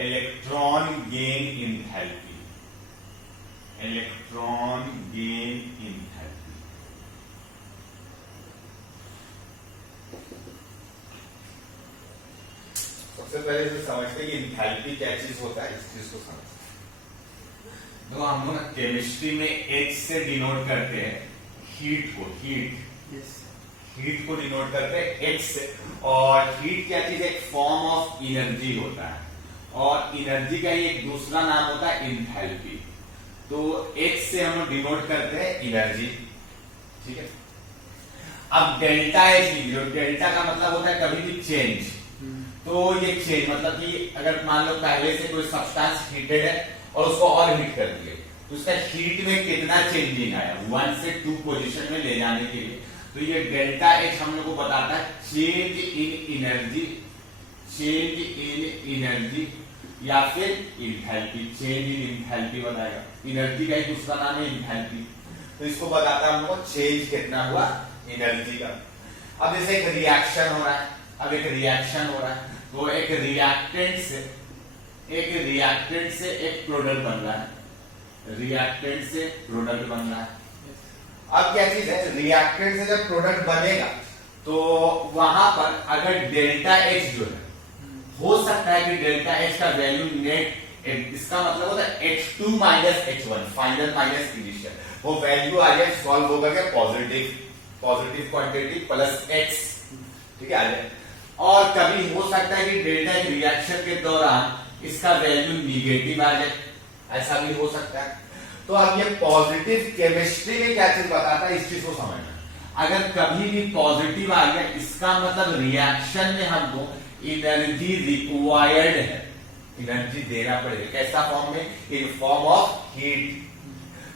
Electron gain enthalpy, electron gain enthalpy. सबसे पहले जो समझते हैं कि इंथैल्पी क्या चीज होता है, इस चीज को समझते हैं। तो हम लोग केमिस्ट्री में H से डिनोट करते हैं हीट को, हीट को डिनोट करते हैं H से। और हीट क्या चीज, एक फॉर्म ऑफ एनर्जी होता है, और एनर्जी का ही एक दूसरा नाम होता है इंथैल्पी। तो H से हम लोग डिनोट करते हैं एनर्जी, ठीक है। अब डेल्टा H लिखिए, डेल्टा का मतलब होता है कभी भी चेंज। तो ये चेंज मतलब कि अगर मान लो पहले से कोई सब्सटेंस हीटेड है और उसको और हीट कर दिए, तो उसका हीट में कितना चेंजिंग आया 1 से 2 पोजीशन में ले जाने के लिए। तो ये डेल्टा H हम लोग को बताता है change in energy, change in energy या फिर इंथैल्पी, चेंज इन इंथैल्पी बताएगा। एनर्जी का ही दूसरा नाम है इंथैल्पी। तो इसको बताता है हम लोग चेंज कितना हुआ एनर्जी का। अब जैसे एक रिएक्शन हो रहा है, अब एक रिएक्शन हो रहा है, तो एक रिएक्टेंट से एक प्रोडक्ट बन रहा है, रिएक्टेंट से प्रोडक्ट बन रहा है। अब क्या चीज है, रिएक्टेंट से जब प्रोडक्ट बनेगा तो वहां पर अगर डेल्टा H जो है, हो सकता है कि डेल्टा H का वैल्यू नेट, इसका मतलब होता है H2 minus H1, final minus initial, वो वैल्यू आ जाए सॉल्व होगा क्या पॉजिटिव क्वांटिटी प्लस X, ठीक है, आ जाए। और कभी हो सकता है कि डेल्टा H रिएक्शन के दौरान इसका वैल्यू निगेटिव आ जाए, ऐसा भी हो सकता है। तो अब ये पॉजिटिव केमिस्ट्री में क्या चीज बताता है, इस चीज को समझना। अगर कभी भी पॉजिटिव आ गया, इसका मतलब रिएक्शन में हमको एनर्जी रिक्वायर्ड है, एनर्जी देना पड़ेगा। कैसा फॉर्म में, इन फॉर्म ऑफ हीट।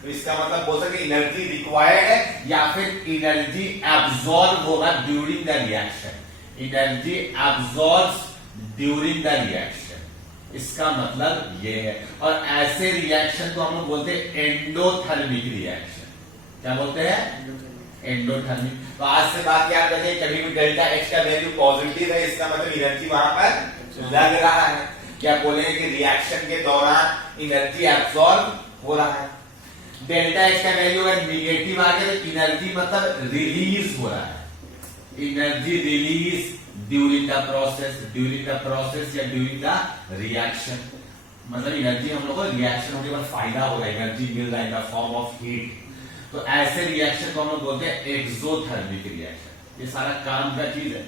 तो इसका मतलब बोल सकते एनर्जी रिक्वायर्ड है या फिर एनर्जी एब्जॉर्ब होगा during the reaction, energy absorb during the reaction, इसका मतलब ये है। और ऐसे रिएक्शन को हम लोग बोलते हैं एंडोथर्मिक रिएक्शन। क्या बोलते हैं, एंडोथर्मिक। तो आज से बात याद रखें, कभी भी डेल्टा H का वैल्यू पॉजिटिव है, इसका मतलब एनर्जी वहां पर लग रहा है। क्या बोलेंगे कि रिएक्शन के दौरान एनर्जी एब्सॉर्ब हो रहा है। डेल्टा H का वैल्यू अगर निगेटिव आ गया तो एनर्जी मतलब रिलीज हो रहा है, energy release during the process या ड्यूरिंग द रिएक्शन। मतलब एनर्जी हम लोग को रिएक्शन होने पर फायदा हो रहा है, एनर्जी मिल रहा है in the form of heat. तो ऐसे रिएक्शन को हम लोग बोलते हैं एक्सोथर्मिक रिएक्शन। ये सारा काम का चीज है,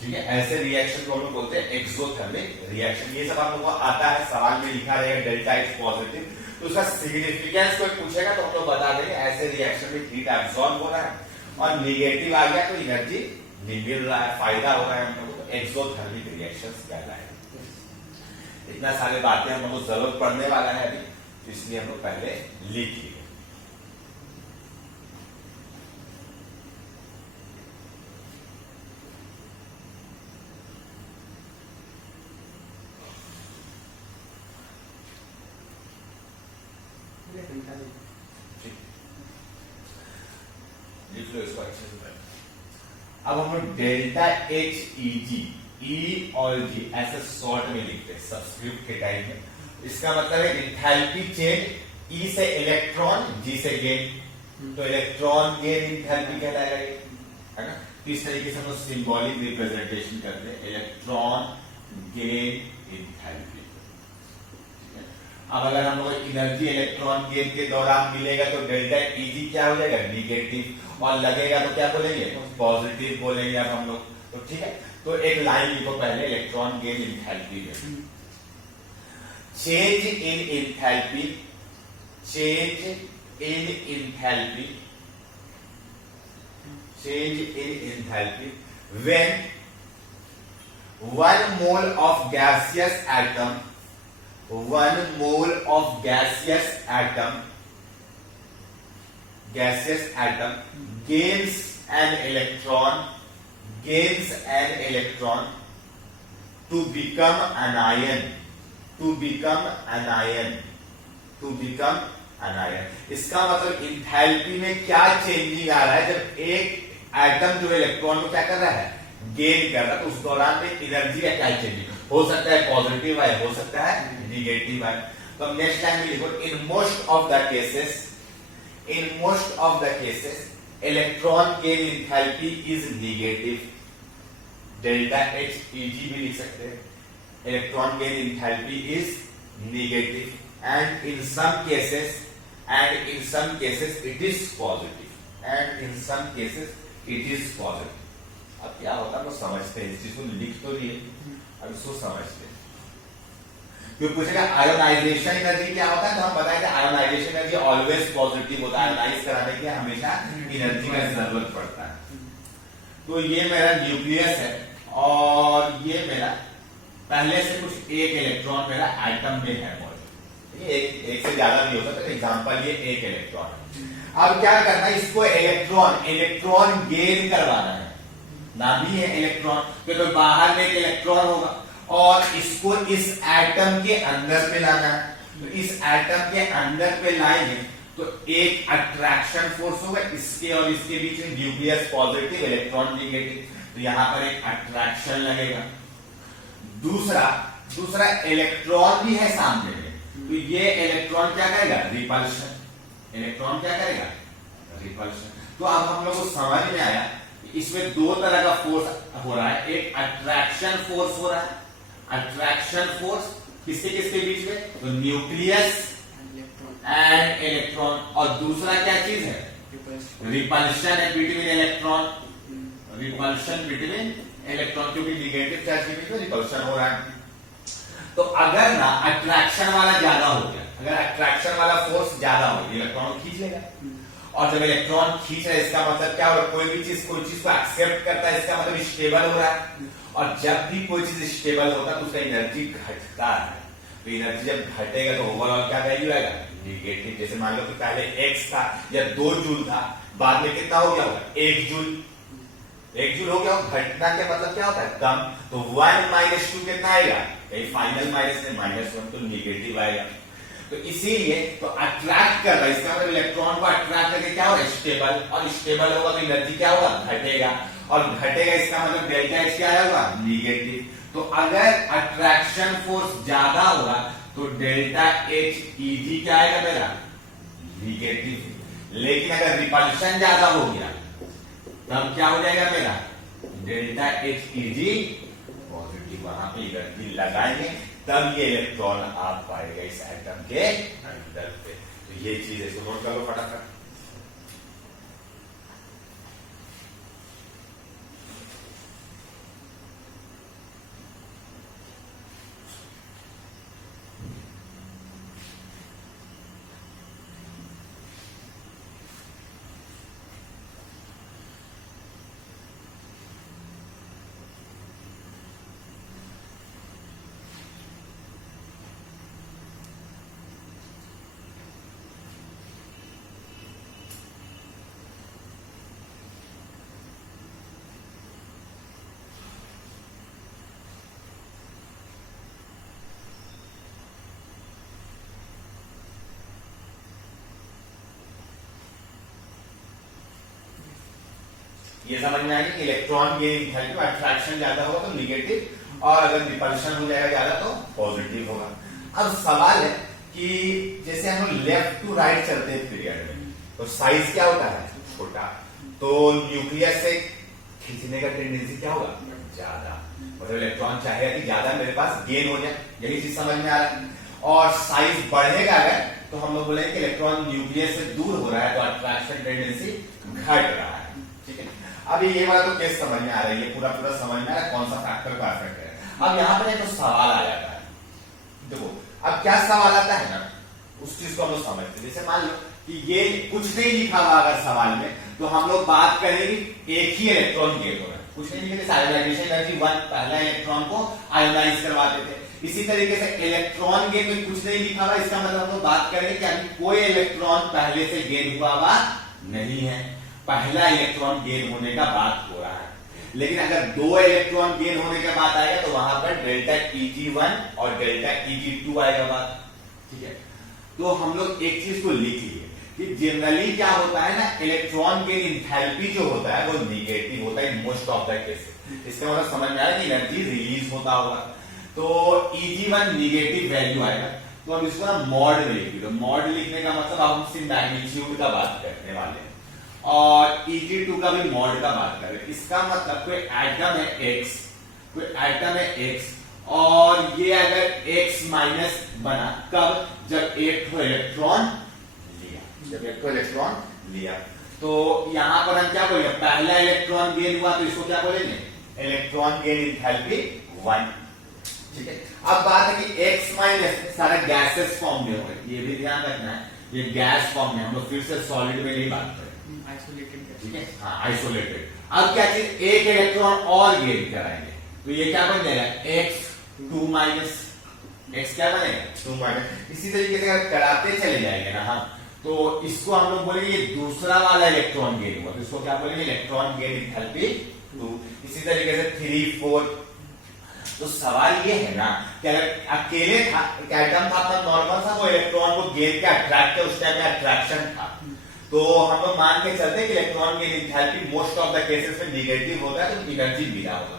ठीक है। ऐसे रिएक्शन को हम लोग बोलते हैं एक्सोथर्मिक रिएक्शन। ये सब आप लोगों को आता है, सवाल में लिखा रहेगा डेल्टा H पॉजिटिव, तो उसका सिग्निफिकेंस कोई पूछेगा तो हम लोग बता देंगे ऐसे रिएक्शन में हीट एब्सॉर्ब हो रहा है, और निगेटिव आ गया तो एनर्जी नहीं मिल रहा है, फायदा हो रहा है हम लोगों को, एक्सोथर्मिक रिएक्शंस कहलाएगा। इतना सारे बातें हम लोग को जरूरत पड़ने वाला है अभी, तो इसलिए हम लोग पहले लिख लिए। लिख लो इसको अच्छे से। अब हम लोग डेल्टा H E और G ऐसे शॉर्ट में लिखते हैं सबस्क्रिप्ट के टाइप में। इसका मतलब है इंथैल्पी चेंज, E से इलेक्ट्रॉन, G से गेन, तो इलेक्ट्रॉन गेन इंथैल्पी कहलाएगा ये, है ना। तो इस तरीके से हम लोग सिंबॉलिक रिप्रेजेंटेशन करते हैं, इलेक्ट्रॉन गेन इंथैल्पी। अब अगर हम लोग एनर्जी इलेक्ट्रॉन गेन के दौरान मिलेगा तो डेल्टा Eg क्या हो जाएगा, निगेटिव, और लगेगा तो क्या बोलेंगे, पॉजिटिव बोलेंगे अब हम लोग। तो ठीक है, तो एक लाइन लिखो पहले इलेक्ट्रॉन गेन इंथैल्पी में। Change in enthalpy, change in enthalpy, change in enthalpy when 1 mole of gaseous atom, 1 mole of gaseous atom gains an electron to become an ion, इसका मतलब इंथैल्पी में क्या चेंजिंग आ रहा है, जब एक एटम जो इलेक्ट्रॉन को क्या कर रहा है, गेन कर रहा है, तो उस दौरान में एनर्जी का क्या चेंजिंग, हो सकता है पॉजिटिव आई, हो सकता है निगेटिव आई। तो अब नेक्स्ट लाइन में लिखो, in most of the cases, in most of the cases electron gain enthalpy is negative. Delta H EG भी लिख सकते हैं, electron gain enthalpy is negative and in some cases, and in some cases it is positive, and in some cases it is positive. अब क्या होता है वो समझते हैं, इस चीज को लिख तो लिए, अब इसको समझते हैं। क्यों पूछेगा आयोनाइजेशन एनर्जी क्या होता है, तो हम बताएंगे आयोनाइजेशन एनर्जी ऑलवेज पॉजिटिव होता है, आयोनाइज कराने के लिए हमेशा एनर्जी का जरूरत पड़ता है। तो ये मेरा न्यूक्लियस है और ये मेरा पहले से कुछ एक इलेक्ट्रॉन मेरा एटम में है मौजूद, एक से ज्यादा भी हो सकता है, एग्जांपल ये एक इलेक्ट्रॉन है। अब क्या करना है, इसको इलेक्ट्रॉन गेन करवाना है, नाम ही है इलेक्ट्रॉन, तो बाहर में एक इलेक्ट्रॉन होगा और इसको इस एटम के अंदर पे लाना है। तो इस एटम के अंदर पे लाएंगे तो एक अट्रैक्शन फोर्स होगा इसके और इसके बीच में, न्यूक्लियस पॉजिटिव इलेक्ट्रॉन नेगेटिव, तो यहां पर एक अट्रैक्शन लगेगा। दूसरा इलेक्ट्रॉन भी है सामने में, तो ये इलेक्ट्रॉन क्या करेगा, रिपल्शन। इलेक्ट्रॉन क्या करेगा, रिपल्शन। तो अब हम लोग को समझ में आया इसमें दो तरह का फोर्स हो रहा है, एक अट्रैक्शन फोर्स हो रहा है, अट्रैक्शन फोर्स किसके किसके बीच में, तो न्यूक्लियस एंड इलेक्ट्रॉन, और दूसरा क्या चीज है, रिपल्शन है between electron, repulsion between electron, क्योंकि निगेटिव चार्ज के बीच में रिपल्शन हो रहा है। तो अगर ना अट्रैक्शन वाला ज्यादा हो गया, अगर अट्रैक्शन वाला फोर्स ज्यादा हो गया, इलेक्ट्रॉन खींच लेगा, और जब इलेक्ट्रॉन खींच रहा है इसका मतलब क्या हो रहा है, कोई चीज को एक्सेप्ट करता है, इसका मतलब स्टेबल हो रहा है। और जब भी कोई चीज स्टेबल होता है तो उसका एनर्जी घटता है, तो एनर्जी जब घटेगा तो ओवरऑल क्या वैल्यू आएगा, निगेटिव। जैसे मान लो कि पहले x था या 2 जूल था, बाद में कितना हो गया होगा, 1 जूल, 1 जूल हो गया। घटना के मतलब क्या होता है, कम। तो 1 - 2 कितना आएगा, फाइनल माइनस में -1, तो निगेटिव आएगा। तो इसीलिए तो अट्रैक्ट कर रहा है, इसका मतलब इलेक्ट्रॉन को अट्रैक्ट करके क्या होगा, स्टेबल, और स्टेबल होगा तो एनर्जी क्या होगा, घटेगा, और घटेगा इसका मतलब डेल्टा एच क्या होगा, निगेटिव। तो अगर अट्रैक्शन फोर्स ज्यादा होगा तो डेल्टा एच ईजी क्या आएगा मेरा, निगेटिव। लेकिन अगर रिपल्शन ज्यादा हो गया तब क्या हो जाएगा मेरा, डेल्टा एच ईजी पॉजिटिव। वहां पे एनर्जी लगाएंगे तब ये इलेक्ट्रॉन आप पाएगा इस एटम के अंदर पे। तो ये चीज इसको नोट कर लो फटाफट। ये समझ में आएगा कि इलेक्ट्रॉन गेन एंथैल्पी में अट्रैक्शन ज्यादा होगा तो निगेटिव, और अगर रिपल्शन हो जाएगा ज्यादा तो पॉजिटिव होगा। अब सवाल है कि जैसे हम लोग लेफ्ट टू राइट चलते हैं पीरियड में, तो साइज क्या होता है, छोटा, तो न्यूक्लियस से खींचने का टेंडेंसी क्या होगा, ज्यादा। मतलब इलेक्ट्रॉन चाहेगा कि ज्यादा मेरे पास गेन हो जाए, यही चीज समझ में आ रहा है। और साइज बढ़ेगा अगर, तो हम लोग बोलेंगे कि इलेक्ट्रॉन न्यूक्लियस से दूर हो रहा है तो अट्रैक्शन टेंडेंसी घट रहा है, ठीक है। अभी ये वाला तो केस समझ में आ रहा है, ये पूरा समझ में आ रहा है कौन सा फैक्टर का इफेक्ट है। अब यहाँ पर एक तो सवाल आ जाता है, देखो अब क्या सवाल आता है ना, उस चीज को हम लोग समझते हैं। जैसे मान लो कि ये कुछ नहीं लिखा हुआ अगर सवाल में, तो हम लोग बात करेंगे एक ही इलेक्ट्रॉन गेन हो रहा है, कुछ नहीं लिखे, आयोनाइजेशन एनर्जी 1, पहला इलेक्ट्रॉन को आयोनाइज करवाते थे। इसी तरीके से इलेक्ट्रॉन गेन में कुछ नहीं लिखा हुआ, इसका मतलब हम लोग बात करेंगे कि अभी कोई इलेक्ट्रॉन पहले से गेन हुआ नहीं है, पहला इलेक्ट्रॉन गेन होने का बात हो रहा है। लेकिन अगर 2 इलेक्ट्रॉन गेन होने का बात आएगा तो वहां पर डेल्टा Eg1 और डेल्टा Eg2 आएगा बात, ठीक है। तो हम लोग एक चीज को लिख लिए कि जनरली क्या होता है ना, इलेक्ट्रॉन गेन एंथैल्पी जो होता है वो निगेटिव होता है मोस्ट ऑफ द केसेस। इसका मतलब समझ में आया कि एनर्जी रिलीज होता होगा। तो Eg1 निगेटिव वैल्यू आएगा, तो हम इसको ना मॉड में लिख दो। मॉड लिखने का मतलब अब हम सिर्फ मैग्नीट्यूड का बात करने वाले हैं, और Eg2 का भी मॉड का बात कर रहे हैं। इसका मतलब कोई एटम है x, कोई एटम है x, और ये अगर x माइनस बना कब, जब एक तो इलेक्ट्रॉन लिया, जब एक तो इलेक्ट्रॉन लिया, तो यहां पर हम क्या बोलेंगे, पहला इलेक्ट्रॉन गेन हुआ तो इसको क्या बोलेंगे, इलेक्ट्रॉन गेन एंथैल्पी 1। ठीक है, अब बात है कि x माइनस सारा गैसेस फॉर्म में होगा, ये भी ध्यान रखना है, ये गैस फॉर्म में, हम लोग फिर से सॉलिड में नहीं बात करें, आइसोलेटेड। ठीक है, हाँ आइसोलेटेड। अब क्या चीज, एक इलेक्ट्रॉन और गेन कराएंगे, तो ये क्या बन जाएगा, x2 माइनस, x क्या बनेगा 2 माइनस। इसी तरीके से अगर कराते चले जाएंगे ना हम, तो इसको हम लोग बोलेंगे ये दूसरा वाला इलेक्ट्रॉन गेन हुआ, तो इसको क्या बोलेंगे, इलेक्ट्रॉन गेन एंथैल्पी 2। इसी तरीके से 3 4। तो सवाल ये है ना कि अगर अकेले था, एक एटम था अपना नॉर्मल सा, वो इलेक्ट्रॉन को गेन के अट्रैक्ट किया, उस टाइम में अट्रैक्शन था, तो हम लोग मान के चलते हैं कि electron gain enthalpy most of the cases में निगेटिव होगा, तो एनर्जी मिला होगा।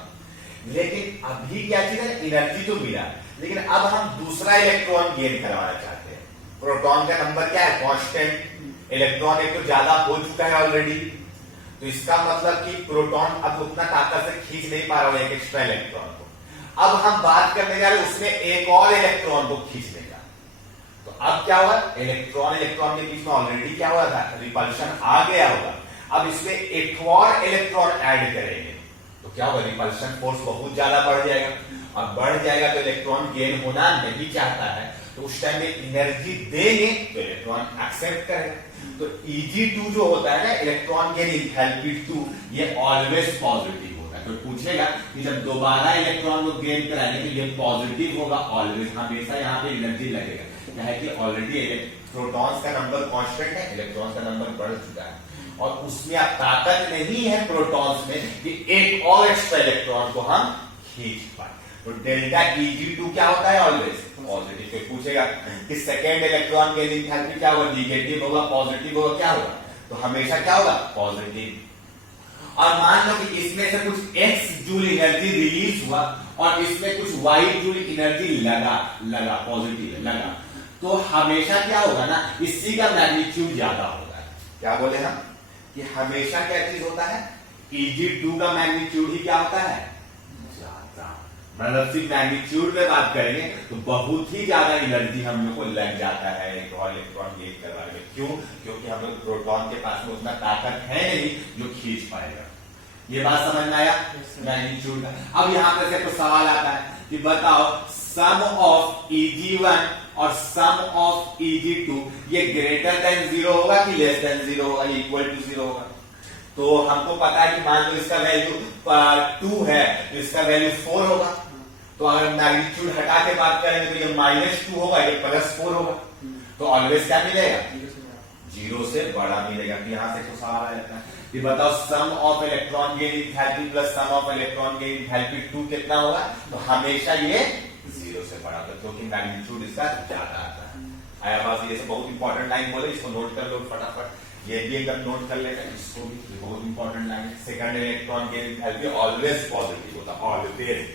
लेकिन अभी क्या चीज है, एनर्जी तो मिला, लेकिन अब हम दूसरा इलेक्ट्रॉन गेन करवाना चाहते हैं। प्रोटॉन का नंबर क्या है, कांस्टेंट, इलेक्ट्रॉन एक तो ज्यादा हो चुका है ऑलरेडी, तो इसका मतलब कि प्रोटॉन अब उतना ताकत से खींच नहीं पा रहा है एक एक्स्ट्रा इलेक्ट्रॉन को। अब हम बात करने जा रहे हैं उसमें एक और इलेक्ट्रॉन को खींचने का, तो अब क्या हुआ, इलेक्ट्रॉन इलेक्ट्रॉन के बीच में ऑलरेडी क्या हुआ था, रिपल्शन आ गया होगा। अब इसमें एक और इलेक्ट्रॉन ऐड करेंगे, तो क्या होगा, रिपल्शन फोर्स बहुत ज्यादा बढ़ जाएगा, और बढ़ जाएगा तो इलेक्ट्रॉन गेन होना नहीं चाहता है, तो उस टाइम में एनर्जी देंगे तो इलेक्ट्रॉन एक्सेप्ट करेगा। तो Eg2 जो होता है ना, इलेक्ट्रॉन गेन एंथैल्पी 2, ये ऑलवेज पॉजिटिव होता है। तो पूछेगा कि जब दोबारा इलेक्ट्रॉन को गेन कराएंगे तो ये पॉजिटिव होगा, ऑलवेज, हमेशा यहाँ पे एनर्जी लगेगा, क्या है कि ऑलरेडी प्रोटॉन्स का नंबर कांस्टेंट है, इलेक्ट्रॉन्स का नंबर बढ़ चुका है, और उसमें अब ताकत नहीं है प्रोटॉन्स में कि एक और एक्स्ट्रा इलेक्ट्रॉन को हम खींच पाए। तो डेल्टा Eg2 क्या होता है, ऑलवेज पॉजिटिव। कोई पूछेगा कि सेकेंड इलेक्ट्रॉन के एंथैल्पी क्या होगा, निगेटिव होगा, पॉजिटिव होगा, क्या होगा, तो हमेशा क्या होगा, पॉजिटिव। और मान लो कि इसमें से कुछ x जूल एनर्जी रिलीज हुआ और इसमें कुछ y जूल एनर्जी लगा पॉजिटिव लगा, तो हमेशा क्या होगा ना, इसी का मैग्नीट्यूड ज्यादा होगा। क्या बोले हम कि हमेशा क्या चीज होता है, Eg2 का मैग्नीट्यूड ही क्या होता है, मतलब सिर्फ मैग्नीट्यूड में बात करेंगे तो बहुत ही ज्यादा एनर्जी हम लोग को लग जाता है एक और इलेक्ट्रॉन गेन करवाने में। क्यों, क्योंकि हम लोग प्रोटॉन के पास में उतना ताकत है नहीं जो खींच पाएगा। ये बात समझ में आया मैग्नीट्यूड का। अब यहाँ पर से तो सवाल आता है कि बताओ सम ऑफ Eg1 और सम ऑफ Eg2 ये ग्रेटर देन 0 होगा कि लेस देन 0 होगा, इक्वल टू 0 होगा। तो हमको पता है कि मान लो इसका वैल्यू 2 है तो इसका वैल्यू 4 होगा, तो अगर मैग्नीट्यूड हटा के बात करेंगे तो ये -2 होगा, ये +4 होगा, तो ऑलवेज क्या मिलेगा, 0 से बड़ा मिलेगा। तो यहाँ से तो सवाल आ जाता है कि बताओ sum of electron gain enthalpy plus sum of electron gain enthalpy 2 कितना होगा, तो हमेशा ये 0 से बड़ा होगा, क्योंकि मैग्नीट्यूड इसका ज्यादा आता है। आया बात, ये बहुत इंपॉर्टेंट लाइन बोले, इसको नोट कर लो फटाफट, ये भी एकदम नोट कर लेगा, इसको भी बहुत इंपॉर्टेंट लाइन है। Second electron gain enthalpy always positive होता है, ऑलवेज।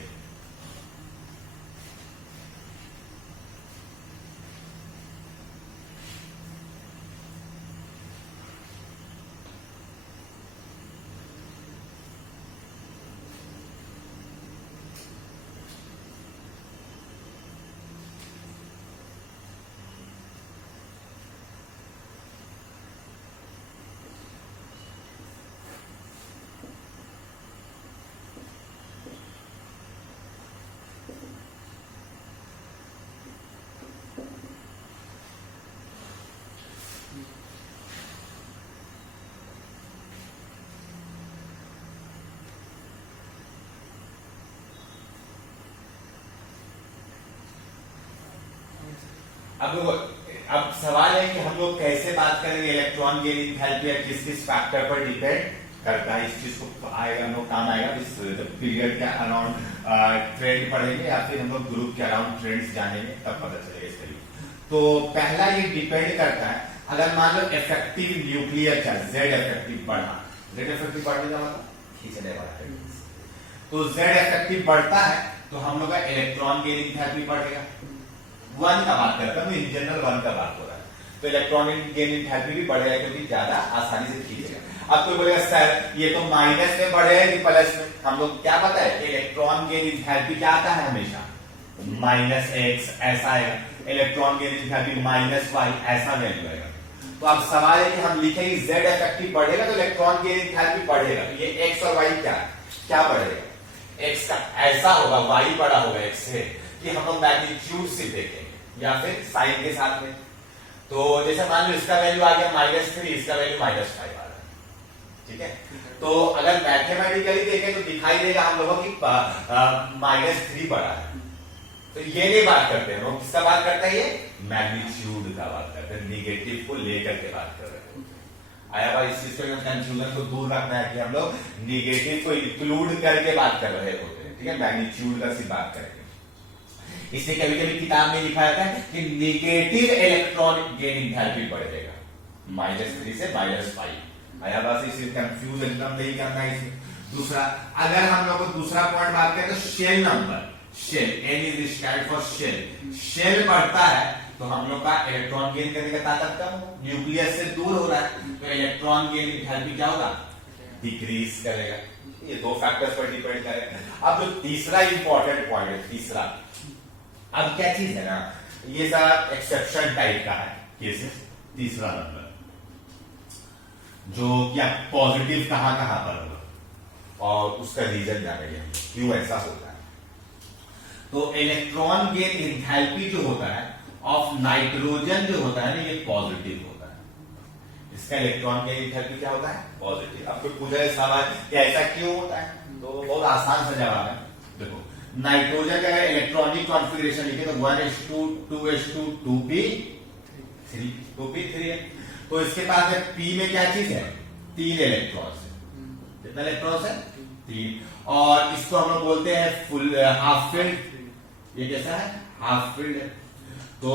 अब सवाल है कि हम लोग कैसे बात करेंगे इलेक्ट्रॉन गेन एंथैल्पी किस किस फैक्टर पर डिपेंड करता है। इस चीज को आएगा, हम लोग काम आएगा इस पीरियड के अराउंड ट्रेंड पढ़ेंगे या फिर हम लोग ग्रुप के अराउंड ट्रेंड्स जानेंगे, तब पता चलेगा इस तरीके। तो पहला ये डिपेंड करता है, अगर मान लो effective nuclear charge Z effective बढ़ा, Z इफेक्टिव बढ़ने का मतलब खींचने वाला है, तो Z इफेक्टिव बढ़ता है तो हम लोग का इलेक्ट्रॉन गेन एंथैल्पी बढ़ेगा। 1 का बात करता हूं, इन जनरल 1 का बात हो रहा है, तो इलेक्ट्रॉन गेन एंथैल्पी भी बढ़ेगा क्योंकि ज्यादा आसानी से खींचेगा। अब कोई बोलेगा सर ये तो माइनस में बढ़ेगा कि प्लस में? हम लोग क्या पता है, इलेक्ट्रॉन गेन एंथैल्पी क्या आता है हमेशा -x ऐसा आएगा, इलेक्ट्रॉन गेन एंथैल्पी -y ऐसा वैल्यू आएगा। तो अब सवाल है कि हम लिखेंगे z इफेक्टिव बढ़ेगा तो इलेक्ट्रॉन गेन एंथैल्पी बढ़ेगा, ये x और y क्या बढ़ेगा, x का ऐसा होगा, y बड़ा होगा x से, कि हम लोग मैग्नीट्यूड से देखेंगे या फिर साइन के साथ में। तो जैसे मान लो इसका वैल्यू आ गया -3, इसका वैल्यू -5 आ रहा है, ठीक है। तो अगर मैथमेटिकली देखें तो दिखाई देगा हम लोगों की -3 बड़ा है। तो ये नहीं बात करते हैं लोग, किसका बात करते हैं, ये मैग्नीट्यूड का बात करते हैं, निगेटिव को लेकर के बात कर रहे हैं। आया बात, इस चीज को कंफ्यूजन को दूर रखना है कि हम लोग निगेटिव को इंक्लूड करके बात कर रहे होते हैं, ठीक है, मैग्नीट्यूड का सिर्फ बात करेंगे। इसलिए कभी कभी किताब में लिखा जाता है कि निगेटिव इलेक्ट्रॉन गेन एंथैल्पी बढ़ेगा -3 से -5। आया बात, इसे कंफ्यूज एकदम नहीं करना है इसमें। दूसरा, अगर हम लोग दूसरा पॉइंट बात करें तो shell number, shell n is stand for shell, shell बढ़ता है तो हम लोग का इलेक्ट्रॉन गेन करने का ताकत कम हो, न्यूक्लियस से दूर हो रहा है तो इलेक्ट्रॉन गेन एंथैल्पी क्या होगा, डिक्रीज करेगा। ये दो फैक्टर्स पर डिपेंड करेगा। अब जो तीसरा इंपॉर्टेंट पॉइंट है, तीसरा, अब क्या चीज है ना, ये सारा एक्सेप्शन टाइप का है केसेस। तीसरा नंबर जो क्या पॉजिटिव कहां पर होगा और उसका रीजन जानेंगे क्यों ऐसा होता है। तो इलेक्ट्रॉन गेन एंथैल्पी जो होता है ऑफ नाइट्रोजन जो होता है ना, ये पॉजिटिव होता है। इसका इलेक्ट्रॉन गेन एंथैल्पी क्या होता है, पॉजिटिव। अब कोई पूछा है सवाल कि ऐसा क्यों होता है, तो बहुत आसान सा जवाब है। देखो, नाइट्रोजन का इलेक्ट्रॉनिक कॉन्फ़िगरेशन लिखे तो 1s2 2s2 2p3 है। तो इसके पास है p में क्या चीज है, 3 इलेक्ट्रॉन्स है। कितना इलेक्ट्रॉन्स है, 3। और इसको हम लोग बोलते हैं फुल हाफ फील्ड। ये कैसा है, हाफ फील्ड है। तो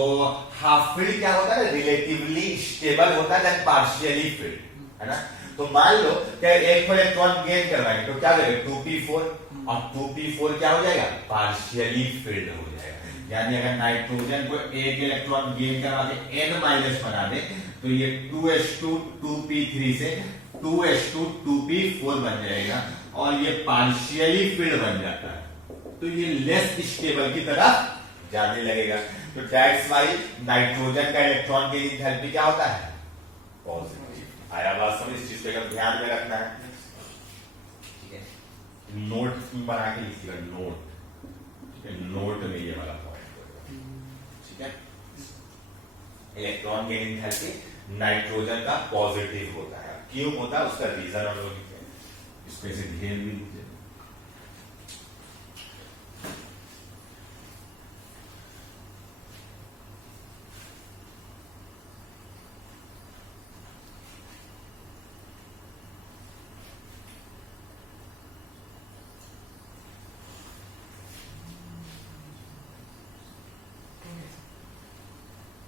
हाफ फील्ड क्या होता है, रिलेटिवली स्टेबल होता है देन पार्शियली फील्ड, है ना। तो मान लो कि एक इलेक्ट्रॉन गेन करवाएंगे तो क्या करेंगे, 2p4, और 2p4 क्या हो जाएगा, पार्शियली फील्ड हो जाएगा। यानी अगर नाइट्रोजन को एक इलेक्ट्रॉन गेन करवा के n माइनस बना दे तो ये 2s2 2p3 से 2s2 2p4 बन जाएगा और ये पार्शियली फील्ड बन जाता है। तो ये लेस स्टेबल की तरफ जाने लगेगा। तो दैट्स व्हाई नाइट्रोजन का इलेक्ट्रॉन गेन एंथैल्पी क्या होता है, पॉजिटिव। आया बात समझ, इस चीज को ध्यान में रखना है, ठीक है। नोट बना के लिखिएगा, नोट, ठीक है, नोट में ये वाला पॉइंट, ठीक है। इलेक्ट्रॉन गेन एंथैल्पी नाइट्रोजन का पॉजिटिव होता है। क्यों होता है उसका रीजन हम लोग लिखे, इसमें से ध्यान भी लीजिए।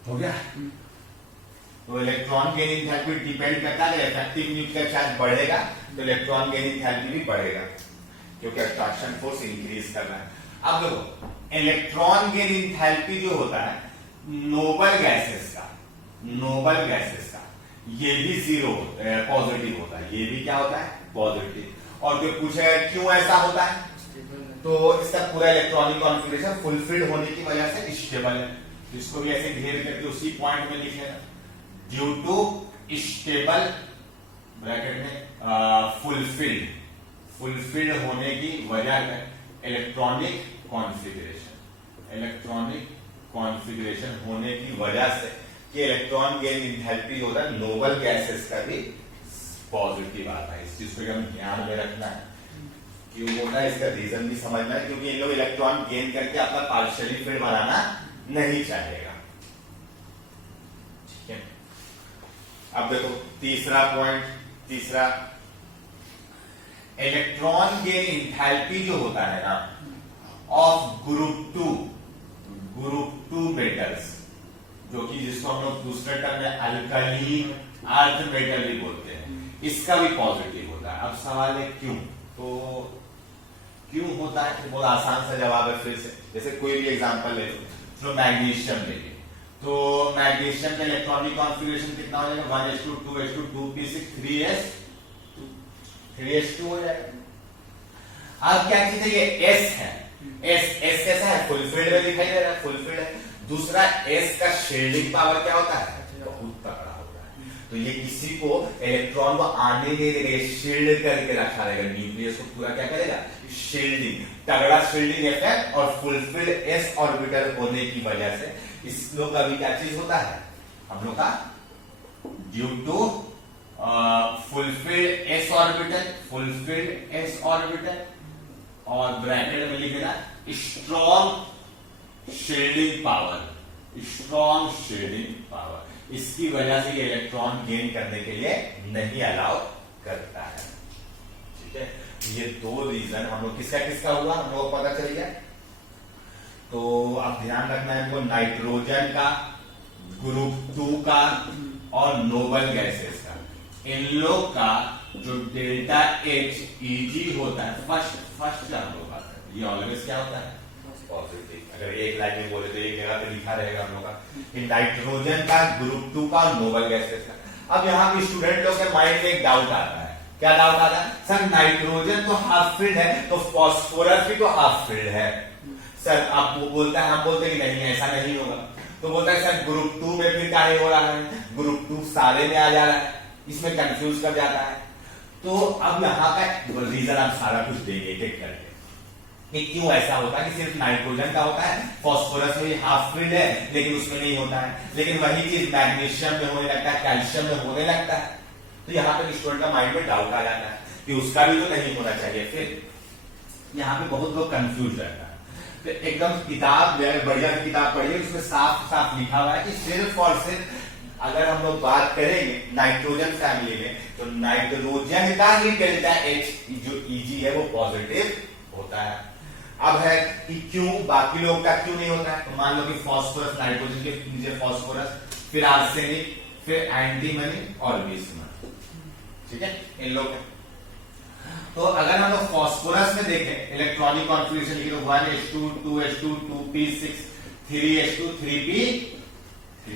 हो गया। तो इलेक्ट्रॉन गेन एंथैल्पी डिपेंड करता है, इफेक्टिव न्यूक्लियर चार्ज बढ़ेगा तो इलेक्ट्रॉन गेन एंथैल्पी भी बढ़ेगा क्योंकि अट्रैक्शन फोर्स इंक्रीज कर रहा है। अब देखो, इलेक्ट्रॉन गेन एंथैल्पी जो होता है नोबल गैसेस का, नोबल गैसेस का, ये भी 0 पॉजिटिव होता है, ये भी क्या होता है, पॉजिटिव। और जो पूछेगा क्यों ऐसा होता है, तो इसका पूरा इलेक्ट्रॉनिक कॉन्फ़िगरेशन फुलफिल्ड होने की वजह से स्टेबल है। इसको भी ऐसे घेर करके उसी पॉइंट में लिखेगा, ड्यू टू स्टेबल ब्रैकेट में फुलफिल्ड, फुलफिल्ड होने की वजह है इलेक्ट्रॉनिक कॉन्फ़िगरेशन, इलेक्ट्रॉनिक कॉन्फ़िगरेशन होने की वजह से कि इलेक्ट्रॉन गेन एंथैल्पी होता है नोबल गैसेस का भी पॉजिटिव आता है। इस चीज को हमें ध्यान में रखना है, क्यों होता है इसका रीजन भी समझना है, क्योंकि इन लोग इलेक्ट्रॉन गेन करके अपना पार्शियली फील्ड बनाना नहीं चाहेगा, ठीक है। अब देखो तीसरा पॉइंट, तीसरा, इलेक्ट्रॉन गेन एंथैल्पी जो होता है ना ऑफ ग्रुप टू मेटल्स, जो कि जिसको हम लोग दूसरे टर्म में अल्कली अर्थ मेटल भी बोलते हैं, इसका भी पॉजिटिव होता है। अब सवाल है क्यों, तो क्यों होता है? बहुत आसान सा जवाब है फिर से, जैसे कोई भी एग्जांपल ले लो, तो मैग्नीशियम ले लो, तो मैग्नीशियम का इलेक्ट्रॉनिक कॉन्फ़िगरेशन कितना हो जाएगा? 1s2 2s2 2p6 3s2 हो जाएगा। अब क्या चीज है? ये s है, s कैसा है? फुलफिल्ड में दिखाई दे रहा है, फुलफिल्ड है। दूसरा s का शील्डिंग पावर क्या होता है? बहुत तगड़ा होता है। तो ये किसी को इलेक्ट्रॉन को आने नहीं देगा, शील्ड करके रखा रहेगा, न्यूक्लियस को पूरा क्या करेगा? शील्डिंग, तगड़ा शील्डिंग इफेक्ट। और फुलफिल्ड s ऑर्बिटल होने की वजह से इस लोग का भी क्या चीज होता है? हम लोग का due to fulfilled s orbital, fulfilled s orbital, और ब्रैकेट में लिखेगा strong shielding power, strong shielding power. इसकी वजह से ये इलेक्ट्रॉन गेन करने के लिए नहीं अलाउ करता है। ठीक है, ये दो रीजन हम लोग किसका हुआ हम लोग पता चल गया। तो अब ध्यान रखना है हमको नाइट्रोजन का, ग्रुप 2 का और नोबल गैसेस का, इन लोग का जो डेल्टा एच ईजी होता है, फर्स्ट का हम लोग बात करते हैं, ये ऑलवेज क्या होता है? पॉजिटिव। अगर एक लाइन में बोले तो एक जगह पे लिखा रहेगा हम लोग का कि नाइट्रोजन का, ग्रुप 2 का और नोबल गैसेस का। अब यहाँ पे स्टूडेंट लोग के माइंड में एक डाउट आता है, क्या डाउट आता है? सर नाइट्रोजन तो हाफ फिल्ड है, तो फॉस्फोरस भी तो हाफ फिल्ड है। सर आप वो बोलता है, हम बोलते हैं कि नहीं ऐसा नहीं होगा। तो बोलता है सर ग्रुप 2 में फिर क्या हो रहा है? ग्रुप 2 सारे में आ जा रहा है, इसमें कंफ्यूज कर जाता है। तो अब यहाँ का रीजन आप सारा कुछ देंगे एक करके कि क्यों ऐसा होता है कि सिर्फ नाइट्रोजन का होता है, फॉस्फोरस में हाफ फिल्ड है लेकिन उसमें नहीं होता है, लेकिन वही चीज मैग्नीशियम में होने लगता है, कैल्शियम में होने लगता है। तो यहाँ पे स्टूडेंट का माइंड में डाउट आ जाता है कि उसका भी तो नहीं होना चाहिए। फिर यहाँ पे बहुत लोग कंफ्यूज रहता है। तो एकदम किताब बढ़िया किताब पढ़िए, उसमें साफ साफ लिखा हुआ है कि सिर्फ और सिर्फ अगर हम लोग बात करेंगे नाइट्रोजन फैमिली में, तो नाइट्रोजन का ही डेल्टा एच जो ईजी है वो पॉजिटिव होता है। अब है कि क्यों बाकी लोगों का क्यों नहीं होता है? तो मान लो कि फॉस्फोरस, नाइट्रोजन के नीचे फॉस्फोरस, फिर आर्सेनिक, फिर एंटीमनी और बिस्मथ। ठीक है, इन लोग तो अगर हम लोग फॉस्फोरस में देखें इलेक्ट्रॉनिक कॉन्फ़िगरेशन की, तो 1s2 2s2 2p6 3s2 3p3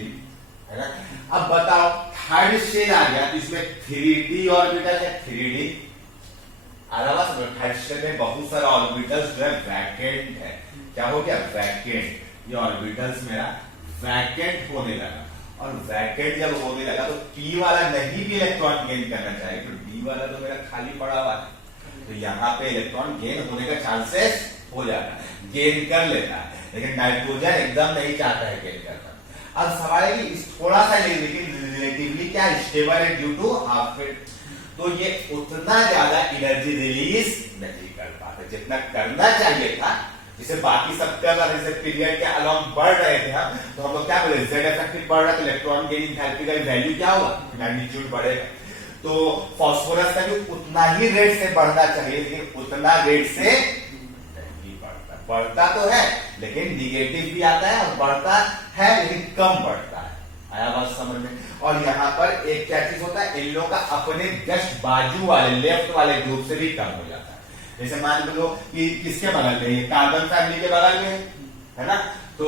है ना। अब बताओ थर्ड शेल आ गया तो इसमें 3d ऑर्बिटल है, 3d अलावा थर्ड शेल में बहुत सारा ऑर्बिटल्स जो है वैकेंट है। क्या हो गया? वैकेंट। ये ऑर्बिटल्स मेरा वैकेंट होने लगा, और वैकेंट जब होने लगा तो p वाला नहीं भी इलेक्ट्रॉन गेन करना चाहिए, तो d वाला तो मेरा खाली पड़ा हुआ है। तो यहाँ पे इलेक्ट्रॉन गेन होने का चांसेस हो जाता है, गेन कर लेता है, लेकिन नाइट्रोजन एकदम नहीं चाहता है गेन करना। अब सवाल है कि थोड़ा सा लेकिन रिलेटिवली क्या स्टेबल है ड्यू टू हाफ फिल्ड, तो ये उतना ज्यादा एनर्जी रिलीज नहीं कर पाते जितना करना चाहिए था। जिसे बाकी सब कर रहा, जैसे पीरियड के अलॉन्ग बढ़ रहे थे हम, तो हम लोग क्या बोले? जेड इफेक्टिव बढ़ रहा है तो इलेक्ट्रॉन गेन एंथैल्पी का वैल्यू क्या होगा? मैग्नीट्यूड बढ़ेगा। तो फॉस्फोरस का भी उतना ही रेट से बढ़ना चाहिए, लेकिन उतना रेट से नहीं बढ़ता। बढ़ता तो है लेकिन निगेटिव भी आता है, और बढ़ता है लेकिन कम बढ़ता है। आया बात समझ में? और यहाँ पर एक क्या चीज होता है, इन लोगों का अपने जस्ट बाजू वाले लेफ्ट वाले ग्रुप से भी कम हो जाता है। जैसे मान लो कि किसके बगल में? कार्बन फैमिली के बगल में है ना। तो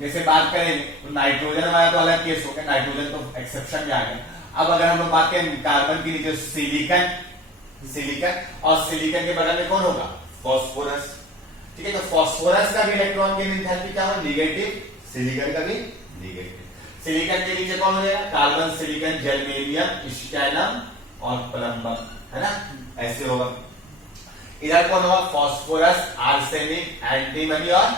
जैसे बात करें तो नाइट्रोजन वाला तो अलग केस हो गया, नाइट्रोजन तो एक्सेप्शन में आ गया। अब अगर हम लोग बात करें कार्बन के नीचे सिलिकन, और सिलिकन के बगल में कौन होगा? फॉस्फोरस। ठीक है, तो फॉस्फोरस का भी इलेक्ट्रॉन गेन एंथैल्पी क्या होगा? निगेटिव। सिलिकन का भी निगेटिव। सिलिकन के नीचे कौन हो जाएगा? कार्बन, सिलिकन, जर्मेनियम, स्टैनम और प्लम्बम, है ना, ऐसे होगा। इधर कौन होगा? फॉस्फोरस, आर्सेनिक, एंटीमनी और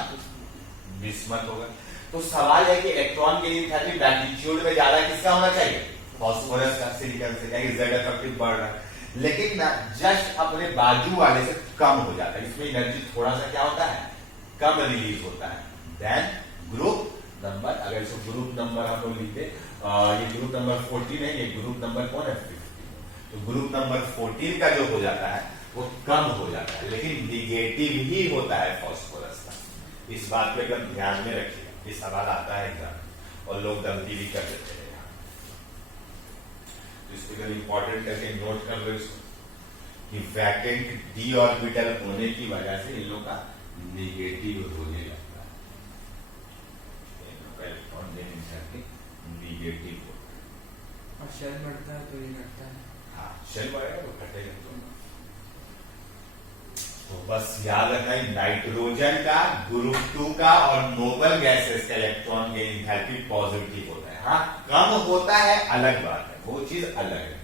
बिस्मथ होगा। तो सवाल है कि इलेक्ट्रॉन गेन एंथैल्पी मैग्नीट्यूड में ज्यादा किसका होना चाहिए? फॉस्फोरस का, सिलिकन से, क्योंकि जेड इफेक्टिव बढ़ रहा है, लेकिन ना जस्ट अपने बाजू वाले से कम हो जाता है। इसमें एनर्जी थोड़ा सा क्या होता है? कम रिलीज होता है। देन ग्रुप नंबर, अगर इसको ग्रुप नंबर हम लोग लिखते, ये ग्रुप नंबर 14 है, ये ग्रुप नंबर कौन है? 15। तो ग्रुप नंबर 14 का जो हो जाता है वो कम हो जाता है, लेकिन निगेटिव ही होता है फॉस्फोरस का। इस बात को एकदम ध्यान में रखिए, ये सवाल आता है एग्जाम और लोग गलती भी कर देते हैं। तो इसको एकदम इंपॉर्टेंट करके नोट कर लो इसको। कि वैकेंट डी ऑर्बिटल होने की वजह से इन लोग का निगेटिव होने लगता है, इलेक्ट्रॉन निगेटिव होता है और शेल बढ़ता है तो ये घटता है। हाँ, शेल बढ़ेगा तो घटेगा। तो बस याद रखना नाइट्रोजन का ग्रुप 2 का और नोबल गैसेस का इलेक्ट्रॉन गेन एंथैल्पी पॉजिटिव होता है। हाँ, कम होता है अलग बात है, वो चीज अलग है।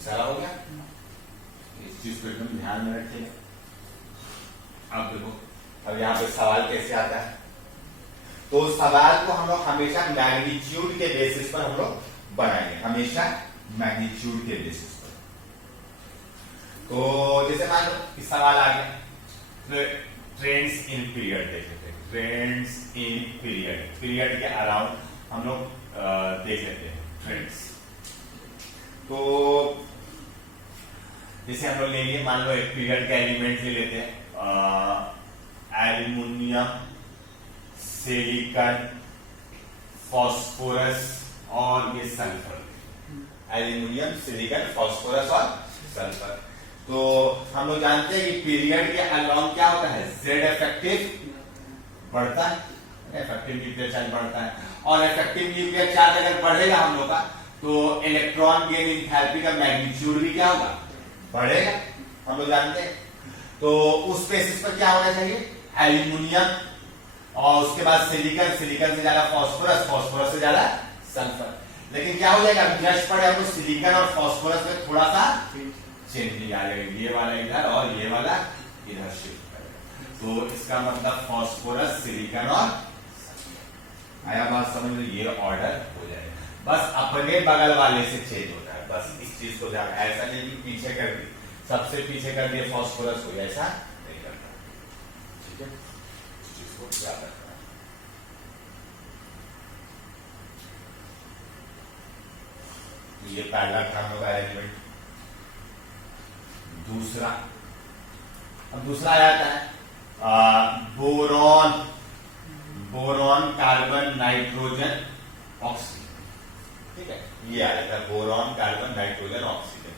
सारा हो गया, इस चीज को एकदम ध्यान में रखिएगा। अब देखो, अब यहाँ पे सवाल कैसे आता है, तो सवाल को हम लोग हमेशा मैग्नीट्यूड के बेसिस पर हम लोग बनाएंगे, हमेशा मैग्नीट्यूड के बेसिस पर। तो जैसे मान लो कि सवाल आ गया, ट्रेंड्स इन पीरियड देख लेते हैं, ट्रेंड्स इन पीरियड, पीरियड के अराउंड हम लोग देख लेते हैं ट्रेंड्स। तो जैसे हम लोग लेंगे, मान लो एक पीरियड का एलिमेंट ले लेते हैं, एल्युमिनियम, सिलिकॉन, फास्फोरस और ये सल्फर। एल्युमिनियम, सिलिकॉन, फास्फोरस और सल्फर। तो हम लोग जानते हैं कि पीरियड के अलॉन्ग क्या होता है, जेड इफेक्टिव बढ़ता है, इफेक्टिव न्यूक्लियर चार्ज बढ़ता है, और इफेक्टिव न्यूक्लियर चार्ज अगर बढ़ेगा हम लोग का, तो इलेक्ट्रॉन गेन एंथैल्पी का मैग्नीट्यूड भी क्या होगा, बढ़ेगा, हम लोग जानते हैं। तो उस बेसिस पर क्या होना चाहिए, एल्युमिनियम और उसके बाद सिलिकॉन, सिलिकॉन से ज्यादा फास्फोरस, फास्फोरस से ज्यादा सल्फर। लेकिन क्या हो जाएगा, जस्ट पड़े हमको सिलिकॉन और फास्फोरस में थोड़ा सा चेंजिंग आ जाएगा, ये वाला इधर और ये वाला इधर शिफ्ट करेगा। तो इसका मतलब फास्फोरस, सिलिकॉन और आया बात समझ में, ये ऑर्डर हो जाएगा। बस अपने बगल वाले से चेंज होता है, बस इस चीज को ध्यान, ऐसा नहीं कि पीछे कर दी, सबसे पीछे कर दिए फास्फोरस को, ऐसा नहीं करना, ठीक है, इस चीज को याद रखना। ये पहला काम होगा एलिमेंट। दूसरा, अब दूसरा आ जाता है boron, boron, carbon, nitrogen, oxygen, ठीक है, ये आ जाता है बोरॉन, कार्बन, नाइट्रोजन, ऑक्सीजन।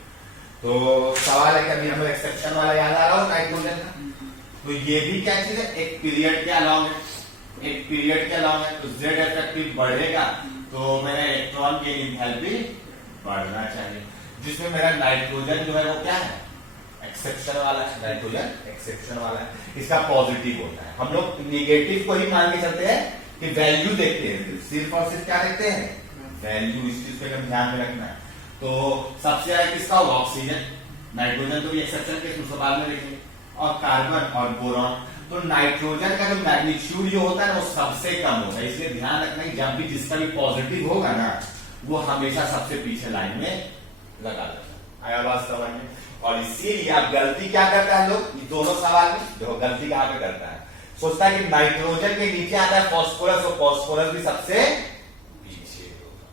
तो सवाल है कि अभी हमें एक्सेप्शन वाला याद आ रहा हो नाइट्रोजन का, तो ये भी क्या चीज है, एक पीरियड के अलॉन्ग है, एक पीरियड के अलॉन्ग है, तो जेड इफेक्टिव बढ़ेगा तो मेरा इलेक्ट्रॉन की एंथैल्पी बढ़ना चाहिए, जिसमें मेरा नाइट्रोजन जो है वो क्या है, एक्सेप्शन वाला है, नाइट्रोजन एक्सेप्शन वाला है, इसका पॉजिटिव होता है। हम लोग निगेटिव को ही मान के चलते हैं कि वैल्यू देखते हैं, सिर्फ और सिर्फ क्या देखते हैं, वैल्यू, इस चीज को ध्यान में रखना है। तो सबसे ज्यादा किसका होगा, ऑक्सीजन, नाइट्रोजन तो भी एक्सेप्शन के उसके बाद में देखेंगे, और कार्बन और बोरॉन। तो नाइट्रोजन का जो मैग्नीट्यूड जो होता है ना वो सबसे कम होता है, इसलिए ध्यान रखना कि जब भी जिसका भी पॉजिटिव होगा ना वो हमेशा सबसे पीछे लाइन में लगा देता है। आया बात समझ में? और इसीलिए आप गलती क्या करता है लोग, ये दोनों सवाल में देखो गलती कहां पे करता है, सोचता है कि नाइट्रोजन के नीचे आता है फास्फोरस, और फास्फोरस भी सबसे पीछे होगा,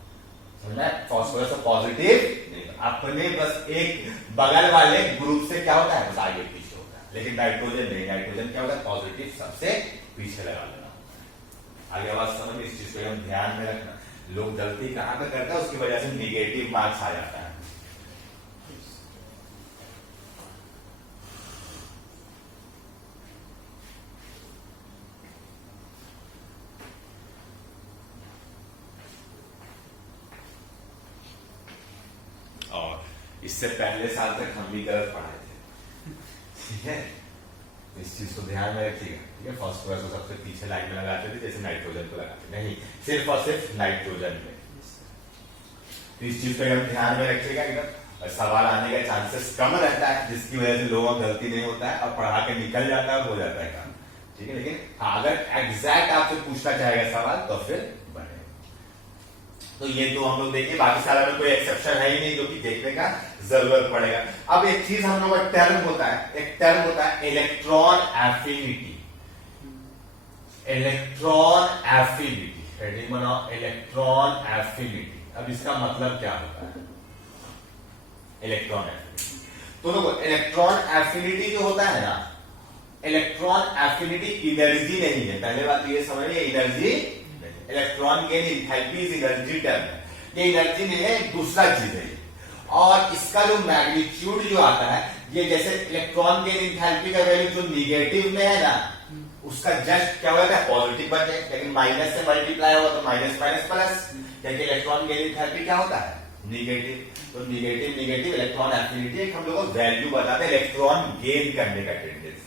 समझना, फास्फोरस तो पॉजिटिव, अपने बस एक बगल वाले ग्रुप से क्या होता है, बस आगे पीछे होता है, लेकिन नाइट्रोजन नहीं, नाइट्रोजन क्या होता है, पॉजिटिव सबसे पीछे लगा देना होता है। आगे बात समझ, इस चीज को हम ध्यान में रखना, लोग गलती कहां पे करता है, उसकी वजह से निगेटिव मार्क्स आ जाता है। और इससे पहले साल तक हम भी गलत पढ़ाए थे, ठीक है, तो इस चीज को ध्यान में रखिएगा, ठीक है। फास्फोरस को सबसे पीछे लाइन में लगाते थे, जैसे नाइट्रोजन को लगाते नहीं, सिर्फ और सिर्फ नाइट्रोजन में। तो इस चीज को एकदम ध्यान में रखिएगा, एकदम सवाल आने का चांसेस कम रहता है, जिसकी वजह से लोगों को गलती नहीं होता है और पढ़ा के निकल जाता है, हो जाता है काम, ठीक है। लेकिन हाँ, अगर एग्जैक्ट आपसे पूछना चाहेगा सवाल तो फिर बने। तो ये तो हम लोग देखिए, बाकी सारा में कोई एक्सेप्शन है ही नहीं जो कि देखने का जरूरत पड़ेगा। अब एक चीज हम लोग का टर्म होता है, एक टर्म होता है electron affinity. Electron affinity, heading बनाओ इलेक्ट्रॉन एफिनिटी। अब इसका मतलब क्या होता है इलेक्ट्रॉन एफिनिटी? तो देखो इलेक्ट्रॉन एफिनिटी जो होता है ना, इलेक्ट्रॉन एफिनिटी एनर्जी नहीं है, पहले बात ये समझिए, energy. Electron gain enthalpy is energy term है, ये एनर्जी नहीं है, दूसरा चीज है। और इसका जो मैग्नीट्यूड जो आता है, ये जैसे इलेक्ट्रॉन गेन एंथैल्पी का वैल्यू जो निगेटिव में है ना, उसका जस्ट क्या हो जाता है पॉजिटिव बन जाए, लेकिन माइनस से मल्टीप्लाई होगा तो माइनस माइनस प्लस, क्योंकि इलेक्ट्रॉन गेन एंथैल्पी क्या होता है निगेटिव। तो निगेटिव निगेटिव इलेक्ट्रॉन एफिनिटी एक हम लोग को वैल्यू बताते हैं इलेक्ट्रॉन गेन करने का टेंडेंसी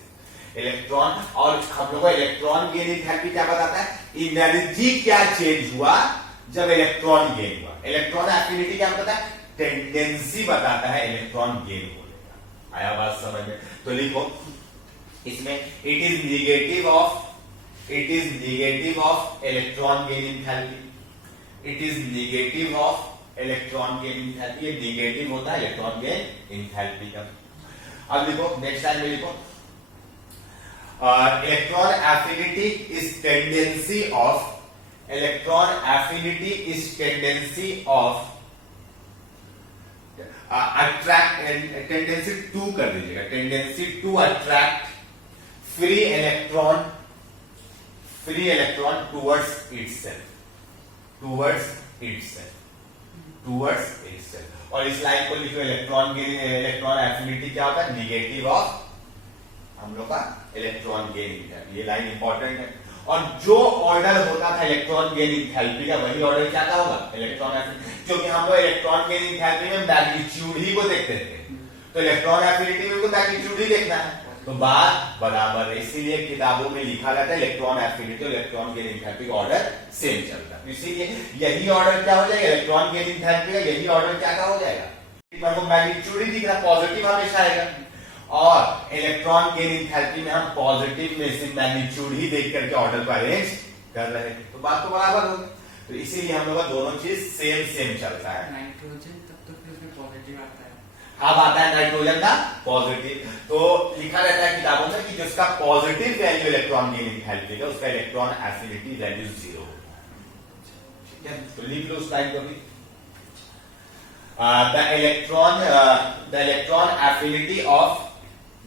इलेक्ट्रॉन। और हम लोग को इलेक्ट्रॉन गेन एंथैल्पी क्या बताता है, एनर्जी क्या चेंज हुआ जब इलेक्ट्रॉन गेन हुआ। इलेक्ट्रॉन एफिनिटी क्या बताता है, टेंडेंसी बताता है इलेक्ट्रॉन गेन होने का। आया बात समझ में? तो लिखो इसमें it is negative of electron gain enthalpy. It is negative of electron gain enthalpy, ये निगेटिव होता है इलेक्ट्रॉन गेन एंथैल्पी का। अब लिखो नेक्स्ट लाइन में लिखो electron affinity is tendency of electron affinity is tendency of attract, tendency to कर दीजिएगा, tendency to attract free electron towards itself, और इस लाइन को लिखो इलेक्ट्रॉन एफिनिटी क्या होता है, निगेटिव ऑफ हम लोग का इलेक्ट्रॉन गेन एंथैल्पी। ये लाइन इंपॉर्टेंट है। और जो ऑर्डर होता था इलेक्ट्रॉन गेन एंथैल्पी का, वही ऑर्डर क्या होगा इलेक्ट्रॉन एफिनिटी, क्योंकि हम लोग इलेक्ट्रॉन गेन एंथैल्पी में मैग्नीट्यूड ही को देखते थे, तो इलेक्ट्रॉन एफिनिटी में तो मैग्नीट्यूड ही देखना है, तो बात बराबर है। इसीलिए किताबों में लिखा रहता है इलेक्ट्रॉन एफिनिटी और इलेक्ट्रॉन गेन एंथैल्पी का ऑर्डर सेम चलता है। इसीलिए यही ऑर्डर क्या हो जाएगा, इलेक्ट्रॉन गेन एंथैल्पी का यही ऑर्डर क्या हो जाएगा, मैग्नीट्यूड ही दिख रहा, पॉजिटिव हमेशा आएगा। और इलेक्ट्रॉन गेन एंथैल्पी में हम पॉजिटिव में से मैग्नीट्यूड ही देख करके ऑर्डर को अरेंज कर रहे हैं, तो बात तो बराबर होगी। तो इसीलिए हम लोग का दोनों चीज सेम चलता है। नाइट्रोजन तब तो फिर उसमें पॉजिटिव आता है, अब आता है नाइट्रोजन का पॉजिटिव। तो लिखा रहता है किताबों में कि जिसका positive value electron gain enthalpy का, उसका इलेक्ट्रॉन एफिनिटी वैल्यू 0 होता है। ठीक है, तो लिख लो उस लाइन को भी।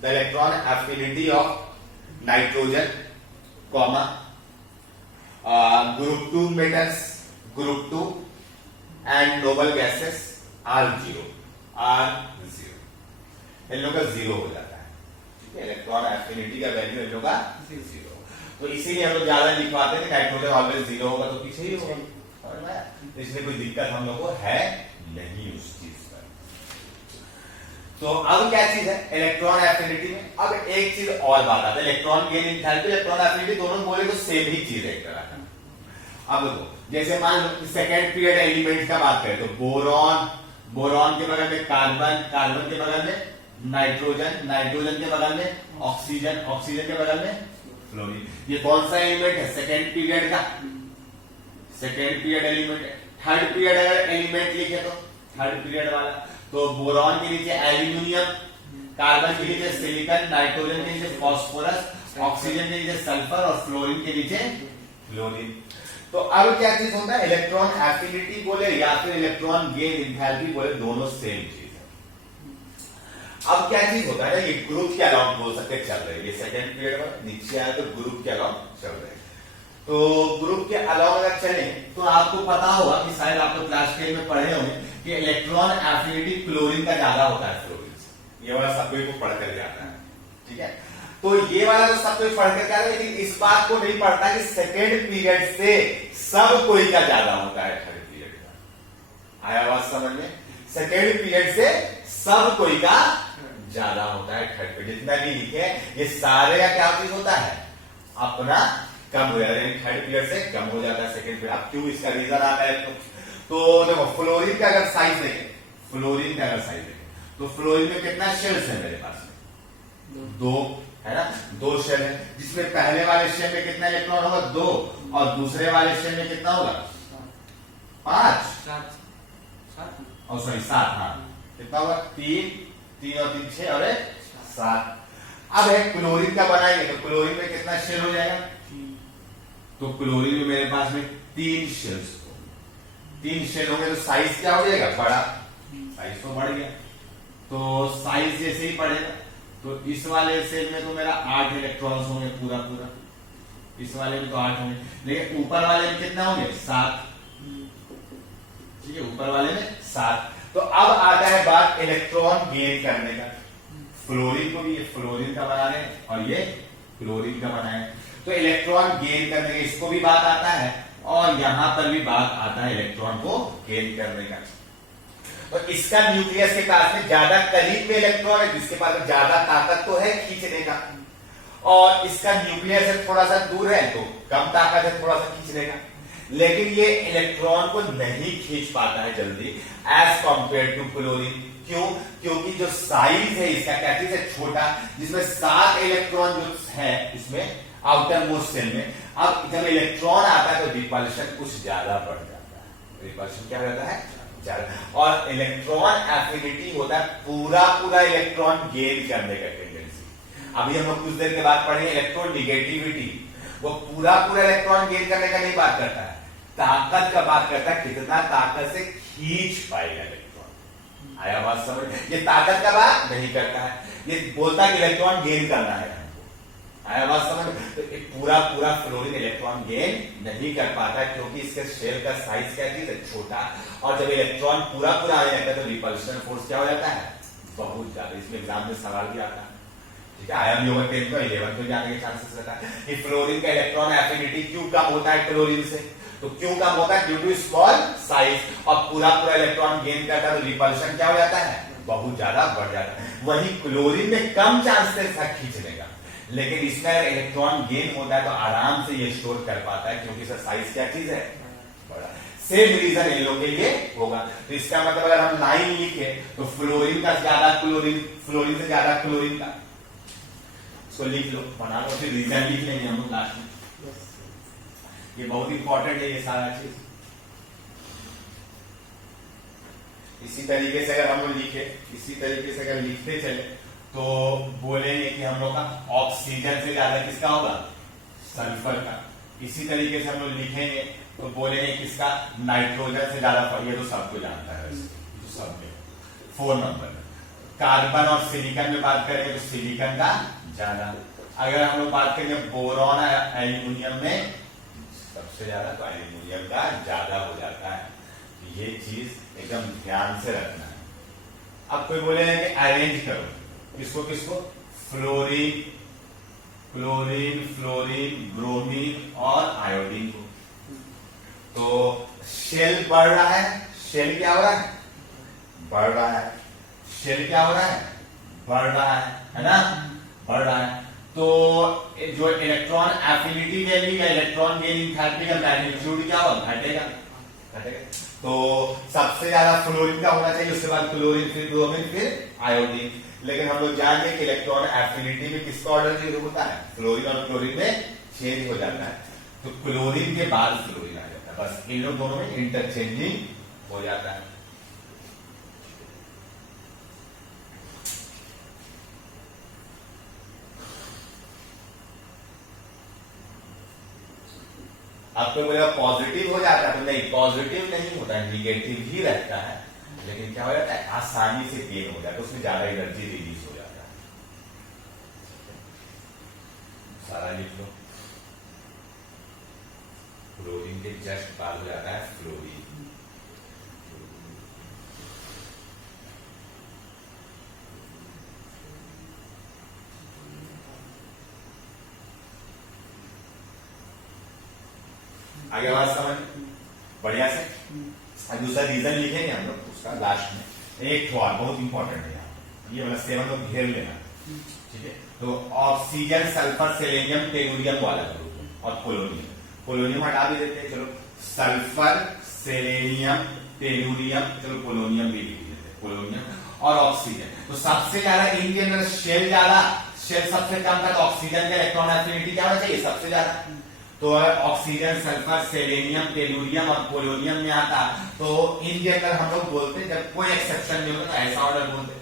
The electron affinity of nitrogen, group 2 metals, group 2 and noble gases are 0, इन लोग का 0 हो जाता है। ठीक है, इलेक्ट्रॉन एफिनिटी का वैल्यू इन लोग का 0। तो इसीलिए हम लोग ज्यादा लिखवाते हैं कि नाइट्रोजन ऑलवेज 0 होगा तो पीछे ही होगा, समझ में आया? तो इसलिए कोई दिक्कत हम लोग को है नहीं उस चीज पर। तो अब क्या चीज है इलेक्ट्रॉन एफिनिटी में, अब एक चीज और बात आता है, electron gain enthalpy electron affinity दोनों बोले तो सेम ही चीज है एक तरह का। अब देखो जैसे मान लो सेकेंड पीरियड एलिमेंट का बात करें तो बोरॉन के बगल में कार्बन के बगल में नाइट्रोजन के बगल में ऑक्सीजन के बगल में फ्लोरीन। ये कौन सा एलिमेंट है, सेकेंड पीरियड का, सेकेंड पीरियड एलिमेंट है। थर्ड पीरियड अगर एलिमेंट लिखे तो थर्ड पीरियड वाला, तो बोरॉन के नीचे एल्यूमिनियम, कार्बन के नीचे सिलिकॉन, नाइट्रोजन के नीचे फास्फोरस, ऑक्सीजन के नीचे सल्फर और फ्लोरीन के नीचे फ्लोरीन। तो अब क्या चीज होता है, इलेक्ट्रॉन एफिनिटी बोले या फिर इलेक्ट्रॉन गेन एंथैल्पी बोले, दोनों सेम चीज है। अब क्या चीज होता है ना, ये ग्रुप के अलाउंट बोल सकते चल रहे हैं, ये सेकेंड पीरियड में नीचे आया तो ग्रुप के अलाउंट चल रहे हैं। तो ग्रुप के अलावा अगर चले तो आपको पता होगा कि शायद आप लोग क्लास 10 में पढ़े होंगे कि इलेक्ट्रॉन एफिनिटी क्लोरीन का ज्यादा होता है फ्लोरीन से। ये वाला सब कोई को पढ़ कर जाता है, ठीक है। तो ये वाला तो सब कोई पढ़ कर जाता है, लेकिन इस बात को नहीं पढ़ता कि सेकेंड पीरियड से सब कोई का ज्यादा होता है थर्ड पीरियड का। आया बात समझ में, सेकेंड पीरियड से सब कोई का ज्यादा होता है थर्ड पीरियड। जितना भी लिखे ये सारे का क्या चीज होता है, अपना कम हो जाता है, थर्ड पीरियड से कम हो जाता है सेकेंड पीरियड। अब क्यों, इसका रीजन आता है। तो देखो फ्लोरीन का अगर साइज देखें, तो फ्लोरीन में कितना शेल्स है मेरे पास में, 2 है ना, 2 शेल है, जिसमें पहले वाले शेल में कितना इलेक्ट्रॉन होगा 2 और दूसरे वाले शेल में कितना होगा 5 सात सात और सॉरी 7, हाँ कितना होगा 3 3 और 3 6 और 7। अब है क्लोरीन का बनाएंगे तो क्लोरीन में कितना शेल हो जाएगा, तो क्लोरीन में मेरे पास में 3 शेल्स, 3 शेल होंगे तो साइज क्या हो जाएगा, बड़ा, साइज तो बढ़ गया। तो साइज जैसे ही बढ़ेगा तो इस वाले सेल में तो मेरा 8 इलेक्ट्रॉन्स होंगे पूरा पूरा, इस वाले में तो 8 होंगे, लेकिन ऊपर वाले में कितना होंगे 7, ठीक है, ऊपर वाले में 7। तो अब आता है बात इलेक्ट्रॉन गेन करने का। फ्लोरीन को भी ये फ्लोरीन का बना रहे हैं और ये क्लोरीन का बना है, तो इलेक्ट्रॉन गेन करने का इसको भी बात आता है और यहां पर भी बात आता है इलेक्ट्रॉन को गेन करने का। तो इसका न्यूक्लियस के पास में ज्यादा करीब में इलेक्ट्रॉन है, जिसके पास में ज्यादा ताकत तो है खींचने का, और इसका न्यूक्लियस से थोड़ा सा दूर है तो कम ताकत है थोड़ा सा खींचने का, लेकिन ये इलेक्ट्रॉन को नहीं खींच पाता है जल्दी एज कंपेयर टू क्लोरीन। क्यों? क्योंकि जो साइज है इसका क्या चीज है, छोटा, जिसमें 7 इलेक्ट्रॉन जो है इसमें आउटर मोस्ट सेल में, अब जब इलेक्ट्रॉन आता है तो रिपल्शन कुछ ज्यादा बढ़ जाता है, रिपल्शन क्या रहता है ज्यादा, और इलेक्ट्रॉन एफिनिटी होता है पूरा पूरा इलेक्ट्रॉन गेन करने का टेंडेंसी। अभी हम लोग कुछ देर के बाद पढ़ेंगे इलेक्ट्रॉन निगेटिविटी, वो पूरा पूरा इलेक्ट्रॉन गेन करने का नहीं बात करता है, ताकत का बात करता है, कितना ताकत से खींच पाएगा इलेक्ट्रॉन। आया बात समझ? ये ताकत का बात नहीं करता है, ये बोलता है कि इलेक्ट्रॉन गेन करना है हमको। आया बात समझ? तो ये पूरा पूरा फ्लोरीन इलेक्ट्रॉन गेन नहीं कर पाता है क्योंकि इसके शेल का साइज क्या चीज है, छोटा, और जब इलेक्ट्रॉन पूरा पूरा आने लगता है तो रिपल्शन फोर्स क्या हो जाता है, बहुत ज्यादा। इसमें एग्जाम में सवाल भी आता है, ठीक है, आया भी होगा 10 को 11 को जाने के चांसेस रहता है कि फ्लोरीन का इलेक्ट्रॉन एफिनिटी क्यों कम होता है क्लोरीन से, तो क्यों कम होता है, ड्यू टू स्मॉल साइज, और पूरा पूरा इलेक्ट्रॉन गेन करता है तो रिपल्शन क्या हो जाता है, बहुत ज्यादा बढ़ जाता है। वही क्लोरीन में कम चांसेस है खींचने का, लेकिन इसमें इलेक्ट्रॉन गेन होता है तो आराम से ये स्टोर कर पाता है क्योंकि इसका साइज क्या चीज है, बड़ा। सेम रीजन इन लोगों के लिए होगा, तो इसका मतलब अगर हम लाइन लिखे तो फ्लोरीन का ज्यादा क्लोरीन, फ्लोरीन से ज्यादा क्लोरीन का, इसको लिख लो, बना लो, फिर रीजन लिख लेंगे हम लोग लास्ट में। ये बहुत इंपॉर्टेंट है ये सारा चीज। इसी तरीके से अगर हम लोग लिखे, इसी तरीके से अगर लिखते चले तो बोलेंगे कि हम लोग का ऑक्सीजन से ज्यादा किसका होगा, सल्फर का। इसी तरीके से हम लोग लिखेंगे तो बोलेंगे किसका, नाइट्रोजन से ज्यादा, ये तो सबको जानता है तो सब में 4 नंबर। कार्बन और सिलिकॉन में बात करेंगे तो सिलिकॉन का ज्यादा। अगर हम लोग बात करेंगे बोरॉन और एल्यूमिनियम में सबसे ज्यादा, तो एल्यूमिनियम का ज्यादा हो जाता है। ये चीज एकदम ध्यान से रखना है। अब कोई बोलेगा कि अरेंज करो, किसको किसको, फ्लोरीन, क्लोरीन, फ्लोरीन, ब्रोमीन और आयोडीन को, तो शेल बढ़ रहा है, शेल क्या हो रहा है, बढ़ रहा है, शेल क्या हो रहा है, बढ़ रहा है ना, बढ़ रहा है। तो जो इलेक्ट्रॉन एफिनिटी वैल्यू या इलेक्ट्रॉन गेन एंथैल्पी का मैग्नीट्यूड क्या होगा, घटेगा, घटेगा। तो सबसे ज्यादा फ्लोरीन का होना चाहिए, उसके बाद क्लोरीन, फिर ब्रोमीन, फिर आयोडीन। लेकिन हम लोग जानते हैं कि इलेक्ट्रॉन एफिनिटी में किसका ऑर्डर चेंज होता है, फ्लोरीन और क्लोरीन में चेंज हो जाता है, तो क्लोरीन के बाद फ्लोरीन आ जाता है, बस इन लोग दोनों में इंटरचेंजिंग हो जाता है। आपको बोला पॉजिटिव हो जाता है, तो नहीं, पॉजिटिव नहीं होता है, निगेटिव ही रहता है, लेकिन क्या हो जाता है, आसानी से गेन हो जाता है, उसमें ज्यादा एनर्जी रिलीज हो जाता है। सारा लिख लो, क्लोरीन के जस्ट बाद हो जाता है फ्लोरीन। आगे बात समझ, बढ़िया से। अब दूसरा रीजन लिखेंगे हम लोग उसका लास्ट में, एक और बहुत इंपॉर्टेंट है यहाँ, ये वाला 7 को घेर लेना, ठीक है। तो ऑक्सीजन, सल्फर, सेलेनियम, टेलुरियम वाला ग्रुप और पोलोनियम, पोलोनियम हटा भी देते हैं, चलो सल्फर, सेलेनियम, टेलुरियम, चलो पोलोनियम भी लिख देते हैं, पोलोनियम और ऑक्सीजन। तो सबसे ज्यादा इन जनरल शेल ज्यादा, शेल सबसे कम था, तो ऑक्सीजन का इलेक्ट्रॉन एफिनिटी क्या होना चाहिए, सबसे ज्यादा। तो ऑक्सीजन, सल्फर, सेलेनियम, टेलुरियम और पोलोनियम में आता, तो इन जनरल हम लोग बोलते हैं, जब कोई एक्सेप्शन नहीं होता तो ऐसा ऑर्डर बोलते हैं।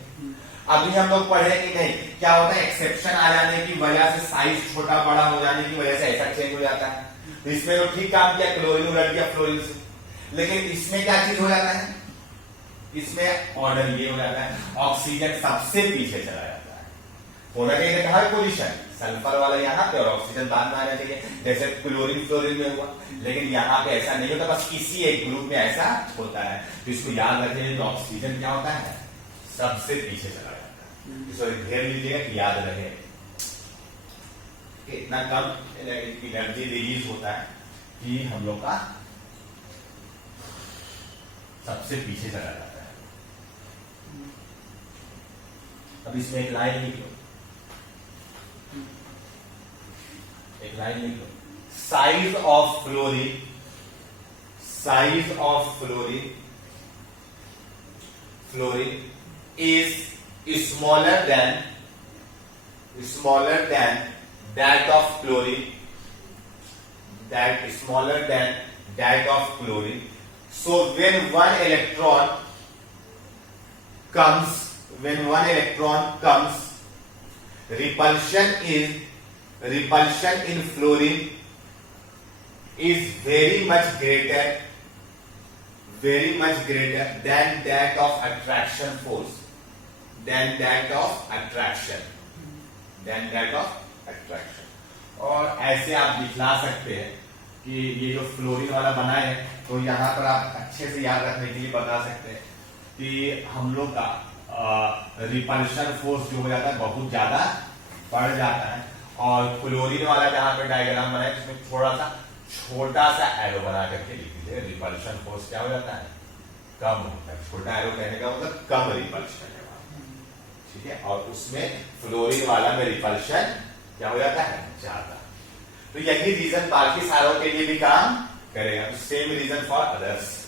अभी हम लोग पढ़े कि नहीं क्या होता है, एक्सेप्शन आ जाने की वजह से साइज छोटा बड़ा हो जाने की वजह से ऐसा चेंज हो जाता है। तो इसमें तो ठीक काम किया, क्लोरीन उलट गया फ्लोरीन से, लेकिन इसमें क्या चीज हो जाता है, इसमें ऑर्डर ये हो जाता है, ऑक्सीजन सबसे पीछे चला जाता है। होना चाहिए कहा पोजीशन, सल्फर वाला यहाँ पे और ऑक्सीजन बाद में आना चाहिए, जैसे क्लोरीन फ्लोरीन में हुआ, लेकिन यहाँ पे ऐसा नहीं होता, बस किसी एक ग्रुप में ऐसा होता है। तो इसको याद रखिए, तो ऑक्सीजन क्या होता है, सबसे पीछे चला जाता है। इसको घेर लीजिएगा कि याद रहे, इतना कम एनर्जी रिलीज होता है कि हम लोग का सबसे पीछे चला जाता है। अब इसमें एक लाइन लिख लो, एक लाइन लिख लो, size of fluorine, size of fluorine, fluorine is smaller than that of chlorine, that smaller than that of chlorine. So when one electron comes, repulsion in fluorine is very much greater than that of attraction force, than that of attraction. और ऐसे आप दिखला सकते हैं कि ये जो fluorine वाला बना है, तो यहाँ पर आप अच्छे से याद रखने के लिए बता सकते हैं कि हम लोग का रिपल्शन फोर्स जो हो जाता है बहुत ज्यादा बढ़ जाता है, और फ्लोरीन वाला जहां पे डायग्राम बना है उसमें थोड़ा सा छोटा सा एरो बना करके लिख दीजिए, रिपल्शन फोर्स क्या हो जाता है, कम होता है। छोटा एरो कहने का मतलब कम रिपल्शन है, ठीक है, और उसमें फ्लोरीन वाला में रिपल्शन क्या हो जाता है, ज्यादा। तो यही रीजन बाकी सारों के लिए भी काम करेगा, तो सेम रीजन फॉर अदर्स।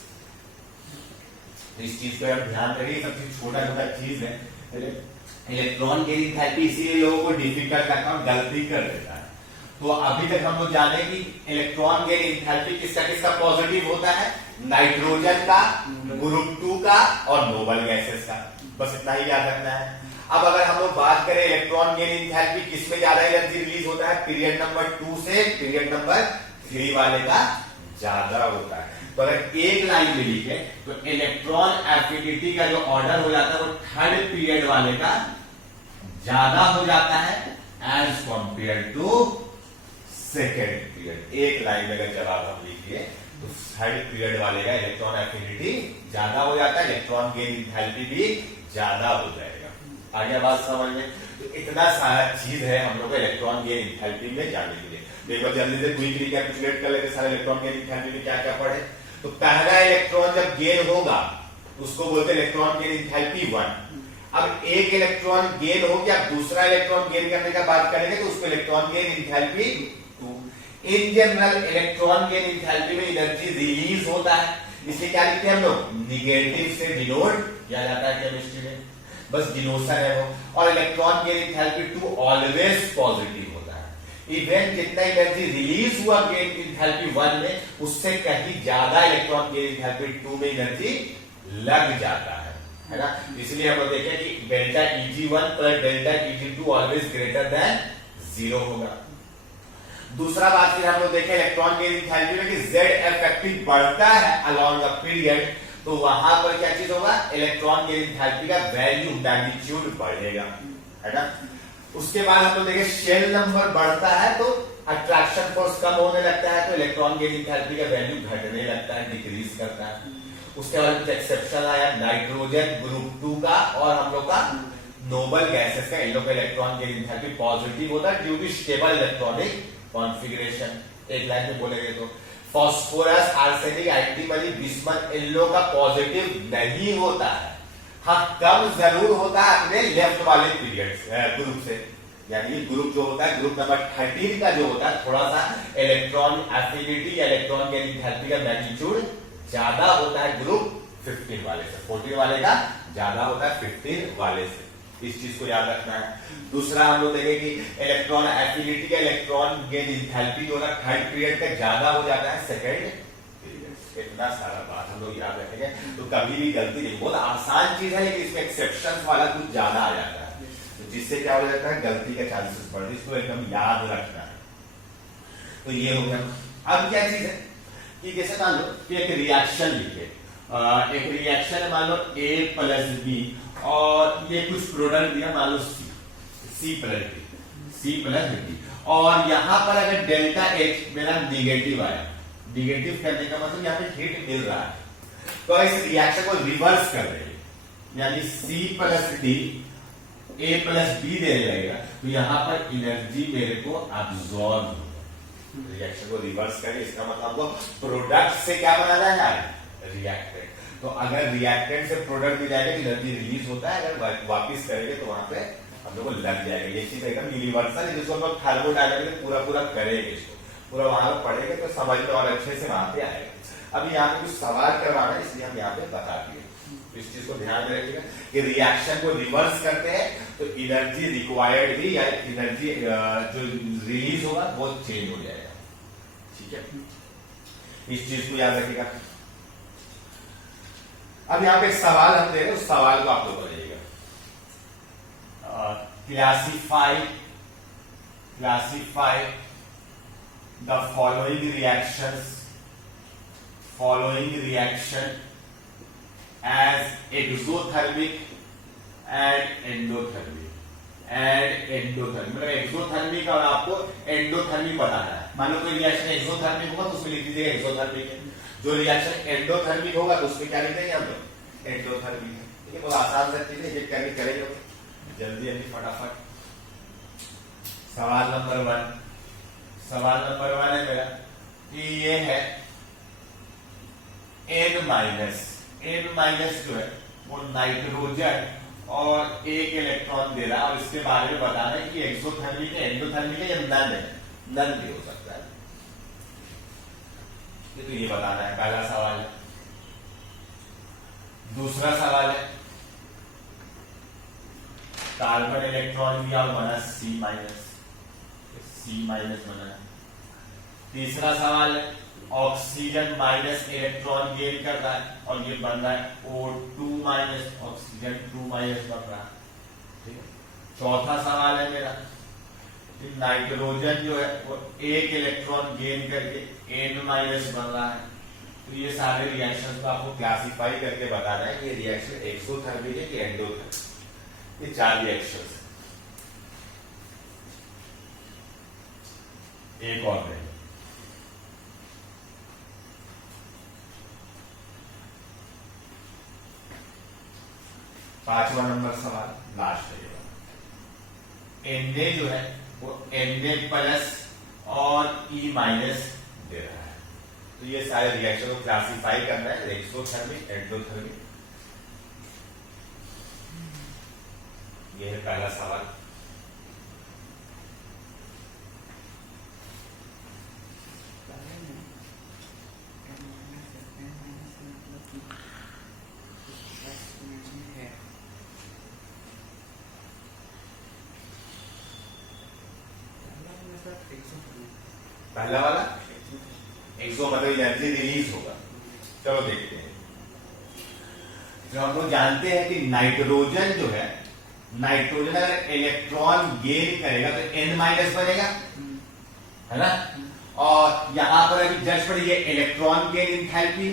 इस चीज को आप ध्यान रखिए, सब चीज छोटा छोटा चीज है। इलेक्ट्रॉन के एंथैल्पी इसीलिए लोगों को डिफिकल्ट लगता है, गलती कर देता है। तो अभी तक हम लोग जाने कि इलेक्ट्रॉन के एंथैल्पी किसका किसका पॉजिटिव होता है, नाइट्रोजन का, ग्रुप 2 का और नोबल गैसेस का, बस इतना ही याद रखना है। अब अगर हम लोग बात करें इलेक्ट्रॉन गेन एंथैल्पी किसमें ज्यादा एनर्जी रिलीज होता है, पीरियड नंबर 2 से पीरियड नंबर 3 वाले का ज्यादा होता है। तो अगर एक लाइन में लिखे तो इलेक्ट्रॉन एफिनिटी का जो ऑर्डर हो जाता है वो थर्ड पीरियड वाले का ज्यादा हो जाता है as compare to second period. एक लाइन में अगर जवाब हम लिखिए तो थर्ड पीरियड वाले का इलेक्ट्रॉन एफिनिटी ज्यादा हो जाता है, इलेक्ट्रॉन गेन एंथैल्पी भी ज्यादा हो जाएगा। आगे बात समझ में, तो इतना सारा चीज है हम लोग को इलेक्ट्रॉन गेन एंथैल्पी में जाने के लिए। देखो जल्दी से क्विकली कैलकुलेट कर लेते सारे इलेक्ट्रॉन गेन एंथैल्पी में क्या क्या पढ़े। तो पहला इलेक्ट्रॉन जब गेन होगा उसको बोलते हैं इलेक्ट्रॉन गेन एंथैल्पी 1। अब एक इलेक्ट्रॉन गेन हो गया, दूसरा इलेक्ट्रॉन गेन करने का बात करेंगे तो उसको electron gain enthalpy 2। In general electron gain enthalpy में एनर्जी रिलीज होता है, इसलिए क्या लिखते हैं हम लोग, निगेटिव से डिनोट किया जाता है केमिस्ट्री में, बस डिनोशन है वो। और electron gain enthalpy 2 always positive होता है। इवन जितना एनर्जी रिलीज हुआ गेन एंथैल्पी 1 में उससे कहीं ज्यादा इलेक्ट्रॉन गेन एंथैल्पी 2 में एनर्जी लग जाता है ना। इसलिए हम लोग देखें कि delta Eg1 plus delta Eg2 always greater than 0 होगा। दूसरा बात फिर हम लोग देखें इलेक्ट्रॉन गेन एंथैल्पी में कि Z इफेक्टिव बढ़ता है अलोंग द पीरियड, तो वहां पर क्या चीज होगा, इलेक्ट्रॉन गेन एंथैल्पी का वैल्यू मैग्नीट्यूड बढ़ेगा, है ना। उसके बाद हम लोग देखें शेल नंबर बढ़ता है तो अट्रैक्शन फोर्स कम होने लगता है, तो इलेक्ट्रॉन गेन एंथैल्पी का वैल्यू घटने लगता है, डिक्रीज करता है। उसके बाद कुछ एक्सेप्शन आया नाइट्रोजन ग्रुप 2 का और हम लोग का नोबल गैसेस का, इन लोग का इलेक्ट्रॉन गेन एंथैल्पी पॉजिटिव होता है due to stable electronic configuration. एक लाइन में बोलेंगे तो फास्फोरस, आर्सेनिक, एंटीमनी, बिस्मथ इन लोग का पॉजिटिव नहीं होता है, हाँ कम जरूर होता है अपने लेफ्ट वाले पीरियड ग्रुप से। यानी ग्रुप जो होता है ग्रुप नंबर 13 का जो होता है थोड़ा सा इलेक्ट्रॉन एफिनिटी या इलेक्ट्रॉन गेन एंथैल्पी का मैग्नीट्यूड ज्यादा होता है ग्रुप 15 वाले से, 14 वाले का ज्यादा होता है 15 वाले से। इस चीज को याद रखना है। दूसरा हम लोग देखें कि इलेक्ट्रॉन एफिनिटी का इलेक्ट्रॉन गेन इंथैल्पी जो है थर्ड पीरियड का ज्यादा हो जाता है सेकंड पीरियड। इतना सारा बात हम लोग याद रखेंगे तो कभी भी गलती नहीं। बहुत आसान चीज है लेकिन इसमें एक्सेप्शन वाला कुछ ज्यादा आ जाता है, तो जिससे क्या हो जाता है गलती का चांसेस बढ़, इसको एकदम याद रखना है। तो ये हो गया। अब क्या चीज है कि जैसे मान लो कि एक रिएक्शन लिखे, एक रिएक्शन है मान लो A प्लस बी और ये कुछ प्रोडक्ट दिया मान लो C प्लस बी और यहां पर अगर डेल्टा H मेरा निगेटिव आया, निगेटिव करने का मतलब यहाँ पे हीट मिल रहा है, तो इस रिएक्शन को रिवर्स कर देंगे, यानी C plus D A plus B देने लगेगा, तो यहां पर एनर्जी मेरे को अब्सॉर्ब होगा। रिएक्शन को रिवर्स करें, इसका मतलब हमको प्रोडक्ट से क्या बनाना है रिएक्टेंट। तो अगर रिएक्टेंट से प्रोडक्ट भी जाएगा तो एनर्जी रिलीज होता है, अगर वापस करेंगे तो वहां पे हम लोग को लग जाएगा। ये चीज एकदम यूनिवर्सल है जिसको हम लोग थर्मोडायनामिक्स पूरा करेंगे, इसको पूरा वहां पर पढ़ेंगे तो समझ में और अच्छे से वहां पे आएगा। अभी यहाँ पे कुछ सवाल करवाना है इसलिए हम यहाँ पे बता दिए, तो इस चीज को ध्यान में रखिएगा कि रिएक्शन को रिवर्स करते हैं तो एनर्जी रिक्वायर्ड भी या एनर्जी जो रिलीज होगा वो चेंज हो जाएगा। ठीक है, इस चीज को याद रखिएगा। अब यहाँ पे एक सवाल हम दे रहे हैं, उस सवाल को आप लोग करिएगा। Classify the following reaction as exothermic and endothermic मतलब एक्सोथर्मिक और आपको एंडोथर्मिक बताना है। मान लो कोई रिएक्शन एक्सोथर्मिक होगा तो उसमें लिख दीजिएगा एक्सोथर्मिक है, जो रिएक्शन एंडोथर्मिक होगा तो उसमें क्या लिख देंगे हम लोग एंडोथर्मिक है। ठीक है, बहुत आसान सा चीज है, ये करेंगे जल्दी फटाफट। सवाल नंबर 1 है मेरा कि ये है N माइनस जो है वो नाइट्रोजन और एक इलेक्ट्रॉन दे रहा है और इसके बारे में बताना है कि एक्सोथर्मिक है, एंडोथर्मिक है या नन भी हो सकता है। तो ये बताना है, पहला सवाल है। दूसरा सवाल है कार्बन इलेक्ट्रॉन दिया बना C माइनस बना है। तीसरा सवाल है ऑक्सीजन माइनस इलेक्ट्रॉन गेन कर रहा है और ये बन रहा है O2 माइनस, ऑक्सीजन 2 माइनस बन रहा है। ठीक है, चौथा सवाल है मेरा कि नाइट्रोजन जो है वो एक इलेक्ट्रॉन गेन करके N माइनस बन रहा है। तो ये सारे रिएक्शंस को आपको क्लासिफाई करके बताना है कि ये रिएक्शन एक्सोथर्मिक है कि एंडोथर्मिक। ये 4 रिएक्शंस। एक और है पांचवा नंबर सवाल, लास्ट है। Na जो है वो Na प्लस और E माइनस दे रहा है, तो ये सारे रिएक्शन को क्लासिफाई करना है एक्सोथर्मिक एंडोथर्मिक। ये है पहला सवाल। पहला वाला एक्सो मतलब एनर्जी रिलीज होगा। चलो देखते हैं। जो हम लोग जानते हैं कि नाइट्रोजन जो है, नाइट्रोजन अगर इलेक्ट्रॉन गेन करेगा तो N माइनस बनेगा, है ना। और यहां पर अभी जस्ट पर ये इलेक्ट्रॉन गेन इंथैल्पी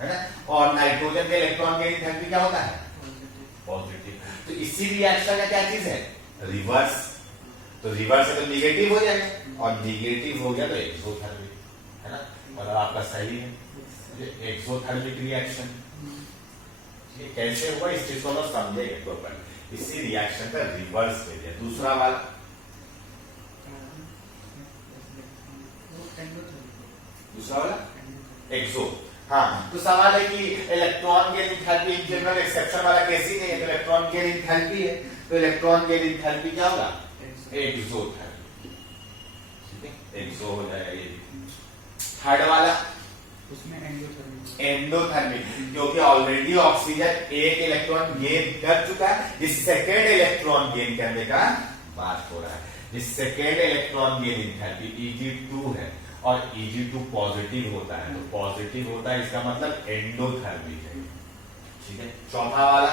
है ना, और नाइट्रोजन का इलेक्ट्रॉन गेन इंथैल्पी क्या होता है पॉजिटिव। तो इसी रिएक्शन का क्या चीज है रिवर्स। तो रिवर्स है तो निगेटिव हो जाएगा और निगेटिव हो गया तो एक्सोथर्मिक, है ना, मतलब आपका सही है ये एक्सोथर्मिक रिएक्शन। ये कैसे हुआ इस चीज को हम समझेंगे प्रॉपर। इसी रिएक्शन का रिवर्स दे दिया। दूसरा वाला एक्सो। हाँ, तो सवाल है कि electron gain enthalpy in general exception वाला कैसी नहीं है, तो इलेक्ट्रॉन गेन एंथैल्पी है तो इलेक्ट्रॉन गेन एंथैल्पी क्या होगा एक्सोथर्मिक। ठीक है, एक्सो हो जाएगा ये। थर्ड वाला उसमें एंडोथर्मिक। एंडोथर्मिक, क्योंकि ऑलरेडी ऑक्सीजन एक इलेक्ट्रॉन गेन कर चुका है, इस सेकेंड इलेक्ट्रॉन गेन करने का बात हो रहा है। इस second electron gain enthalpy Eg2 है और Eg2 पॉजिटिव होता है, तो पॉजिटिव होता है इसका मतलब एंडोथर्मिक है। ठीक है, चौथा वाला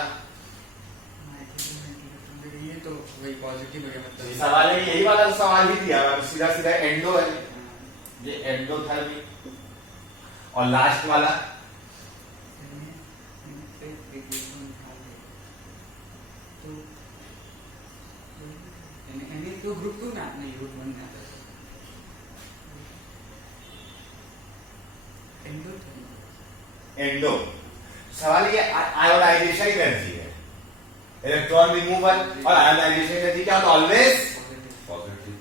ये तो वही पॉजिटिव हो गया मतलब। ये सवाल है, यही वाला तो सवाल ही दिया सीधा सीधा एंडो है, ये एंडोथर्मिक। और लास्ट वाला तो ग्रुप 2 में नहीं ग्रुप 1 में आता है एंडो। सवाल ये आयोनाइजेशन एनर्जी है, इलेक्ट्रॉन रिमूवल और आयोनाइजेशन एनर्जी क्या होता है? Always positive.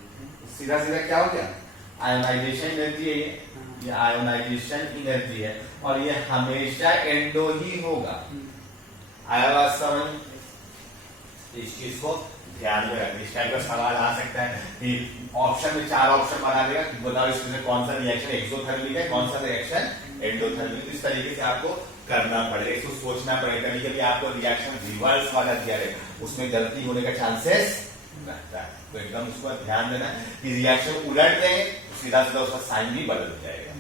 सीधा सीधा क्या हो गया? आयोनाइजेशन एनर्जी है ये आयोनाइजेशन एनर्जी है और ये हमेशा एंडो ही होगा। आया बात समझ? इस चीज को ध्यान में रखना। इस टाइप का सवाल आ सकता है कि ऑप्शन में 4 ऑप्शन बना देगा, बताओ इसमें से कौन सा रिएक्शन एक्सोथर्मिक है, कौन सा रिएक्शन एंडोथर्मिक। इस तरीके से आपको करना पड़ेगा, इसको सोचना पड़ेगा। कभी कभी आपको रिएक्शन रिवर्स वाला दिया रहेगा, उसमें गलती होने का चांसेस रहता है, तो एकदम उसको ध्यान देना कि रिएक्शन उलट देंगे तो सीधा सीधा उसका साइन भी बदल जाएगा,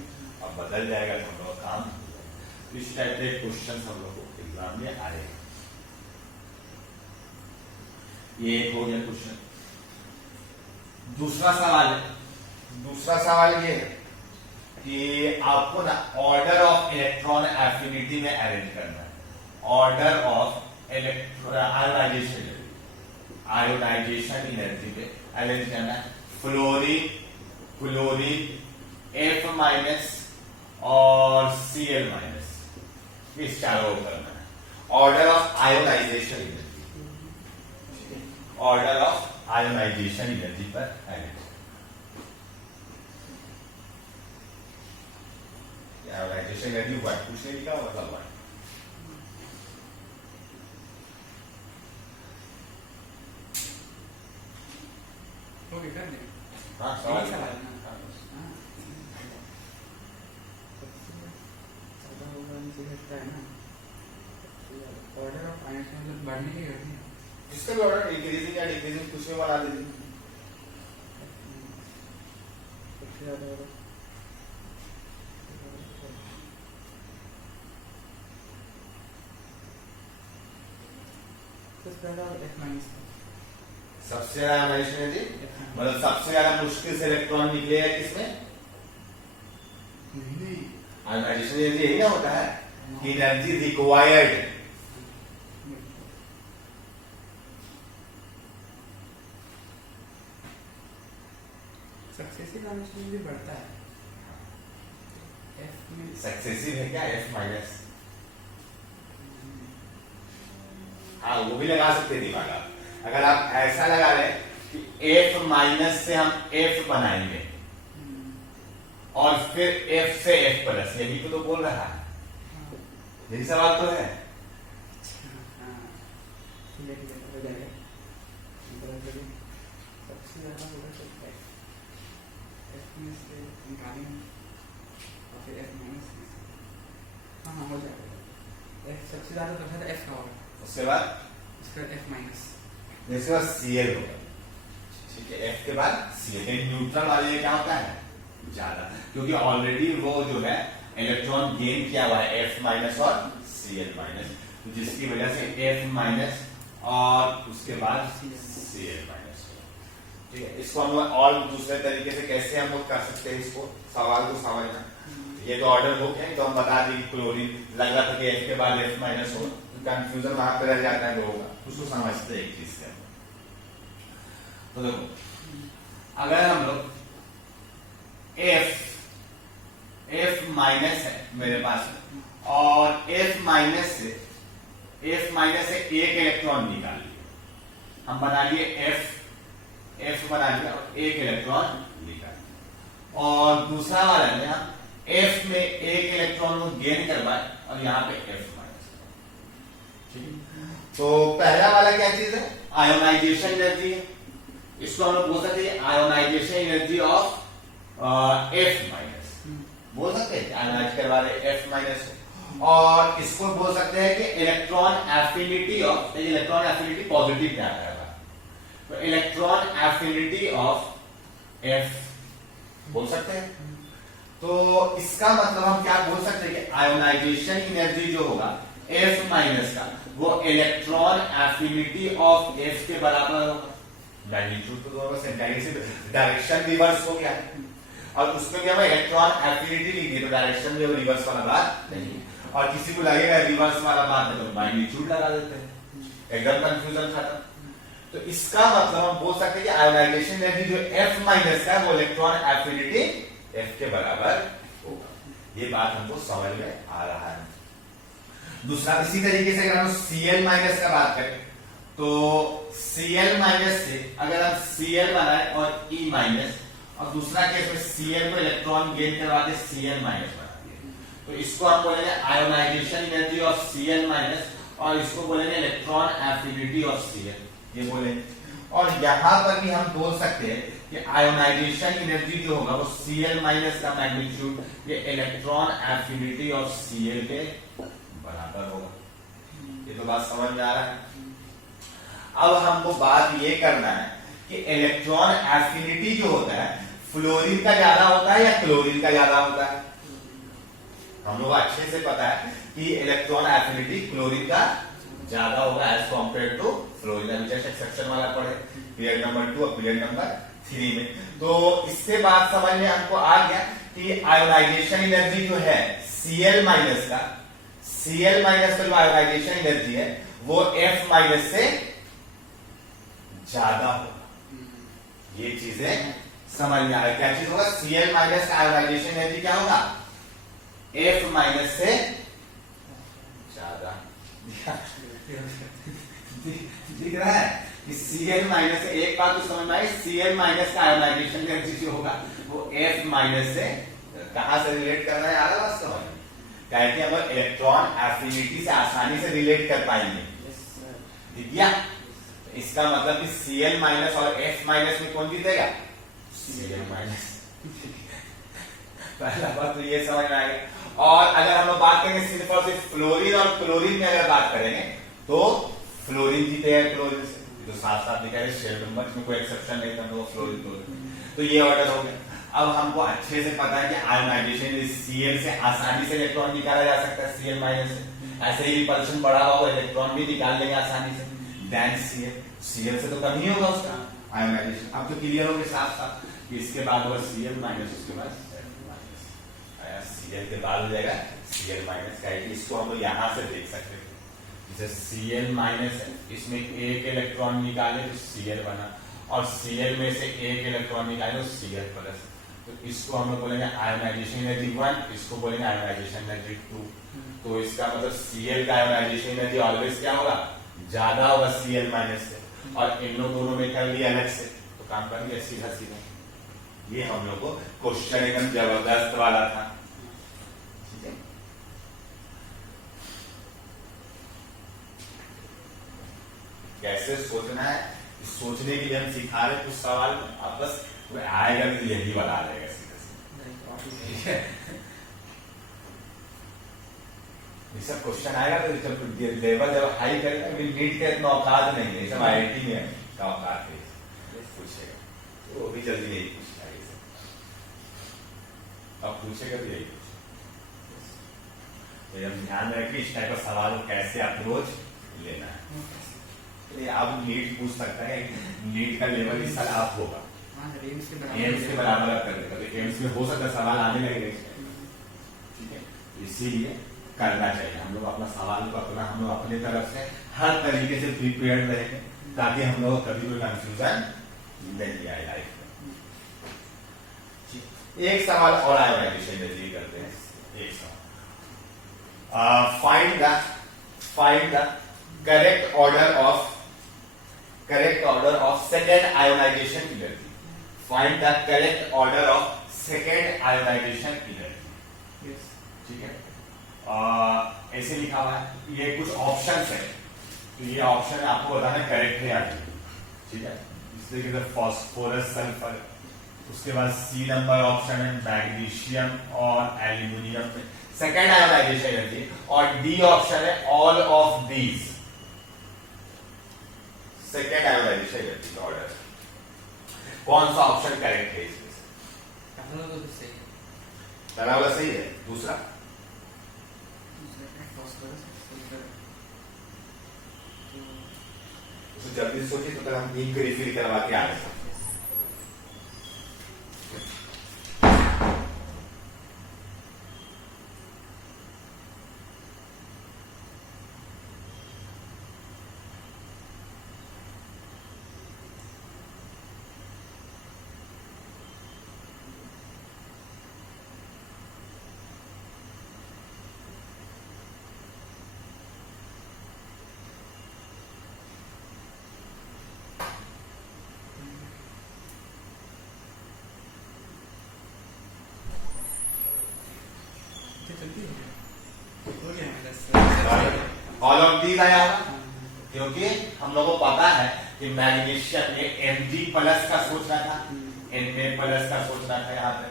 और बदल जाएगा तो हम लोग काम। इस टाइप के क्वेश्चन हम लोग को एग्जाम में आएगा। ये एक हो गया क्वेश्चन। दूसरा सवाल है, दूसरा सवाल ये है कि आपको ना ऑर्डर ऑफ इलेक्ट्रॉन एफिनिटी में अरेंज करना है। Order of electron ionization energy पे अरेंज करना है। फ्लोरीन F माइनस और Cl माइनस, इस चारों को करना है। Order of ionization energy, order of ionization energy पर अरेंज। आयोनाइजेशन एनर्जी हुआ कुछ नहीं लिखा, मतलब हुआ ओके कर ले। हाँ सवाल सवाल है ना। ऑर्डर ऑफ आयंस मतलब बढ़ने की घटना। जिसका भी ऑर्डर इंक्रीजिंग या डिक्रीजिंग कुछ में बना दीजिए। सबसे ज्यादा ऑर्डर F माइनस। सबसे ज्यादा आयोनाइजेशन एनर्जी मतलब सबसे ज्यादा मुश्किल से इलेक्ट्रॉन निकलेगा किसमें? नहीं आयोनाइजेशन एनर्जी यही ना होता है, एनर्जी रिक्वायर्ड। सक्सेसिव आयंस भी बढ़ता है। F में सक्सेसिव है क्या? F माइनस, हाँ वो भी लगा सकते हैं दिमाग आप। अगर आप ऐसा लगा रहे कि F माइनस से हम F बनाएंगे और फिर F से F प्लस, यही तो बोल रहा है, यही सवाल तो है। ठीक है हो जाएगा। सबसे ज्यादा होगा तो F में से निकालेंगे और फिर F माइनस। हाँ हो जाएगा। F सबसे ज्यादा तो है F का होगा, उसके बाद F माइनस, इसके बाद Cl होगा। ठीक है, F के बाद Cl। न्यूट्रल वाले क्या होता है? ज्यादा, क्योंकि ऑलरेडी वो जो है इलेक्ट्रॉन गेन किया हुआ है F माइनस और Cl माइनस, जिसकी वजह से F माइनस और उसके बाद Cl माइनस। ठीक है, इसको हम लोग और दूसरे तरीके से कैसे हम लोग कर सकते हैं, इसको सवाल को समझना। ये तो ऑर्डर हो गया, तो हम बता दें क्लोरीन लग रहा था कि F के बाद F माइनस हो, कंफ्यूजन वहां पर रह जाता है लोगों का, उसको समझते हैं एक चीज से। तो देखो, अगर हम लोग F माइनस है मेरे पास और F माइनस से एक इलेक्ट्रॉन निकाल लिया, हम बना लिए F बना लिया और एक इलेक्ट्रॉन निकाल लिया। और दूसरा वाला में हम F में एक इलेक्ट्रॉन को गेन करवाए और यहाँ पे F माइनस। तो पहला वाला क्या चीज है? आयोनाइजेशन एनर्जी है, इसको हम लोग बोल सकते हैं ionization energy of F minus. बोल सकते हैं आयोनाइज करवा रहे F माइनस को, और इसको बोल सकते हैं कि electron affinity of, electron affinity positive क्या रहेगा, तो इलेक्ट्रॉन एफिनिटी ऑफ F बोल सकते हैं। तो इसका मतलब हम क्या बोल सकते हैं कि आयोनाइजेशन एनर्जी जो होगा F माइनस का, वो इलेक्ट्रॉन एफिनिटी ऑफ F के बराबर होगा। मैग्नीट्यूड तो दोनों से डायरेक्शन रिवर्स हो गया, और उसमें भी हमें इलेक्ट्रॉन एफिनिटी लिखी है, तो डायरेक्शन में रिवर्स वाला बात नहीं। और किसी को लगेगा रिवर्स वाला बात है तो मैग्नीट्यूड लगा देते हैं, एकदम कंफ्यूजन खत्म। तो इसका मतलब हम बोल सकते हैं कि आयोनाइजेशन एनर्जी जो F माइनस का है वो इलेक्ट्रॉन एफिनिटी F के बराबर होगा। ये बात हमको समझ में आ रहा है। दूसरा इसी तरीके से अगर हम Cl माइनस का बात करें तो Cl माइनस से अगर हम Cl बनाए और E माइनस, और दूसरा केस में Cl को इलेक्ट्रॉन गेन करवा के Cl माइनस बना दिए, तो इसको हम बोलेंगे ionization energy of Cl minus, और इसको बोलेंगे इलेक्ट्रॉन एफिनिटी ऑफ Cl, ये बोलेंगे। और यहां पर भी हम बोल सकते हैं कि आयोनाइजेशन एनर्जी जो होगा वो Cl माइनस का मैग्नीट्यूड ये इलेक्ट्रॉन एफिनिटी ऑफ Cl के बराबर होगा। ये तो बात समझ में आ रहा है। अब हमको बात ये करना है कि इलेक्ट्रॉन एफिनिटी जो होता है फ्लोरीन का ज्यादा होता है या क्लोरीन का ज्यादा होता है। हम लोग अच्छे से पता है कि इलेक्ट्रॉन एफिनिटी क्लोरीन का ज्यादा होगा एज कॉम्पेयर टू फ्लोरीन। अभी जस्ट एक्सेप्शन वाला पढ़े पीरियड नंबर 2 और पीरियड नंबर 3 में। तो इसके बाद समझ में हमको आ गया कि आयोनाइजेशन एनर्जी जो है Cl माइनस का, Cl माइनस का जो आयोनाइजेशन एनर्जी है वो F माइनस से ज्यादा होगा। ये चीजें समझ में आ रही। क्या चीज होगा, Cl माइनस का आयोनाइजेशन एनर्जी क्या होगा, F माइनस से ज्यादा। दिख रहा है कि Cl माइनस से, एक बात तो समझ में आई, Cl माइनस का आयोनाइजेशन एनर्जी जो होगा वो F माइनस से कहां से रिलेट करना है, आ रहा है समझ में। क्या कि हम इलेक्ट्रॉन एफिनिटी से आसानी से रिलेट कर पाएंगे। ठीक है, इसका मतलब कि Cl माइनस और F माइनस में कौन जीतेगा, Cl माइनस। पहला बात तो ये समझ में आएगा। और अगर हम लोग बात करेंगे सिर्फ और सिर्फ फ्लोरीन और क्लोरीन में अगर बात करेंगे तो फ्लोरीन जीतेगा क्लोरीन से, तो साथ साथ दिखा रहे शेयर नंबर में कोई एक्सेप्शन नहीं था, तो फ्लोरीन क्लोरीन। तो ये ऑर्डर हो गया। अब हमको अच्छे से पता है कि आयोनाइजेशन Cl से आसानी से इलेक्ट्रॉन निकाला जा सकता है Cl माइनस से। ऐसे ही रिपल्शन बढ़ा हुआ इलेक्ट्रॉन भी निकाल लेंगे आसानी से देन Cl से तो कम ही होगा उसका आयोनाइजेशन। अब तो क्लियर हो गया साफ साफ कि इसके बाद होगा Cl माइनस, उसके बाद Cl के बाद हो जाएगा Cl माइनस का। इसको हम लोग यहाँ से देख सकते हैं, जैसे Cl माइनस है, इसमें एक इलेक्ट्रॉन निकाले तो Cl बना, और Cl में से एक इलेक्ट्रॉन निकाले तो Cl प्लस। तो इसको हम लोग बोलेंगे आयोनाइजेशन एनर्जी 1, इसको बोलेंगे आयोनाइजेशन एनर्जी 2। तो इसका मतलब Cl का आयोनाइजेशन एनर्जी ऑलवेज क्या होगा, ज्यादा होगा Cl माइनस से, और इन लोग दोनों में कर लिया अलग से तो काम कर लिया सीधा सीधा। ये हम लोग को क्वेश्चन एकदम जबरदस्त वाला था। ठीक है, कैसे सोचना है, सोचने के लिए हम सिखा रहे कुछ सवाल, आप बस आएगा तो यही बना लेगा सीधा। ये सब क्वेश्चन आएगा तो जब लेवल जब हाई करेगा, नीट का इतना औकात नहीं है, सब IIT में का औकात है, पूछेगा तो वो भी जल्दी यही पूछेगा, ये सब अब पूछेगा तो यही पूछेगा। तो हम ध्यान रखें इस टाइप का सवाल को कैसे अप्रोच लेना है। अब नीट पूछ सकता है, नीट का लेवल इस साल आप होगा एम्स के बराबर कर देगा, तो एम्स में हो सकता है सवाल आने लगेगा। ठीक है, इसीलिए करना चाहिए हम लोग अपना सवाल को अपना, हम लोग अपने तरफ से हर तरीके से प्रिपेयर्ड रहेंगे ताकि हम लोग कभी कोई कंफ्यूजन नहीं आए लाइफ में। एक सवाल और आयोनाइजेशन एनर्जी करते हैं। एक सवाल, find the correct order of second ionization energy. Find the correct order of second ionization energy. ठीक है, ऐसे लिखा हुआ है, ये कुछ ऑप्शंस है, तो ये ऑप्शन आपको बताना करेक्ट है या नहीं। ठीक है, इस तरीके से फास्फोरस सल्फर, उसके बाद सी नंबर ऑप्शन है मैग्नीशियम और एल्यूमिनियम में सेकेंड आयोनाइजेशन एनर्जी, और डी ऑप्शन है all of these, second ionization energy का ऑर्डर। कौन सा ऑप्शन करेक्ट है इसमें से? पहला तो सही है, पहला वाला सही है, दूसरा तो जल्दी सोचिए, तो हम इंक रिफिल करवा के आ रहे हैं। ऑल ऑफ दीज आया होगा, क्योंकि हम लोगों को पता है कि मैग्नीशियम में Mg प्लस का सोचना था, Na प्लस का सोचना था यहाँ पे,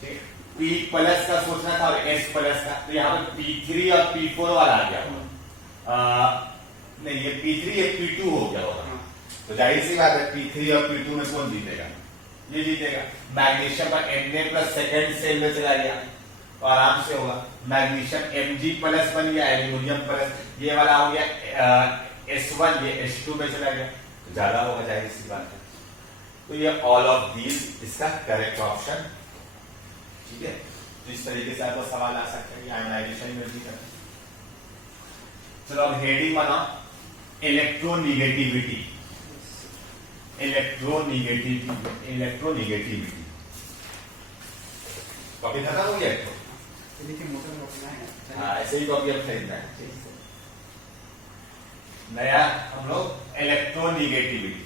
ठीक, P प्लस का सोचना था और S प्लस का, तो यहाँ पे P3 और P4 वाला आ गया। नहीं, ये P3 ये P2 हो गया होगा, तो जाहिर सी बात है P3 और P2 में कौन जीतेगा? ये जीतेगा। मैग्नीशियम का Na प्लस सेकेंड सेल में चला गया तो आराम से होगा। मैग्नीशियम Mg प्लस बन गया, एल्यूमिनियम प्लस, ये वाला हो गया S1, ये S2 में चला गया, तो ज्यादा होगा, जाहिर सी बात है। तो ये ऑल ऑफ दीज इसका करेक्ट ऑप्शन, ठीक है। तो इस तरीके से आपको सवाल आ सकता है आयोनाइजेशन एनर्जी का। चलो अब हेडिंग बनाओ, इलेक्ट्रोनिगेटिविटी, इलेक्ट्रोनिगेटिविटी कॉपी खत्म हो गया तो देखिए मोटर रखना है। हाँ, ऐसे ही कॉपी अब खरीदना है। नया हम लोग इलेक्ट्रोनिगेटिविटी,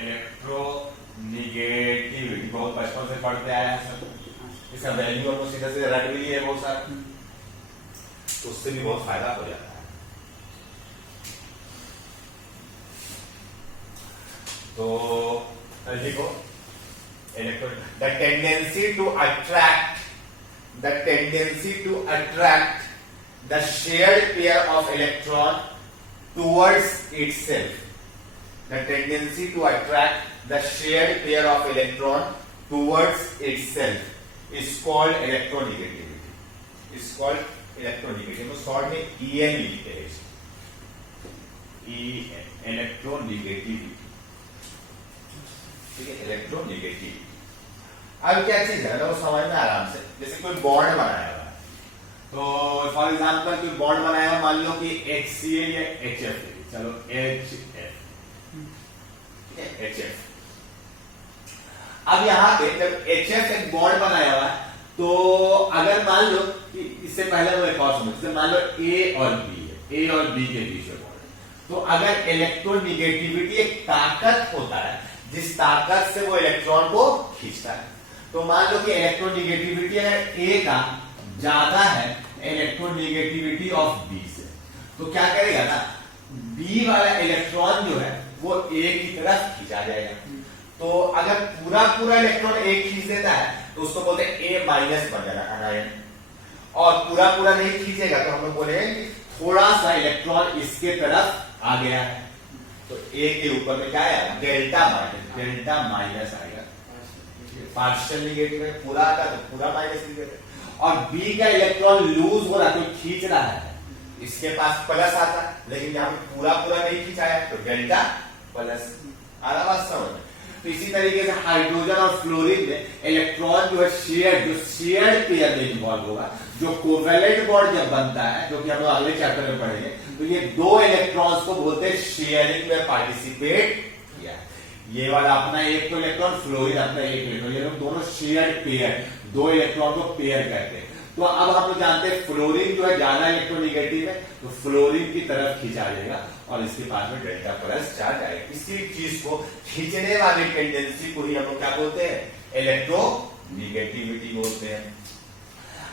इलेक्ट्रोनिगेटिविटी बहुत बचपन से पढ़ते आए हैं सब, इसका वैल्यू हमको सीधा सीधा रट भी है बहुत सारा, तो उससे भी बहुत फायदा हो जाता है। तो देखो the tendency to attract the shared pair of electron towards itself, the tendency to attract the shared pair of electron towards itself is called electronegativity, is called electronegativity। तो शॉर्ट में EN लिखते हैं, EN electronegativity, ठीक है, electronegativity. अब क्या चीज है वो समझ में आराम से, जैसे कोई बॉन्ड बनाया हुआ है, तो फॉर एग्जांपल कोई बॉन्ड बनाया हुआ, मान लो कि HCl या HF, चलो HF, ठीक है, HF। अब यहाँ पे जब HF एक बॉन्ड बनाया हुआ है, तो अगर मान लो कि इससे पहले वो एक और समझ, मान लो A और B है, A और B के बीच में बॉन्ड, तो अगर इलेक्ट्रोनिगेटिविटी एक ताकत होता है जिस ताकत से वो इलेक्ट्रॉन को खींचता है, तो मान लो कि इलेक्ट्रोनिगेटिविटी अगर A का ज्यादा है इलेक्ट्रोनिगेटिविटी ऑफ B से, तो क्या करेगा ना, B वाला इलेक्ट्रॉन जो है वो A की तरफ खींचा जाएगा। तो अगर पूरा पूरा इलेक्ट्रॉन A खींच देता है तो उसको बोलते हैं A माइनस बन जाएगा अनायन, और पूरा पूरा नहीं खींचेगा तो हम लोग बोलेंगे कि थोड़ा सा इलेक्ट्रॉन इसके तरफ आ गया है, तो A के ऊपर में क्या आया, डेल्टा माइनस आएगा, पार्शियल निगेटिव है, पूरा आता तो पूरा माइनस निगेटिव। और B का इलेक्ट्रॉन लूज हो रहा है, तो खींच रहा है, इसके पास प्लस आता, लेकिन यहाँ पे पूरा पूरा नहीं खींचाया तो डेल्टा प्लस आ रहा, बात समझ। तो इसी तरीके से हाइड्रोजन और फ्लोरीन में इलेक्ट्रॉन जो है शेयर्ड पेयर में इन्वॉल्व होगा, जो कोवेलेंट बॉन्ड जब बनता है, जो कि हम लोग अगले चैप्टर में पढ़ेंगे, तो ये दो इलेक्ट्रॉन्स को बोलते हैं शेयरिंग में पार्टिसिपेट किया। ये वाला अपना एक तो इलेक्ट्रॉन, फ्लोरीन अपना एक इलेक्ट्रॉन, ये लोग दोनों शेयर्ड पेयर, दो इलेक्ट्रॉन को पेयर करते हैं। तो अब हम लोग जानते हैं फ्लोरीन जो है ज्यादा इलेक्ट्रोनिगेटिव है, तो फ्लोरीन की तरफ खींचा जाएगा और इसके पास में डेल्टा प्लस चार्ज आएगा। इसी चीज को खींचने वाली टेंडेंसी को ही हम लोग क्या बोलते हैं, इलेक्ट्रोनिगेटिविटी बोलते हैं।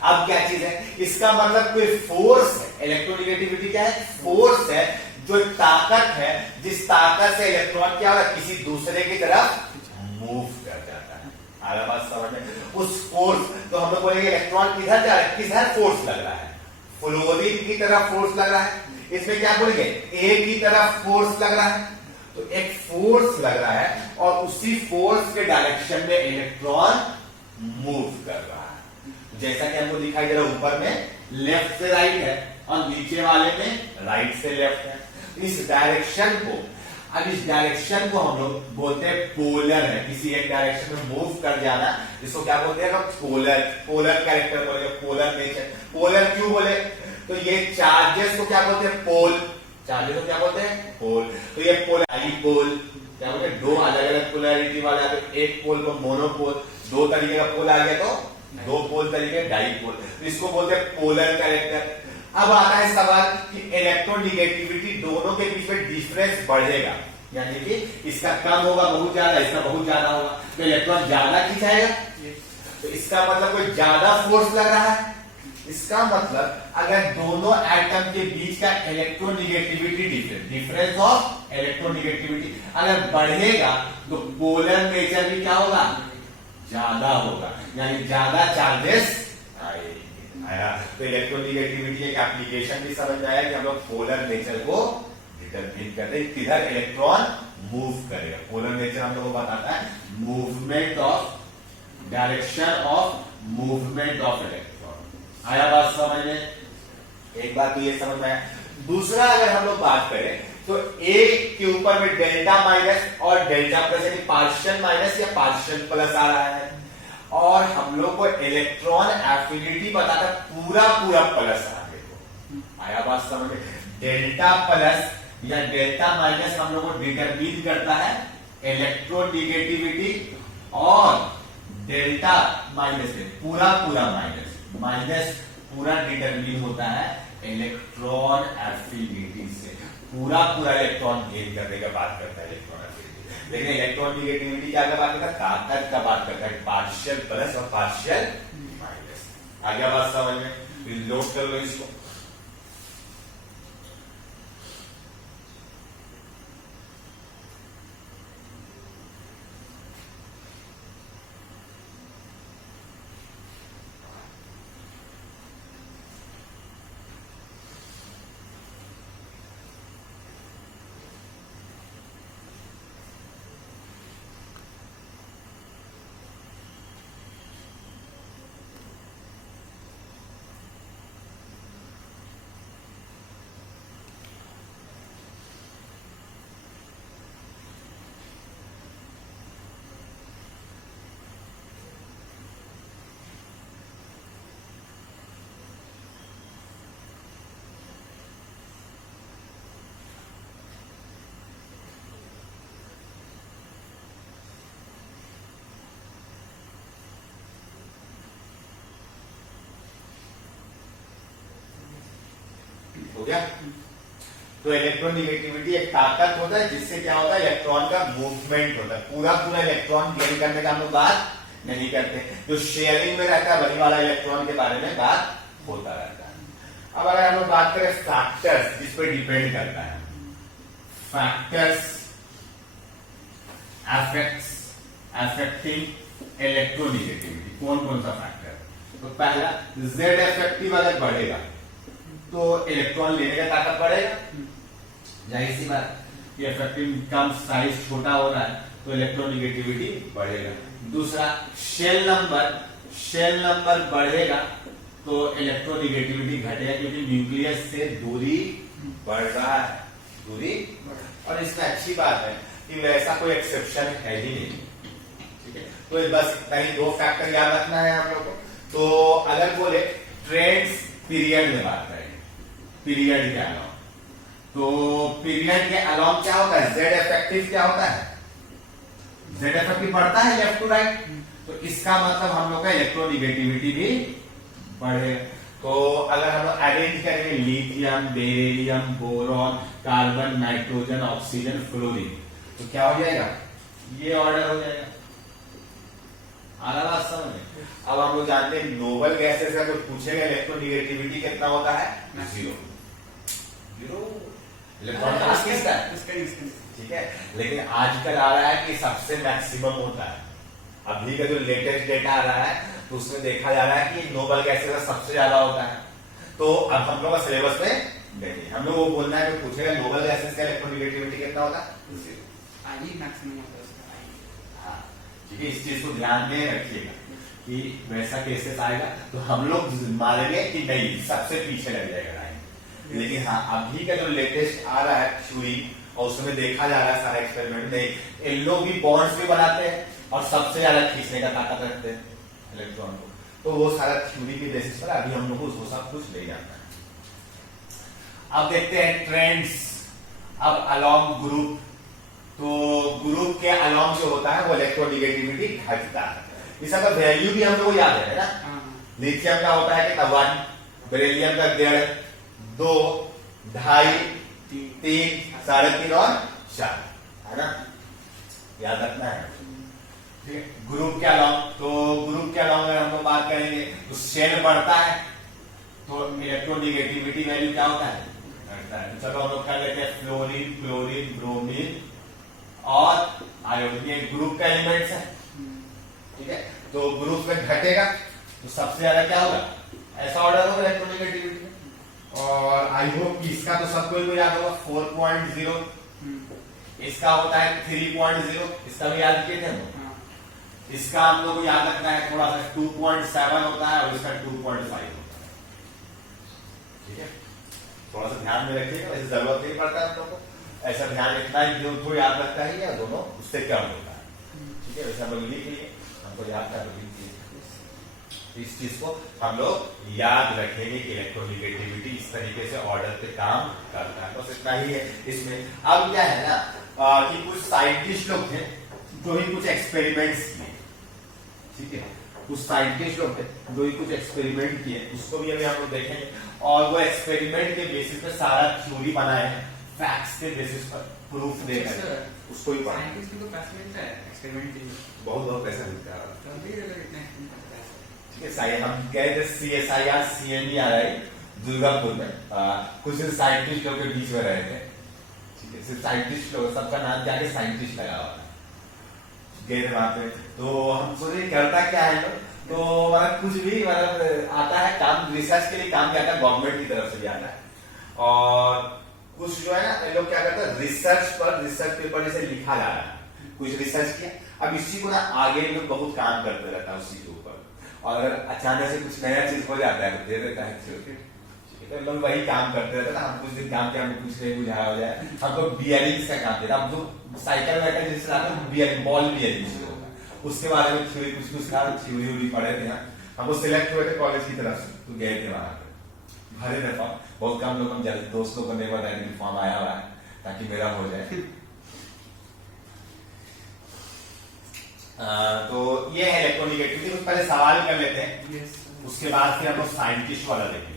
अब क्या चीज है, इसका मतलब कोई फोर्स है, इलेक्ट्रोनिगेटिविटी क्या है, फोर्स है, जो ताकत है, जिस ताकत से इलेक्ट्रॉन क्या होगा, किसी दूसरे की तरफ मूव कर जाता है। आया बात समझ में? उस फोर्स, तो हम लोग बोलेंगे इलेक्ट्रॉन किधर जा रहा है, किधर फोर्स लग रहा है, फ्लोरीन की तरफ फोर्स लग रहा है। इसमें क्या बोलेंगे, ए की तरफ फोर्स लग रहा है। तो एक फोर्स लग रहा है और उसी फोर्स के डायरेक्शन में इलेक्ट्रॉन मूव कर रहा है। जैसा कि हमको दिखाई दे रहा है, ऊपर में लेफ्ट से राइट है और नीचे वाले में राइट से लेफ्ट है। इस डायरेक्शन को, अब इस डायरेक्शन को हम लोग बोलते हैं पोलर है। किसी एक डायरेक्शन में मूव कर जाना, इसको क्या बोलते हैं, पोलर। पोलर कैरेक्टर बोलेंगे, पोलर नेचर। पोलर क्यों बोले, तो ये चार्जेस को क्या बोलते हैं, पोल। चार्जेस को क्या बोलते हैं, पोल। तो ये पोल, डाइपोल, क्या बोलते हैं, दो अलग अलग पोलैरिटी वाले आते हैं। एक पोल को मोनोपोल, दो तरीके का पोल आ गया तो दो पोल तरीके डाइपोल, तो इसको बोलते हैं पोलर कैरेक्टर। अब आता है सवाल कि इलेक्ट्रोनिगेटिविटी दोनों के बीच में डिफरेंस बढ़ेगा, यानी कि इसका कम होगा बहुत ज्यादा, इसका बहुत ज्यादा होगा, तो इलेक्ट्रॉन ज्यादा खिंचाएगा। तो इसका मतलब कोई ज्यादा फोर्स लग रहा है। इसका मतलब अगर दोनों एटम के बीच का इलेक्ट्रोनिगेटिविटी डिफरेंस ऑफ इलेक्ट्रोनिगेटिविटी अगर बढ़ेगा तो पोलर नेचर भी क्या होगा, ज्यादा होगा, यानी ज्यादा चार्जेस आया। तो इलेक्ट्रोनिगेटिविटी एक एप्लीकेशन भी समझ में आया कि हम लोग पोलर नेचर को डिटरमिन करते हैं, किधर इलेक्ट्रॉन मूव करेगा। पोलर नेचर हम लोग को बताता है movement of, direction of movement of electron. आया बात समझ में? एक बात तो ये समझ में आया। दूसरा अगर हम लोग बात करें तो ए के ऊपर में डेल्टा माइनस और डेल्टा प्लस, यानी पार्शियल माइनस या पार्शियल प्लस आ रहा है, और हम लोग को इलेक्ट्रॉन एफिनिटी बताता पूरा पूरा प्लस आगे को। आया बात समझ में? डेल्टा प्लस या डेल्टा माइनस हम लोग को डिटरमिन करता है इलेक्ट्रोनिगेटिविटी, और डेल्टा माइनस में पूरा पूरा माइनस, माइनस पूरा डिटरमिन होता है इलेक्ट्रॉन एफिनिटी से। पूरा पूरा इलेक्ट्रॉन गेन करने का बात करता है इलेक्ट्रॉन एफिनिटी, लेकिन इलेक्ट्रॉन निगेटिविटी क्या बात करता है, ताकत का बात करता है, पार्शियल प्लस और पार्शियल माइनस। आगे बात समझ में? नोट कर लो इसको। हो गया? तो इलेक्ट्रोनिगेटिविटी एक ताकत होता है जिससे क्या होता है, इलेक्ट्रॉन का मूवमेंट होता है। पूरा पूरा इलेक्ट्रॉन गेन करने का हम लोग बात नहीं करते, जो शेयरिंग में रहता है वही वाला इलेक्ट्रॉन के बारे में बात होता रहता है। अब अगर हम लोग बात करें फैक्टर्स जिस पर डिपेंड करता है, फैक्टर्स अफेक्टिंग इलेक्ट्रोनिगेटिविटी, कौन कौन सा फैक्टर? तो पहला जेड इफेक्टिव अगर बढ़ेगा तो इलेक्ट्रॉन लेने का ताकत बढ़ेगा, जाहिर सी बात। ये इफेक्टिव कम साइज छोटा हो रहा है तो इलेक्ट्रोनिगेटिविटी बढ़ेगा। दूसरा शेल नंबर बढ़ेगा तो इलेक्ट्रोनिगेटिविटी घटेगा, क्योंकि न्यूक्लियस से दूरी बढ़ रहा है, दूरी। और इसमें अच्छी बात है कि वैसा कोई एक्सेप्शन है ही नहीं, ठीक है। तो बस कहीं दो फैक्टर याद रखना है आप लोगों को। तो अगर बोले ट्रेंड्स पीरियड में बात करें, पीरियड के अलावा, तो पीरियड के अलावा क्या होता है, जेड इफेक्टिव क्या होता है, जेड इफेक्टिव बढ़ता है लेफ्ट टू राइट, तो इसका मतलब हम लोग का इलेक्ट्रोनिगेटिविटी भी बढ़ेगा। तो अगर हम लोग अरेंज करेंगे lithium, beryllium, boron, carbon, nitrogen, oxygen, fluorine, तो क्या हो जाएगा, ये ऑर्डर हो जाएगा। बात समझ में? अब हम लोग जानते हैं नोबल गैसेस का जो पूछेगा इलेक्ट्रोनिगेटिविटी कितना होता है, 0 इलेक्ट्रॉन का किसका, ठीक है। लेकिन आजकल आ रहा है कि सबसे मैक्सिमम होता है, अभी का जो लेटेस्ट डेटा आ रहा है तो उसमें देखा जा रहा है कि नोबल गैसेस का सबसे ज्यादा होता है। तो अब हम लोग का सिलेबस में देखिए हम लोग वो बोलना है, पूछेगा नोबल गैसेस का इलेक्ट्रोनेगेटिविटी कितना होता है, आई मैक्सिमम होता है उसका आई। हाँ, ठीक है, इस चीज को ध्यान में रखिएगा कि वैसा केसेस आएगा तो हम लोग मानेंगे कि नहीं सबसे पीछे लग जाएगा लाइन। लेकिन हाँ अभी का जो लेटेस्ट आ रहा है थ्योरी और उसमें देखा जा रहा है सारा एक्सपेरिमेंट में इन लोग भी बॉन्ड्स भी बनाते हैं और सबसे ज्यादा खींचने का ताकत रखते हैं इलेक्ट्रॉन को। तो वो सारा थ्योरी के बेसिस पर अभी हम लोग को वो सब कुछ नहीं जानना है। अब देखते हैं ट्रेंड्स। अब अलोंग ग्रुप, तो ग्रुप के अलोंग जो होता है वो इलेक्ट्रोनेगेटिविटी घटता है। इसका तो वैल्यू भी हम लोग को याद है ना, लिथियम का होता है कितना 1, बेरिलियम का 1.5, 2, 2.5, 3, 3.5 और 4 है ना, याद रखना है। ठीक है, ग्रुप के अलावा, तो ग्रुप के अलावा अगर हम लोग बात करेंगे तो शेल बढ़ता है तो इलेक्ट्रोनेगेटिविटी वैल्यू क्या होता है, घटता है। तो चलो हम लोग क्या लेते हैं फ्लोरीन, क्लोरीन, ब्रोमीन और आयोडीन, ये ग्रुप का एलिमेंट्स है। ठीक है, तो ग्रुप में घटेगा तो सबसे ज्यादा क्या होगा, ऐसा ऑर्डर होगा इलेक्ट्रोनेगेटिविटी में। और आई होप कि इसका तो सबको ही याद होगा 4.0, इसका होता है 3.0, इसका भी याद किए थे हम। इसका हम लोग को याद रखना है थोड़ा सा 2.7 होता है और इसका 2.5 होता है। ठीक है, थोड़ा सा ध्यान में रखिएगा, वैसे जरूरत नहीं पड़ता है आप लोग को, ऐसा ध्यान इतना ही जो थोड़ा याद रखता है या दोनों उससे कम होता है। ठीक है, वैसे हम लोग लिख लिए, हमको याद था लिख लिए। इस चीज को हम लोग याद रखेंगे कि इलेक्ट्रोनेगेटिविटी इस तरीके से ऑर्डर पे काम करता है। बस इतना ही है इसमें। अब क्या है ना कि कुछ साइंटिस्ट लोग थे जो ही कुछ एक्सपेरिमेंट्स किए। ठीक है, कुछ साइंटिस्ट लोग थे जो ही कुछ एक्सपेरिमेंट किए, उसको भी अभी हम लोग देखेंगे। और वो एक्सपेरिमेंट के बेसिस पे सारा थ्योरी बनाए हैं, फैक्ट्स के बेसिस पर प्रूफ देकर उसको ही पढ़ा। साइंटिस्ट को पैसा मिलता है एक्सपेरिमेंट के लिए, बहुत पैसा मिलता है। तभी अगर इतना ठीक है, साइंस हम गए थे CSIR CNE आ रही दुर्गापुर में, कुछ साइंटिस्ट लोग के बीच में रहे थे। ठीक है, सिर्फ साइंटिस्ट लोग, सबका नाम जाके साइंटिस्ट लगा हुआ है। गए थे वहां पे तो हम सोचे करता क्या है लोग, तो मतलब कुछ भी मतलब आता है काम, रिसर्च के लिए काम किया था, गवर्नमेंट की तरफ से भी आता है। और कुछ जो है ना लोग क्या करते हैं रिसर्च पेपर जैसे लिखा जा रहा है, कुछ रिसर्च किया, अब इसी को ना आगे लोग बहुत काम करते रहता है उसी के ऊपर। और अगर अचानक से कुछ नया चीज हो जाता है तो दे देता है। तो लोग वही काम करते रहते ना, हम कुछ दिन काम किया, हमको कुछ नहीं बुझाया हो जाए, हमको बियरिंग्स का काम देता। अब जो साइकिल वाइकिल जिससे आता है बियरिंग, बॉल बियरिंग उसके बारे में थ्योरी कुछ था, थ्योरी पढ़े थे। हमको सिलेक्ट हुए थे कॉलेज की तरफ से, तो गए थे वहां पे, भरे थे फॉर्म। बहुत कम लोग, हम दोस्तों को नहीं बताया कि फॉर्म आया हुआ है ताकि मेरा हो जाए। तो ये है इलेक्ट्रोनेगेटिविटी। कुछ पहले सवाल कर लेते हैं, उसके बाद फिर हम लोग साइंटिस्ट वाला देखेंगे।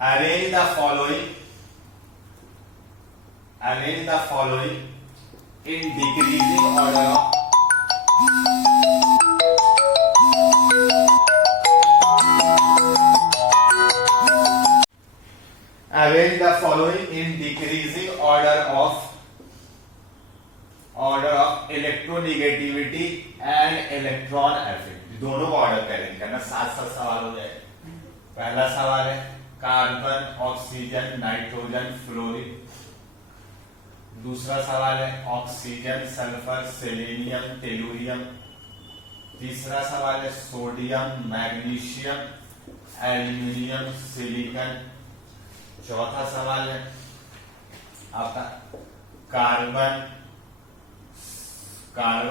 Arrange the following in decreasing order of electronegativity and electron affinity, दोनों का ऑर्डर करेंगे करना। 7 सवाल हो जाए। पहला सवाल है कार्बन, ऑक्सीजन, नाइट्रोजन, फ्लोरीन। दूसरा सवाल है ऑक्सीजन, सल्फर, सेलेनियम, टेलुरियम। तीसरा सवाल है सोडियम, मैग्नीशियम, एल्यूमिनियम, सिलिकॉन। चौथा सवाल है आपका कार्बन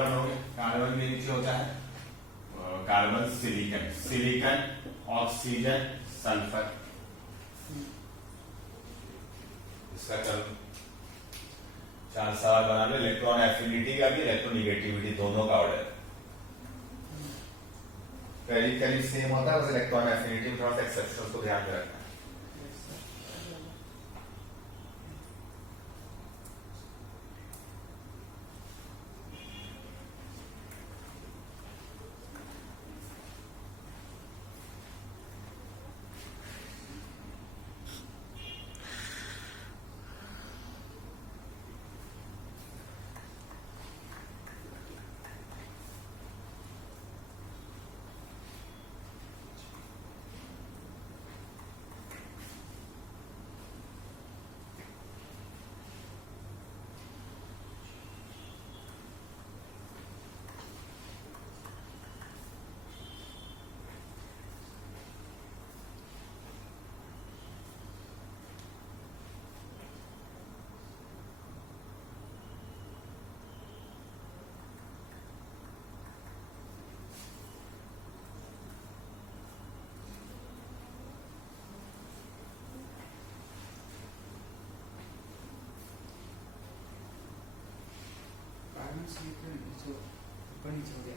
हो गया, कार्बन के नीचे होता है कार्बन, सिलिकॉन, ऑक्सीजन, सल्फर। इसका चलो 4 सवाल बना लो। इलेक्ट्रॉन एफिनिटी का भी, इलेक्ट्रोनेगेटिविटी दोनों का ऑर्डर करीब सेम होता है, बस इलेक्ट्रॉन एफिनिटी में थोड़ा सा एक्सेप्शन को ध्यान में रखना। ऊपर नीचे हो गया।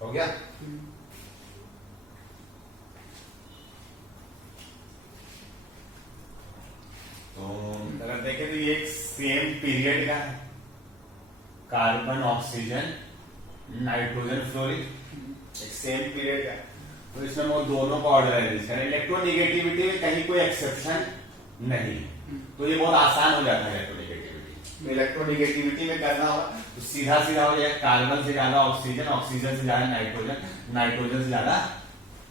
हो गया। तो अगर देखें तो ये एक सेम पीरियड का है, कार्बन ऑक्सीजन नाइट्रोजन फ्लोरीन, एक सेम पीरियड का। तो इसमें वो दोनों का ऑर्डर है, इलेक्ट्रोनिगेटिविटी में कहीं कोई एक्सेप्शन नहीं, तो ये बहुत आसान हो जाता है इलेक्ट्रोनिगेटिविटी। तो इलेक्ट्रोनिगेटिविटी में करना हो तो सीधा सीधा हो जाएगा, कार्बन से ज्यादा ऑक्सीजन, ऑक्सीजन से ज्यादा नाइट्रोजन, नाइट्रोजन से ज्यादा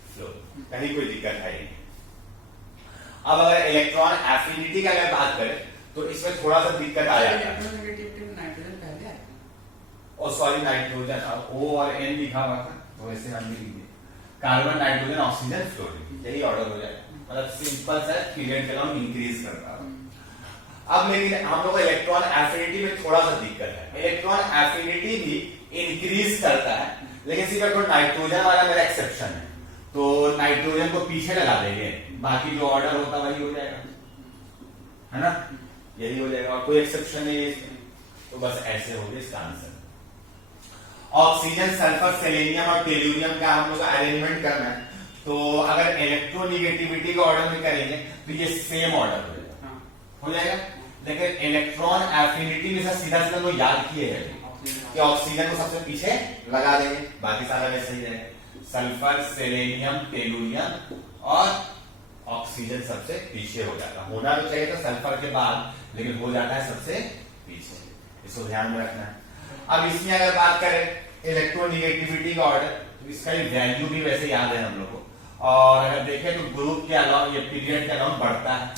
फ्लोरीन, कहीं कोई दिक्कत है नहीं। अब अगर इलेक्ट्रॉन एफिनिटी का अगर बात करें तो इसमें थोड़ा सा दिक्कत आ जाता है। इलेक्ट्रोनेगेटिविटी में नाइट्रोजन पहले आता है। और सॉरी नाइट्रोजन, O और N लिखा हुआ था तो वैसे हम लिख दिए, कार्बन नाइट्रोजन ऑक्सीजन फ्लोरीन, यही ऑर्डर हो जाएगा। मतलब सिंपल सा पीरियड का नाम इंक्रीज करता है। अब लेकिन हम लोग को इलेक्ट्रॉन एफिनिटी में थोड़ा सा दिक्कत है, इलेक्ट्रॉन एफिनिटी भी इंक्रीज करता है, लेकिन सिर्फ नाइट्रोजन वाला मेरा एक्सेप्शन है, तो नाइट्रोजन को पीछे लगा देंगे, बाकी जो ऑर्डर होता वही हो जाएगा, है ना, यही हो जाएगा, और कोई एक्सेप्शन नहीं है इसमें। तो बस ऐसे हो गया इसका आंसर। ऑक्सीजन, सल्फर, सेलेनियम और टेल्यूरियम का हम लोग अरेंजमेंट करना है, तो अगर इलेक्ट्रोनिगेटिविटी का ऑर्डर में करेंगे तो ये सेम ऑर्डर हो जाएगा, हो जाएगा। लेकिन इलेक्ट्रॉन एफिनिटी में सीधा सीधा तो याद किए हैं कि ऑक्सीजन को सबसे पीछे लगा देंगे, बाकी सारा वैसे ही रहेगा। सल्फर, सेलेनियम, टेल्यूरियम और ऑक्सीजन सबसे पीछे हो जाता, होना तो चाहिए था सल्फर के बाद, लेकिन हो जाता है सबसे पीछे, इसको ध्यान में रखना है। अब इसमें अगर बात करें इलेक्ट्रोनिगेटिविटी का ऑर्डर, तो इसका वैल्यू भी वैसे याद है हम लोग को, और अगर देखें तो ग्रुप के अलावा ये पीरियड का नाम बढ़ता है,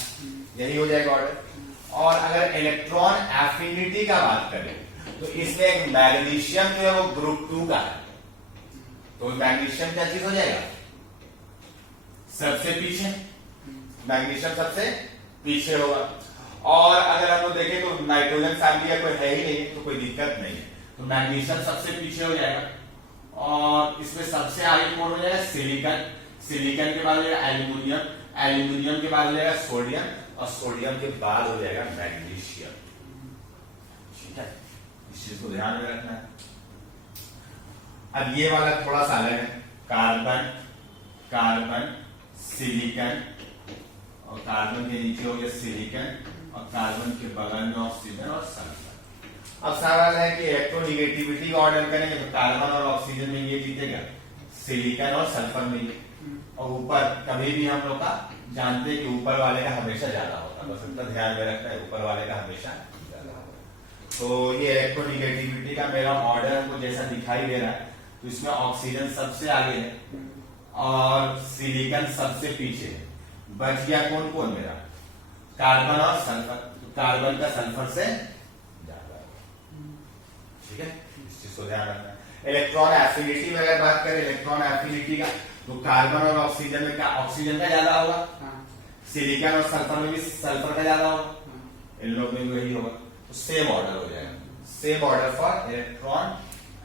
यही हो जाएगा ऑर्डर। और अगर इलेक्ट्रॉन एफिनिटी का बात करें तो इसमें एक मैग्नीशियम जो है वो ग्रुप 2 का है, तो मैग्नीशियम क्या चीज हो जाएगा, सबसे पीछे, मैग्नीशियम सबसे पीछे होगा। और अगर हम लोग देखें तो नाइट्रोजन फैमिली का कोई है ही नहीं, तो कोई दिक्कत नहीं है, तो मैग्नीशियम सबसे पीछे हो जाएगा। और इसमें सबसे आगे कौन हो जाएगा, सिलिकन, सिलिकन के बाद हो जाएगा एल्यूमिनियम, एल्यूमिनियम के बाद हो जाएगा सोडियम, और सोडियम के बाद हो जाएगा मैग्नीशियम। ठीक है, इस चीज को ध्यान में रखना है। अब ये वाला थोड़ा सा अलग है, कार्बन, कार्बन, सिलिकन, और कार्बन के नीचे हो गया सिलिकन, और कार्बन के बगल में ऑक्सीजन और सल्फर। अब सवाल है कि इलेक्ट्रोनिगेटिविटी ऑर्डर करेंगे तो कार्बन और ऑक्सीजन में ये जीतेगा, सिलिकन और सल्फर में ये, और ऊपर कभी भी हम लोग का जानते हैं कि ऊपर वाले का हमेशा ज्यादा होता है, बस इतना ध्यान में रखना है, ऊपर वाले का हमेशा ज्यादा होता है। तो ये इलेक्ट्रोनिगेटिविटी का मेरा ऑर्डर हमको जैसा दिखाई दे रहा है, तो इसमें ऑक्सीजन सबसे आगे है और सिलिकन सबसे पीछे है, बच गया कौन कौन मेरा, कार्बन और सल्फर, तो कार्बन का सल्फर से ज्यादा है। ठीक है, इस चीज को ध्यान रखना है। इलेक्ट्रॉन एफिनिटी में अगर बात करें, इलेक्ट्रॉन एफिनिटी का, तो कार्बन और ऑक्सीजन में क्या ऑक्सीजन का ज्यादा होगा, सिलिकन और सल्फर में भी सल्फर का ज्यादा होगा, इन लोग में भी वही होगा, तो सेम ऑर्डर हो जाएगा, same order for electron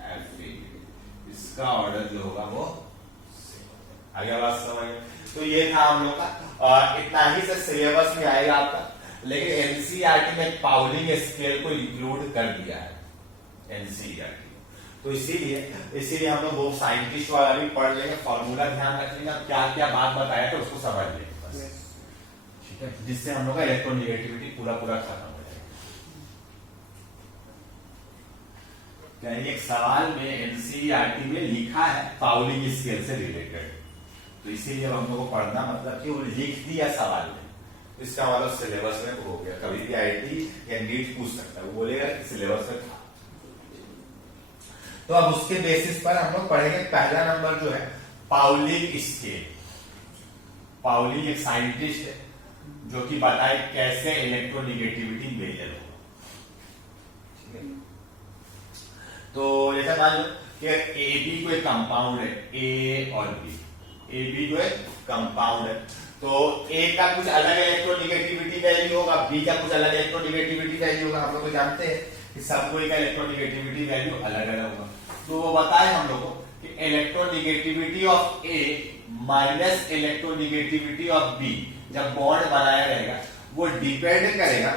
affinity, इसका ऑर्डर जो होगा वो आगे बात समझ। तो ये था हम लोग का, इतना ही से सिलेबस में आएगा आपका, लेकिन एनसीईआरटी में पाउलिंग स्केल को इंक्लूड कर दिया है एनसीईआरटी, तो इसीलिए हम लोग वो साइंटिस्ट वाला भी पढ़ लेंगे, फॉर्मूला ध्यान रख लेंगे, क्या क्या बात बताया तो उसको समझ लेंगे बस। ठीक है, जिससे हम लोग का इलेक्ट्रोनिगेटिविटी पूरा पूरा खत्म हो जाएगा। क्या एक सवाल में एनसीईआरटी में लिखा है पाउलिंग स्केल से रिलेटेड, तो इसीलिए हम लोग को पढ़ना, मतलब कि वो लिख दिया सवाल में, इसका मतलब सिलेबस में हो गया, कभी भी आईटी या नीट पूछ सकता है, वो बोलेगा कि सिलेबस में था। तो अब उसके बेसिस पर हम लोग पढ़ेंगे। पहला नंबर जो है पाउलिंग स्केल। पाउलिंग एक साइंटिस्ट है जो कि बताए कैसे इलेक्ट्रोनिगेटिविटी मेजर होगा। ठीक है, तो जैसा मान लो कि ए बी कोई कंपाउंड है, ए और बी, ए बी जो है कंपाउंड है, तो ए का कुछ अलग इलेक्ट्रोनिगेटिविटी वैल्यू होगा, बी का कुछ अलग इलेक्ट्रोनिगेटिविटी वैल्यू होगा। हम लोग तो जानते हैं कि सब कोई का इलेक्ट्रोनिगेटिविटी वैल्यू अलग अलग होगा। तो वो बताए हम लोग को कि electronegativity of A minus electronegativity of B जब बॉन्ड बनाया रहेगा वो डिपेंड करेगा,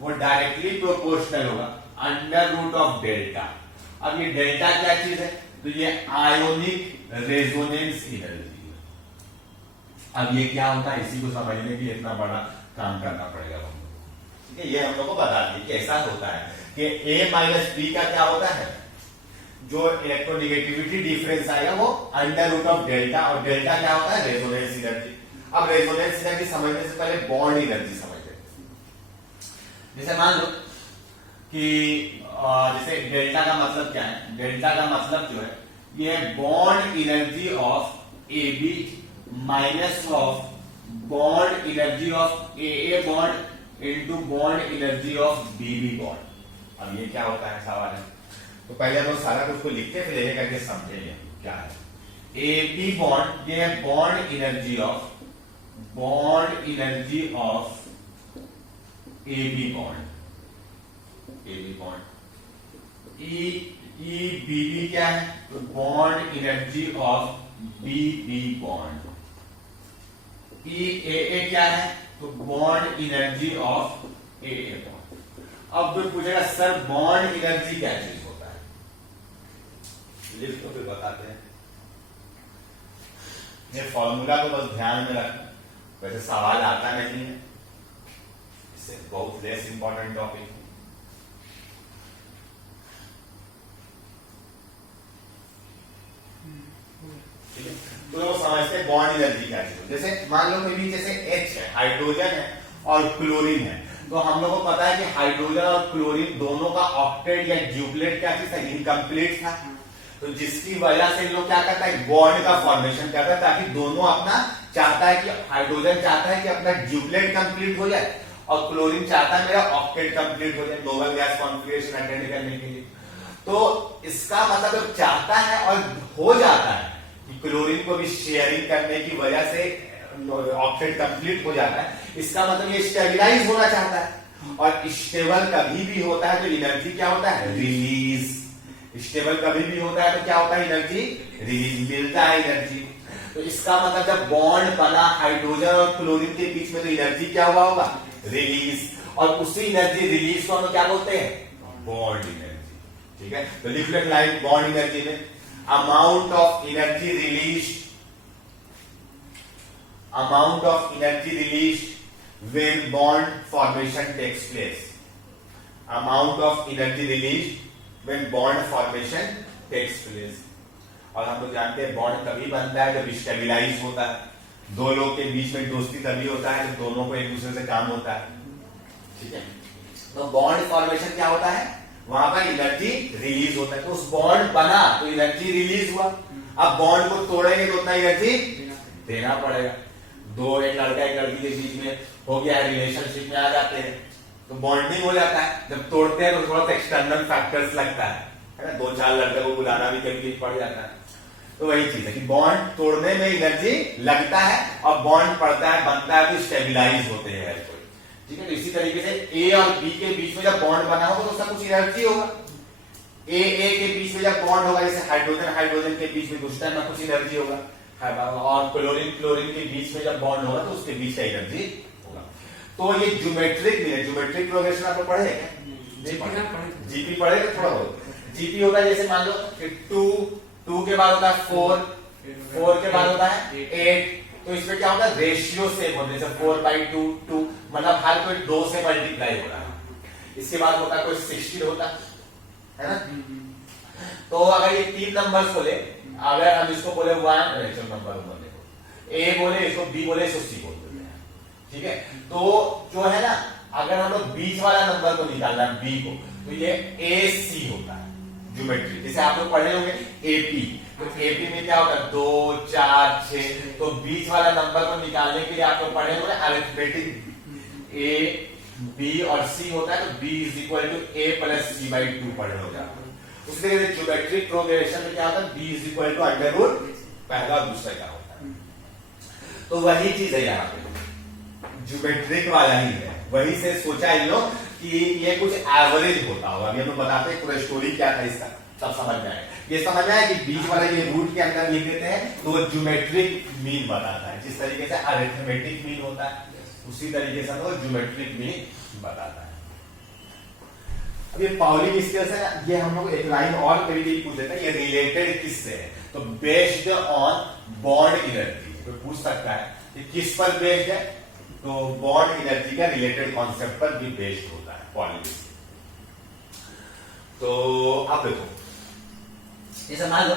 वो डायरेक्टली प्रोपोर्शनल होगा अंडर रूट ऑफ डेल्टा। अब ये डेल्टा क्या चीज है? तो ये आयोनिक रेजोनेंस एनर्जी है। अब ये क्या होता है, इसी को समझने के लिए इतना बड़ा काम करना पड़ेगा हम लोग को। ठीक है, ये हम लोग को बता दिए कैसा होता है कि ए माइनस बी का क्या होता है, जो इलेक्ट्रोनिगेटिविटी डिफरेंस आएगा वो अंडर रूट ऑफ डेल्टा, और डेल्टा क्या होता है? Resonance energy. अब रेजोनेंस एनर्जी समझने से पहले बॉन्ड एनर्जी समझ लेते। जैसे मान लो कि जैसे डेल्टा का मतलब क्या है? डेल्टा का मतलब जो है ये है bond energy of A B minus of bond energy of A bond into bond energy of B B bond. अब ये क्या होता है सवाल है, तो पहले हम लोग सारा कुछ को लिख के फिर एक करके समझेंगे क्या है। ए बी बॉन्ड ये है bond energy of A B bond, A B bond. E B B क्या है? तो bond energy of B B bond. E A क्या है? तो bond energy of A bond. अब कोई पूछेगा सर बॉन्ड एनर्जी क्या चीज होता है? लिख तो फिर बताते हैं। ये फॉर्मूला को बस ध्यान में रखना, वैसे सवाल आता नहीं है, इससे बहुत लेस इंपॉर्टेंट टॉपिक है। तो वो समझते हैं बॉन्ड एनर्जी क्या चीज। जैसे मान लो मेरी जैसे H है, हाइड्रोजन है और क्लोरीन है, तो हम लोग को पता है कि हाइड्रोजन और क्लोरीन दोनों का ऑक्टेट या ड्यूप्लेट क्या चीज था? इनकम्प्लीट था। तो जिसकी वजह से लोग क्या करता है? बॉन्ड का फॉर्मेशन करता है, ताकि दोनों अपना चाहता है कि हाइड्रोजन चाहता है कि अपना ड्यूप्लेट कंप्लीट हो जाए और क्लोरीन चाहता है मेरा ऑक्टेट कंप्लीट हो जाए नोबल गैस कॉन्फिगरेशन अटेंड करने के लिए। तो इसका मतलब चाहता है और हो जाता है कि क्लोरीन को भी शेयरिंग करने की वजह से ऑक्टेट कंप्लीट हो जाता है। इसका मतलब ये स्टेबलाइज होना चाहता है, और स्टेबल कभी भी होता है तो एनर्जी क्या होता है? रिलीज। स्टेबल कभी भी होता है तो क्या होता है? एनर्जी रिलीज, मिलता है एनर्जी। तो इसका मतलब जब बॉन्ड बना हाइड्रोजन और क्लोरीन के बीच में तो एनर्जी क्या हुआ होगा? रिलीज। और उसी एनर्जी रिलीज को हम क्या बोलते हैं? Bond energy. ठीक है, तो लिख लो लाइन बॉन्ड एनर्जी में amount of energy released when bond formation takes place. Amount of energy released when bond formation takes place. और हम लोग जानते हैं बॉन्ड तभी बनता है जब स्टेबलाइज होता है। दो लोग के बीच में दोस्ती तभी होता है जब दोनों को एक दूसरे से काम होता है। ठीक है, तो बॉन्ड फॉर्मेशन क्या होता है? वहां पर एनर्जी रिलीज होता है। तो उस बॉन्ड बना तो एनर्जी रिलीज हुआ। अब बॉन्ड को तोड़ेंगे तो उतना एनर्जी देना पड़ेगा। दो एक लड़का एक लड़की के बीच में हो गया है, रिलेशनशिप में आ जाते हैं तो बॉन्डिंग हो जाता है। जब तोड़ते हैं तो थोड़ा सा एक्सटर्नल फैक्टर्स लगता है ना, दो चार लड़के को बुलाना भी कभी पड़ जाता है। तो वही चीज है कि बॉन्ड तोड़ने में एनर्जी लगता है और बॉन्ड पड़ता है बनता है तो स्टेबलाइज होते हैं। ठीक है, तो इसी तरीके से ए और बी के बीच में जब बॉन्ड बना होगा तो उसका कुछ एनर्जी होगा। ए के बीच में जब बॉन्ड होगा, जैसे हाइड्रोजन के बीच में कुछ टाइम में कुछ एनर्जी होगा, और क्लोरीन के बीच में जब बॉन्ड होगा तो उसके बीच का एनर्जी होगा। तो ये ज्योमेट्रिक में है, ज्योमेट्रिक प्रोग्रेशन आपको पढ़े क्या? जीपी पढ़े थोड़ा बहुत। जीपी होता है जैसे मान लो कि 2 के बाद होता है 4 के बाद होता है 8। तो इसमें क्या होता है? रेशियो सेम होते हैं, 4/2 मतलब हर कोई 2 से मल्टीप्लाई हो रहा है। इसके बाद होता है कोई 16 होता है ना। तो अगर ये 3 नंबर्स को ले, अगर हम इसको बोले 1 नंबर ए बोले, इसको बी बोले, इसको सी बोल देते हैं। ठीक है, तो जो है ना, अगर हम लोग बीच वाला नंबर को निकालना है बी को, तो ये ए सी होता है ज्योमेट्री। जैसे आप लोग पढ़े होंगे एपी, तो एपी में क्या होता है 2 4 6, तो बीच वाला नंबर को निकालने के लिए आप लोग पढ़े होंगे अरिथमेटिक ए बी और सी होता है, तो b is equal to a plus c by 2 पढ़े हो जाता है। उसी तरह से ज्योमेट्रिक प्रोग्रेशन में क्या होता है b is equal to under root पहला और दूसरा का होता है। तो वही चीज है यहाँ पे, ज्योमेट्रिक वाला ही है, वही से सोचा इन लोग कि ये कुछ एवरेज होता होगा। अभी हम लोग बताते हैं पूरा स्टोरी क्या था इसका, तब समझ में आए। ये समझ में आया कि बीच वाला ये रूट के अंदर लिख देते हैं तो वो ज्योमेट्रिक मीन बताता है। जिस तरीके से अरिथमेटिक मीन होता है उसी तरीके से वो ज्योमेट्रिक मीन बताता है। अब ये पाउली स्केल्स है, ये हम लोग एक लाइन और कभी पूछ देते हैं, ये रिलेटेड किससे है, तो बेस्ड ऑन बॉन्ड एनर्जी। तो पूछ सकता है कि किस पर बेस्ड है, तो बॉन्ड एनर्जी का रिलेटेड कॉन्सेप्ट पर भी बेस्ड होता है पाउली। तो आप देखो, जैसे मान लो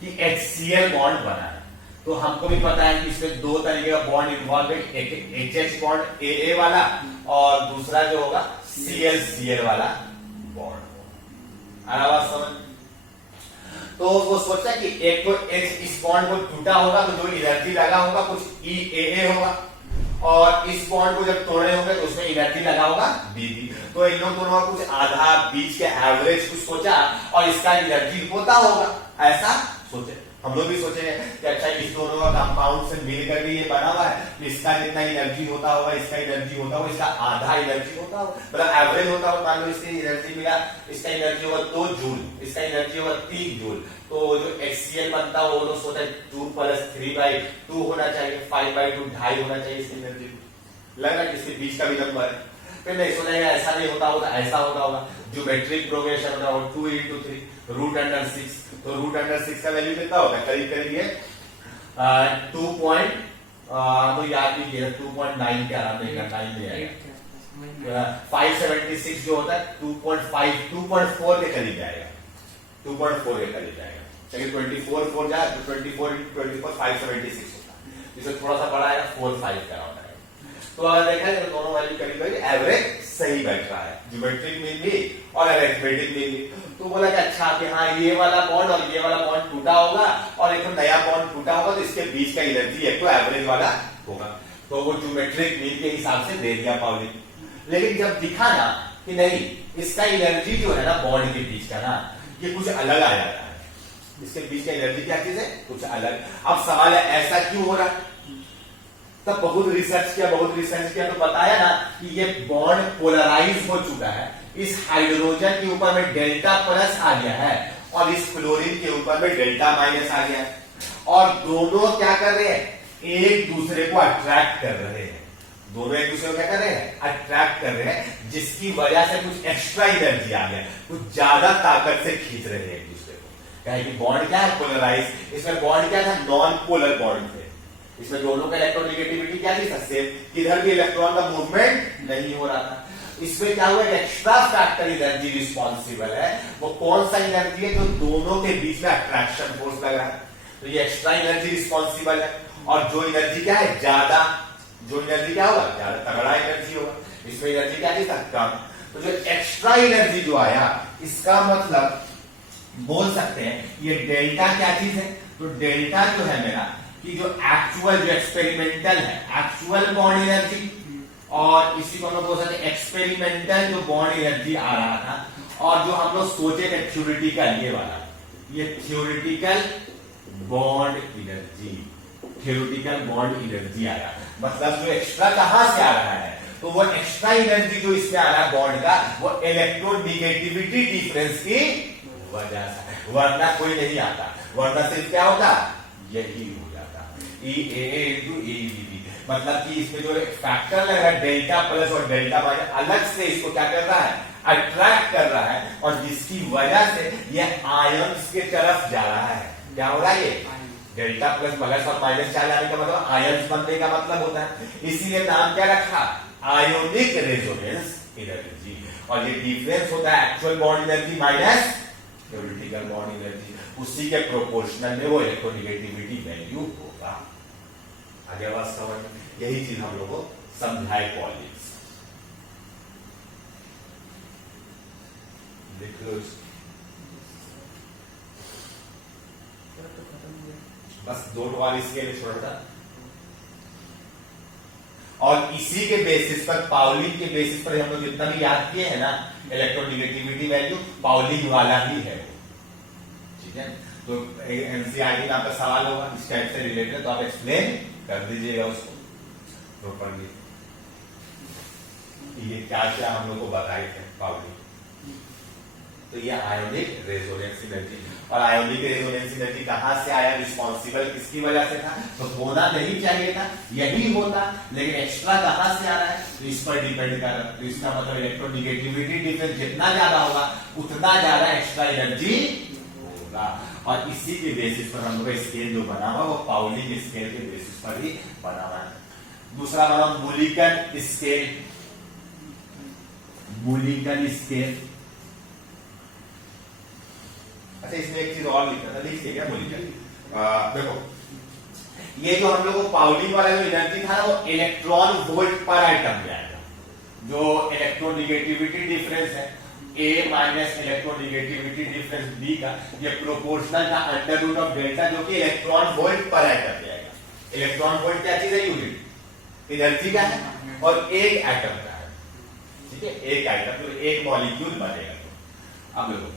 कि HCl बॉन्ड बना है, तो हमको भी पता है कि इसमें दो तरीके का बॉन्ड इन्वॉल्व है, एक HH बॉन्ड AA वाला और दूसरा जो होगा ClCl वाला बॉन्ड। आवाज समझ? तो वो सोचा कि एक तो H इस बॉन्ड को टूटा होगा तो जो एनर्जी लगा होगा कुछ EAA होगा, और इस बॉन्ड को जब तोड़े होंगे तो उसमें एनर्जी लगा होगा BB। तो इन लोग दोनों का कुछ आधा बीच के एवरेज कुछ सोचा और इसका एनर्जी होता होगा, ऐसा सोचे। हम लोग भी सोचेंगे कि अच्छा इस दोनों का कंपाउंड से मिलकर भी ये बना हुआ है, तो इसका जितना एनर्जी होता होगा इसका एनर्जी होता होगा, इसका आधा एनर्जी होता होगा, मतलब एवरेज होता होगा। मान लो इसकी एनर्जी मिला, इसका एनर्जी होगा 2 जूल, इसका एनर्जी होगा 3 जूल, तो जो HCl बनता है वो लोग सोचा 2 प्लस 3 बाई 2 होना चाहिए, 5 बाई 2 2.5 होना चाहिए इसकी एनर्जी। लग रहा है इसके बीच का भी नंबर है, फिर नहीं सोचा ऐसा नहीं होता होगा, ऐसा होता होगा। ज्योमेट्रिक प्रोग्रेशन होता होगा 2 into 3 रूट अंडर 6, तो रूट अंडर 6 का वैल्यू कितना होता है, करीब करीब ये 2 पॉइंट तो याद भी किया 2.9 के आराम नहीं करना ही नहीं आएगा। 576 जो होता है 2.5 2.4 के करीब जाएगा, 2.4 के करीब जाएगा। चलिए 24 4 जाए तो 24 into 24 576 होता है, जिससे थोड़ा सा बड़ा आएगा 4 5 का होता है। तो अगर देखा जाए तो दोनों वैल्यू करीब करीब एवरेज सही बैठ रहा है, ज्योमेट्रिक मीन भी और अरिथमेटिक मीन भी। तो बोला कि अच्छा कि हाँ ये वाला बॉन्ड और ये वाला बॉन्ड टूटा होगा और एक तो नया बॉन्ड टूटा होगा, तो इसके बीच का एनर्जी एक तो एवरेज वाला होगा, तो वो ज्योमेट्रिक मीन के हिसाब से दे दिया पाउली। लेकिन जब दिखा ना कि नहीं इसका एनर्जी जो है ना बॉन्ड के बीच का ना ये कुछ अलग आ जाता है, इसके बीच का एनर्जी क्या चीज है, कुछ अलग। अब सवाल है ऐसा क्यों हो रहा है, तब बहुत रिसर्च किया तो बताया ना कि ये बॉन्ड पोलराइज हो चुका है, इस हाइड्रोजन के ऊपर में डेल्टा प्लस आ गया है और इस क्लोरीन के ऊपर में डेल्टा माइनस आ गया है, और दोनों क्या कर रहे हैं, एक दूसरे को अट्रैक्ट कर रहे हैं। दोनों एक दूसरे को क्या कर रहे हैं, अट्रैक्ट कर रहे हैं, जिसकी वजह से कुछ एक्स्ट्रा एनर्जी आ गया, कुछ ज्यादा ताकत से खींच रहे हैं एक दूसरे को। क्या है कि बॉन्ड क्या है, पोलराइज। इसमें बॉन्ड क्या था, नॉन पोलर बॉन्ड थे, इसमें दोनों का इलेक्ट्रोनेगेटिविटी क्या थी, सेम, किधर भी इलेक्ट्रॉन का मूवमेंट नहीं हो रहा था। इसमें क्या हुआ, एक्स्ट्रा फैक्टर एनर्जी रिस्पॉन्सिबल है। वो कौन सा एनर्जी है, जो दोनों के बीच में अट्रैक्शन फोर्स लगा है, तो ये एक्स्ट्रा एनर्जी रिस्पॉन्सिबल है। और जो एनर्जी क्या है, ज्यादा, जो एनर्जी क्या होगा, ज्यादा तगड़ा एनर्जी होगा। इसमें एनर्जी क्या थी, कम। तो जो एक्स्ट्रा एनर्जी जो आया, इसका मतलब बोल सकते हैं ये डेल्टा क्या चीज है, तो डेल्टा जो है मेरा कि जो एक्चुअल, जो एक्सपेरिमेंटल है, एक्चुअल बॉन्ड एनर्जी, और इसी को हम लोग बोल सकते हैं एक्सपेरिमेंटल जो बॉन्ड एनर्जी आ रहा था, और जो हम लोग सोचे थे थ्योरेटिकल, ये वाला, ये theoretical bond energy, theoretical bond energy आ रहा है। मतलब जो एक्स्ट्रा कहां से आ रहा है, तो वो एक्स्ट्रा एनर्जी जो इसमें आ रहा है बॉन्ड का, वो इलेक्ट्रोनेगेटिविटी डिफरेंस की वजह से, वरना कोई नहीं आता, वरना सिर्फ क्या होता, यही हो जाता EAA into EBB। मतलब कि इसमें जो फैक्टर लग रहा है डेल्टा प्लस और डेल्टा माइनस, अलग से इसको क्या कर रहा है, अट्रैक्ट कर रहा है, और जिसकी वजह से ये आयंस के तरफ जा रहा है। क्या हो रहा है, ये डेल्टा प्लस प्लस और माइनस चार्ज आने का मतलब आयंस बनने का मतलब होता है। इसीलिए नाम क्या रखा, आयोनिक रेजोनेंस एनर्जी। और ये डिफरेंस होता है actual bond energy minus theoretical bond energy, उसी के प्रोपोर्शनल में वो इलेक्ट्रोनेगेटिविटी वैल्यू होगा। आगे बात समझ, यही चीज हम लोग को समझाए पॉलिटिक्स। लिख लो इसको। बस 2 वाली स्केल छोड़ था। और इसी के बेसिस पर, पाउली के बेसिस पर हम लोग जितना भी याद किए हैं ना इलेक्ट्रोनिगेटिविटी वैल्यू, पाउली वाला ही है वो, ठीक है। तो एनसीईआरटी में आपका सवाल होगा इस टाइप से रिलेटेड, तो आप एक्सप्लेन कर दीजिएगा उसको प्रॉपर्ली, ये क्या क्या हम लोग को बताए थे पाउली। तो ये आयोनिक रेजोनेंस एनर्जी, और आयोनिक रेजोनेंस एनर्जी कहां से आया, रिस्पॉन्सिबल किसकी वजह से था, तो होना नहीं चाहिए था, यही होता, लेकिन एक्स्ट्रा कहां से आ रहा है, तो इस पर डिपेंड कर रहा है। तो इसका मतलब इलेक्ट्रोनिगेटिविटी डिफरेंस जितना ज्यादा होगा उतना ज्यादा एक्स्ट्रा एनर्जी होगा, और इसी के बेसिस पर हम लोग का स्केल जो बना हुआ वो पाउली के स्केल के बेसिस पर ही बना हुआ है। दूसरा बना मूलिकन स्केल, मूलिकन स्केल। अच्छा इसमें एक चीज और लिखा था, लिखिए क्या मूलिकन, देखो ये जो हम लोग को पाउली वाला जो एनर्जी था ना वो इलेक्ट्रॉन वोल्ट पर एटम में आएगा। जो इलेक्ट्रोनिगेटिविटी डिफरेंस है A minus electronegativity difference B का, ये प्रोपोर्शनल का अंडर रूट ऑफ डेल्टा, जो कि इलेक्ट्रॉन वोल्ट पर एटम में आएगा। इलेक्ट्रॉन वोल्ट क्या चीज है, यूनिट एनर्जी का है और एक एटम का है, ठीक है, एक एटम तो एक मॉलिक्यूल बनेगा। तो अब देखो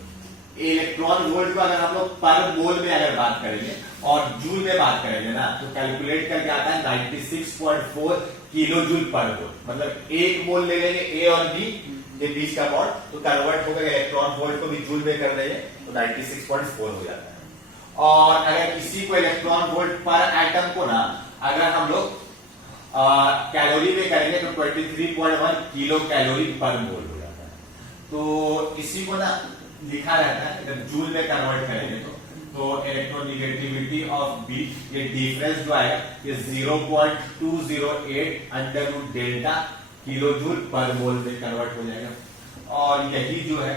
इलेक्ट्रॉन वोल्ट को अगर हम लोग पर मोल में अगर बात करेंगे और जूल में बात करेंगे ना, तो कैलकुलेट करके आता है 96.4 किलो जूल पर मोल, मतलब एक मोल ले लेंगे ए और बी के बीच का बॉन्ड, तो कन्वर्ट होकर इलेक्ट्रॉन वोल्ट को भी जूल में कर देंगे तो 96.4 हो जाता है। और अगर इसी को इलेक्ट्रॉन वोल्ट पर एटम को ना अगर हम लोग कैलोरी में करेंगे तो 23.1 किलो कैलोरी पर मोल हो जाता है। तो इसी को ना लिखा रहता है, जब जूल में कन्वर्ट करेंगे तो इलेक्ट्रोनिगेटिविटी ऑफ बी, ये डिफरेंस जो आएगा ये 0.208 under root delta kilo joule per mole में कन्वर्ट हो जाएगा। और यही जो है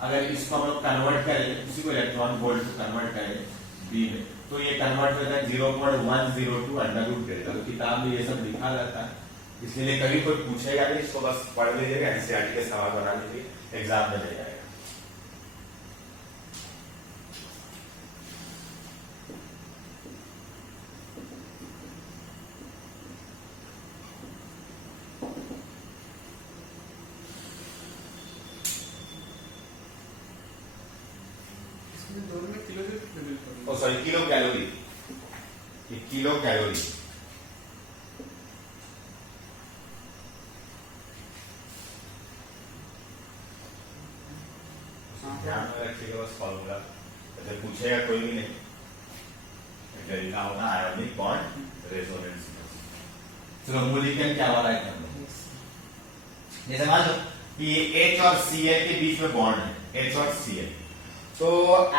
अगर इसको हम लोग कन्वर्ट करेंगे, इसी को इलेक्ट्रॉन वोल्ट को कन्वर्ट करेंगे बी में, तो ये कन्वर्ट हो जाता है 0.102 अंडर रूट डेल्टा। तो किताब में ये सब लिखा रहता है, इसलिए कभी कोई पूछेगा नहीं, इसको बस पढ़ लीजिएगा, एनसीईआरटी के सवाल बना लीजिए, एग्जाम में ले जाएगा। Sorry kilo calorie, kilo calorie ध्यान में रखिएगा बस फॉर्मूला, जैसे पूछेगा कोई भी नहीं, लिखा होगा आयोनिक बॉन्ड रेजोनेंस। चलो मूलिकन क्या वाला है, जैसे मान लो कि H और Cl के बीच में बॉन्ड है, H और Cl, तो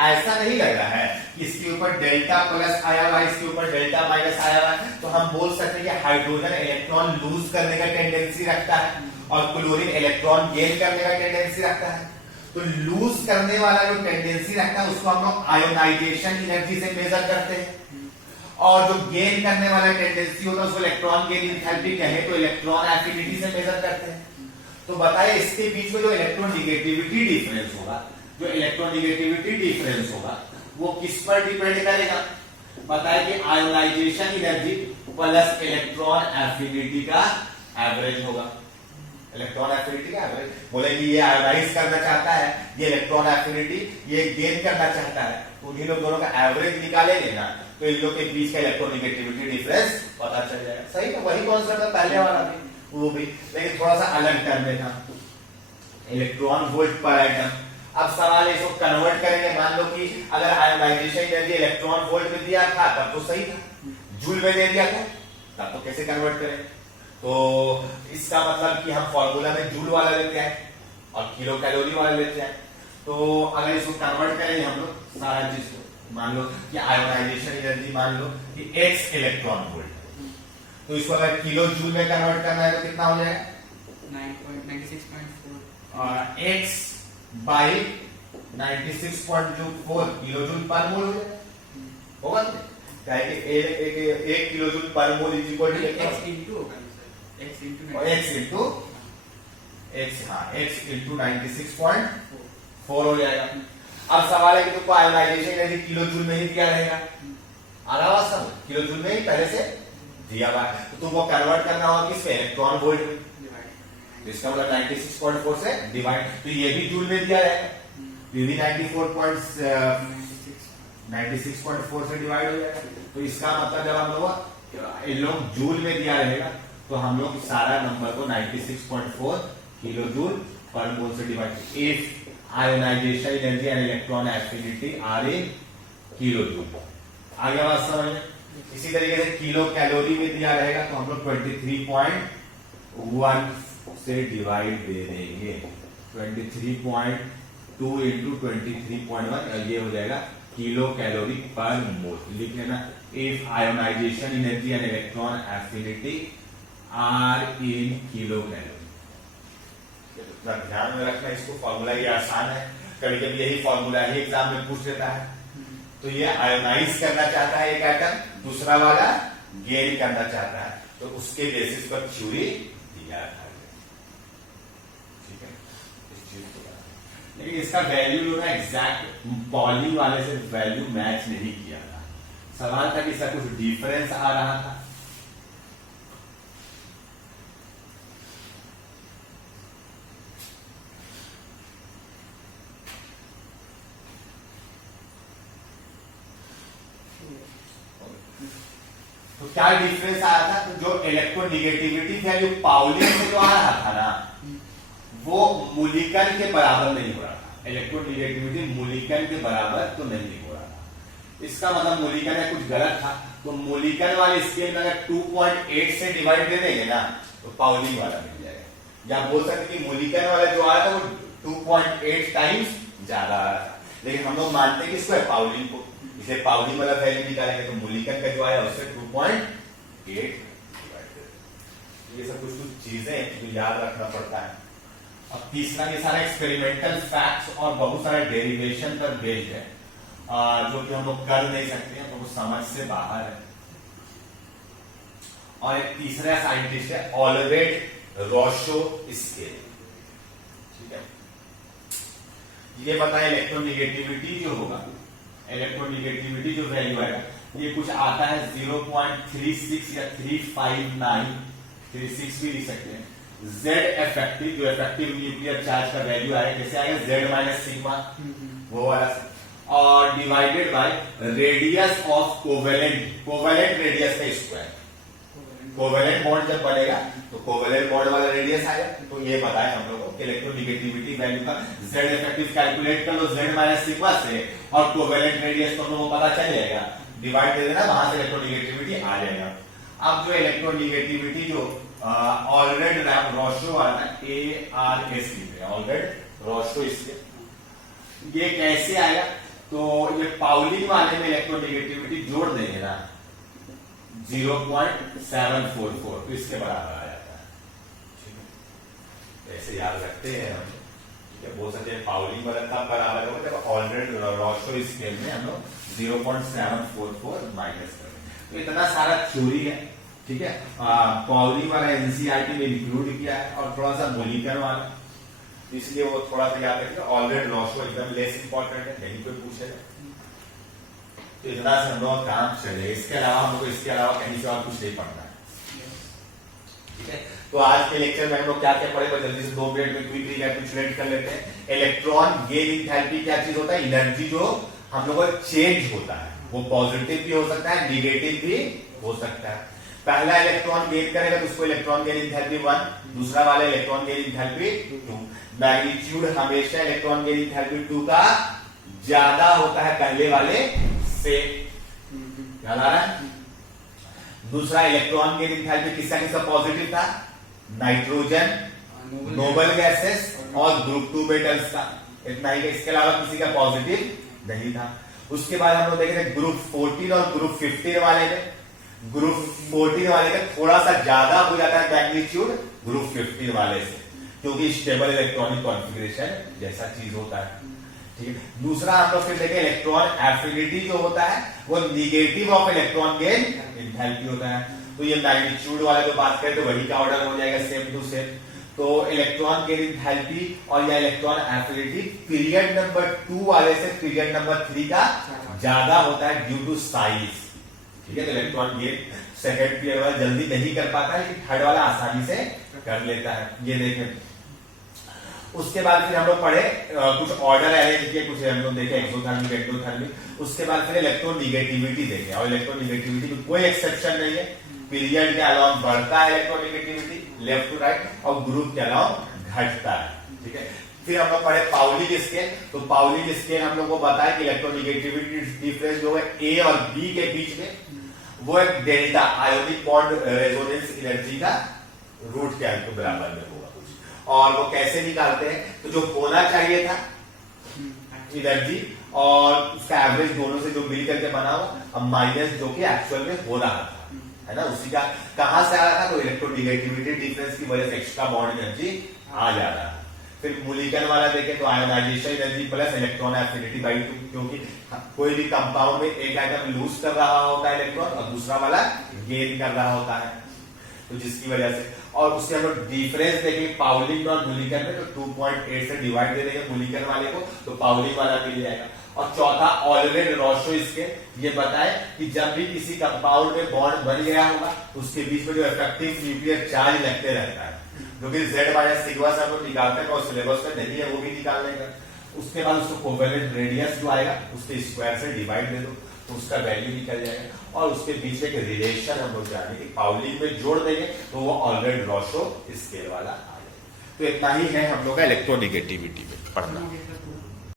ऐसा नहीं लग रहा है इसके ऊपर डेल्टा प्लस आया हुआ है, इसके ऊपर डेल्टा माइनस आया हुआ है, तो हम बोल सकते हैं कि हाइड्रोजन इलेक्ट्रॉन लूज करने का टेंडेंसी रखता है और क्लोरीन इलेक्ट्रॉन गेन करने का टेंडेंसी रखता है। तो लूज करने वाला जो टेंडेंसी रखता है उसको हम लोग आयोनाइजेशन एनर्जी से मेजर करते हैं, और जो गेन करने वाला टेंडेंसी होता है उसको इलेक्ट्रॉन गेन एंथैल्पी कहे तो इलेक्ट्रॉन एफिनिटी से मेजर करते हैं। तो बताइए इसके बीच में जो इलेक्ट्रोनिगेटिविटी डिफरेंस होगा, जो इलेक्ट्रोनिगेटिविटी डिफरेंस होगा वो किस पर डिपेंड करेगा, बताइए कि ionization energy plus electron affinity का एवरेज होगा। इलेक्ट्रॉन एफिनिटी का एवरेज, बोले कि ये आयोनाइज करना चाहता है, ये इलेक्ट्रॉन एफिनिटी ये गेन करना चाहता है, तो इन लोग दोनों का एवरेज निकालेंगे ना, तो इन लोग के बीच का इलेक्ट्रोनिगेटिविटी डिफरेंस पता चल जाएगा। सही है, वही कॉन्सेप्ट है पहले वाला भी, वो भी, लेकिन थोड़ा सा अलग टर्म में था, इलेक्ट्रॉन वोल्ट पर एटम। अब सवाल इसको कन्वर्ट करेंगे, मान लो कि अगर आयोनाइजेशन एनर्जी इलेक्ट्रॉन वोल्ट में दिया था तब तो सही था, जूल में दे दिया था तब तो कैसे कन्वर्ट करें, तो इसका मतलब कि हम फॉर्मूला में जूल वाला लेते हैं और किलो कैलोरी वाला लेते हैं। तो अगर इसको कन्वर्ट करेंगे हम लोग सारा चीज को, मान लो कि आयोनाइजेशन एनर्जी मान लो कि x इलेक्ट्रॉन वोल्ट, तो इसको अगर किलो जूल में कन्वर्ट करना है तो कितना हो जाएगा 96.4 और x by 96.4 kilo joule per मोल होगा, एक kilo joule per mole is equal to x into x into 96.4 हो जाएगा। अब सवाल है कि तुमको आयोनाइजेशन एनर्जी किलो जूल में ही दिया रहेगा, आ रहा हुआ सब किलो जूल में ही पहले से दिया हुआ है, तो तुमको कन्वर्ट करना होगा किसमें, इलेक्ट्रॉन वोल्ट में। तो इसका मतलब 96.4 से डिवाइड, तो ये भी जूल में दिया रहेगा, ये भी 96.4 से डिवाइड हो जाएगा। तो इसका मतलब जब हम लोग इन लोग जूल में दिया रहेगा तो हम लोग सारा नंबर को 96.4 किलो जूल पर मोल से divide. If ionization energy and electron affinity are in kilo joule, आगे बात समझ में। इसी तरीके से किलो कैलोरी में दिया रहेगा तो हम लोग 23.1 से डिवाइड दे देंगे, 23.2 इंटू 23.1, ये हो जाएगा किलो कैलोरी पर मोल। लिख लेना, if ionization energy and electron affinity are in kilo calorie. ध्यान में रखना, इसको फॉर्मूला ये आसान है, कभी कभी यही फॉर्मूला ही एग्जाम में पूछ लेता है। तो ये आयोनाइज करना चाहता है एक एटम, दूसरा वाला गेन करना चाहता है, तो उसके बेसिस पर थ्योरी दिया था। ठीक है, इस चीज को, लेकिन इसका वैल्यू जो है एग्जैक्ट पॉली वाले से वैल्यू मैच नहीं किया था। सवाल था कि इसका कुछ डिफरेंस आ रहा था। तो क्या डिफरेंस आया था, तो जो इलेक्ट्रोनिगेटिविटी वैल्यू पाउलिंग से जो आ रहा था ना, वो मूलिकन के बराबर नहीं हो रहा था। इलेक्ट्रोनिगेटिविटी मूलिकन के बराबर तो नहीं हो रहा था। इसका मतलब मूलिकन है कुछ गलत था, तो मूलिकन वाले स्केल में अगर 2.8 से डिवाइड दे देंगे ना तो पाउलिंग वाला मिल जाएगा। या बोल सकते कि मूलिकन वाला जो आया था वो 2.8 टाइम्स ज्यादा आ रहा था, लेकिन हम लोग मानते हैं कि इसको है पाउलिंग को, इसे पाउलिंग वाला वैल्यू निकालेंगे तो मूलिकन का जो आया उससे 2.8 डिवाइड कर। ये सब कुछ चीजें जो याद रखना पड़ता है। अब तीसरा, ये सारा एक्सपेरिमेंटल फैक्ट्स और बहुत सारे डेरिवेशन पर बेस्ड है, जो कि हम लोग कर नहीं सकते हैं, तो वो समझ से बाहर है। और एक तीसरा साइंटिस्ट है ऑलरेड रोशो स्केल। ठीक है, ये बताए इलेक्ट्रोनिगेटिविटी जो होगा, इलेक्ट्रोनिगेटिविटी जो वैल्यू आएगा ये कुछ आता है 0.36 या 359, 36 भी लिख सकते हैं। Z इफेक्टिव, जो इफेक्टिव न्यूक्लियर चार्ज का वैल्यू आएगा, कैसे आएगा, Z माइनस सिग्मा, वो वाला, और divided by radius of covalent radius का स्क्वायर। कोवेलेंट बॉन्ड जब बनेगा तो कोवेलेंट बॉन्ड वाला रेडियस आएगा। तो ये बताया हम लोगों को इलेक्ट्रोनिगेटिविटी वैल्यू का Z इफेक्टिव कैलकुलेट कर लो Z माइनस सिग्मा से, और कोवेलेंट रेडियस तो हम लोगों को पता चल जाएगा, डिवाइड दे देना, वहां से इलेक्ट्रोनिगेटिविटी आ जाएगा। अब जो इलेक्ट्रोनिगेटिविटी जो ऑलरेडी रोशो वाला ARS लिख रहे हैं, ऑलरेडी रोशो, इसके ये कैसे आएगा, तो ये पाउलिंग वाले में इलेक्ट्रोनिगेटिविटी जोड़ देंगे ना 0.744, तो इसके बराबर आ जाता है। ठीक है, ऐसे याद रखते हैं हम। ठीक है, बोल सकते हैं पाउलिंग वाला तब बराबर होगा जब ऑलरेडी रोशो स्केल में हम लोग 0.744 माइनस करें। तो इतना सारा थ्योरी है। ठीक है, पाउलिंग वाला एनसीईआरटी में इंक्लूड किया है, और थोड़ा सा मूलिकन वाला, इसलिए वो थोड़ा सा याद रखिए। ऑलरेडी रोशो एकदम लेस इंपॉर्टेंट है, नहीं कोई पूछेगा। तो इतना से हम लोग काम चले, इसके अलावा हमको इसके अलावा कहीं से और कुछ नहीं पढ़ना है। ठीक है, तो आज के लेक्चर में हम लोग क्या क्या पढ़े, तो जल्दी से 2 मिनट में क्विक रिकैपिचुलेट कर लेते हैं। इलेक्ट्रॉन गेन एंथैल्पी क्या चीज होता है, एनर्जी जो हम लोगों का चेंज होता है, वो पॉजिटिव भी हो सकता है, निगेटिव भी हो सकता है। पहला इलेक्ट्रॉन गेन करेगा तो उसको इलेक्ट्रॉन गेन एंथैल्पी 1, दूसरा वाला इलेक्ट्रॉन गेन एंथैल्पी 2। मैग्नीट्यूड हमेशा इलेक्ट्रॉन गेन एंथैल्पी 2 का ज्यादा होता है पहले वाले से, याद आ रहा है। दूसरा इलेक्ट्रॉन गेन एंथैल्पी किसका किसका पॉजिटिव था, नाइट्रोजन, नोबल गैसेस और ग्रुप 2 मेटल्स का, इतना ही। इसके अलावा किसी का पॉजिटिव नहीं था। उसके बाद हम लोग देखे थे ग्रुप 14 और ग्रुप 15 वाले में, ग्रुप 14 वाले का थोड़ा सा ज्यादा हो जाता है मैग्नीट्यूड ग्रुप 15 वाले से, क्योंकि स्टेबल इलेक्ट्रॉनिक कॉन्फ़िगरेशन जैसा चीज होता है। ठीक है, दूसरा हम लोग फिर देखें इलेक्ट्रॉन एफिनिटी जो होता है वो negative of electron gain enthalpy होता है। तो ये मैग्नीट्यूड वाला जो बात करें तो वही का ऑर्डर हो जाएगा सेम टू सेम। तो इलेक्ट्रॉन गेन एंथैल्पी और या इलेक्ट्रॉन एफिनिटी पीरियड नंबर 2 वाले से पीरियड नंबर 3 का ज्यादा होता है ड्यू टू साइज। ठीक है, तो इलेक्ट्रॉन गेन सेकंड पीरियड वाला जल्दी नहीं कर पाता है, लेकिन थर्ड वाला आसानी से कर लेता है। ये देखें, उसके बाद फिर हम लोग पढ़े कुछ ऑर्डर अरेंज किए, कुछ हम लोग देखे एक्सोथर्मिक एंडोथर्मिक। उसके बाद फिर इलेक्ट्रोनिगेटिविटी देखे, और इलेक्ट्रोनिगेटिविटी में कोई एक्सेप्शन नहीं है, पीरियड के अलावा बढ़ता है इलेक्ट्रोनिगेटिविटी लेफ्ट टू राइट, और ग्रुप के अलावा घटता है। ठीक है, फिर हम लोग पढ़े पाउली स्केल। तो पाउली स्केल हम लोग को बताया कि इलेक्ट्रोनिगेटिविटी डिफरेंस जो है ए और बी के बीच में, वो एक delta ionic bond resonance energy का रूट के अंक बराबर में होगा कुछ। और वो कैसे निकालते हैं, तो जो होना चाहिए था एनर्जी और उसका एवरेज दोनों से जो मिल करके बना हुआ, अब माइनस जो कि एक्चुअल में हो रहा था, है ना, उसी का कहां से आ रहा था, तो इलेक्ट्रोनिगेटिविटी डिफरेंस की वजह से एक्स्ट्रा बॉन्ड एनर्जी आ जा रहा है। फिर मूलिकन वाला देखें तो ionization energy plus electron affinity by 2, क्योंकि कोई भी कंपाउंड में एक आइटम लूज कर रहा होता है इलेक्ट्रॉन और दूसरा वाला गेन कर रहा होता है, तो जिसकी वजह से। और उसके हम लोग डिफरेंस देखेंगे पाउलिंग और मूलिकन में, तो 2.8 से डिवाइड दे देंगे मूलिकन वाले को, तो पाउलिंग वाला मिल जाएगा। और चौथा ऑलरेड रोशो स्केल, ये बताए कि जब भी किसी कंपाउंड में बॉन्ड बन गया होगा, उसके बीच में जो इफेक्टिव न्यूक्लियर चार्ज लगते रहता है, जो कि Z माइनस सिग्मा से हम लोग निकालते हैं, और सिलेबस में नहीं है वो भी निकालने का। उसके बाद उसको कोवेलेंट रेडियस जो आएगा उसके स्क्वायर से डिवाइड दे दो, तो उसका वैल्यू निकल जाएगा। और उसके बीच एक रिलेशन हम लोग जानेंगे, पाउलिंग में जोड़ देंगे तो वो ऑलरेड रोशो स्केल वाला आ जाएगा। तो इतना ही है हम लोग का इलेक्ट्रोनिगेटिविटी में पढ़ना।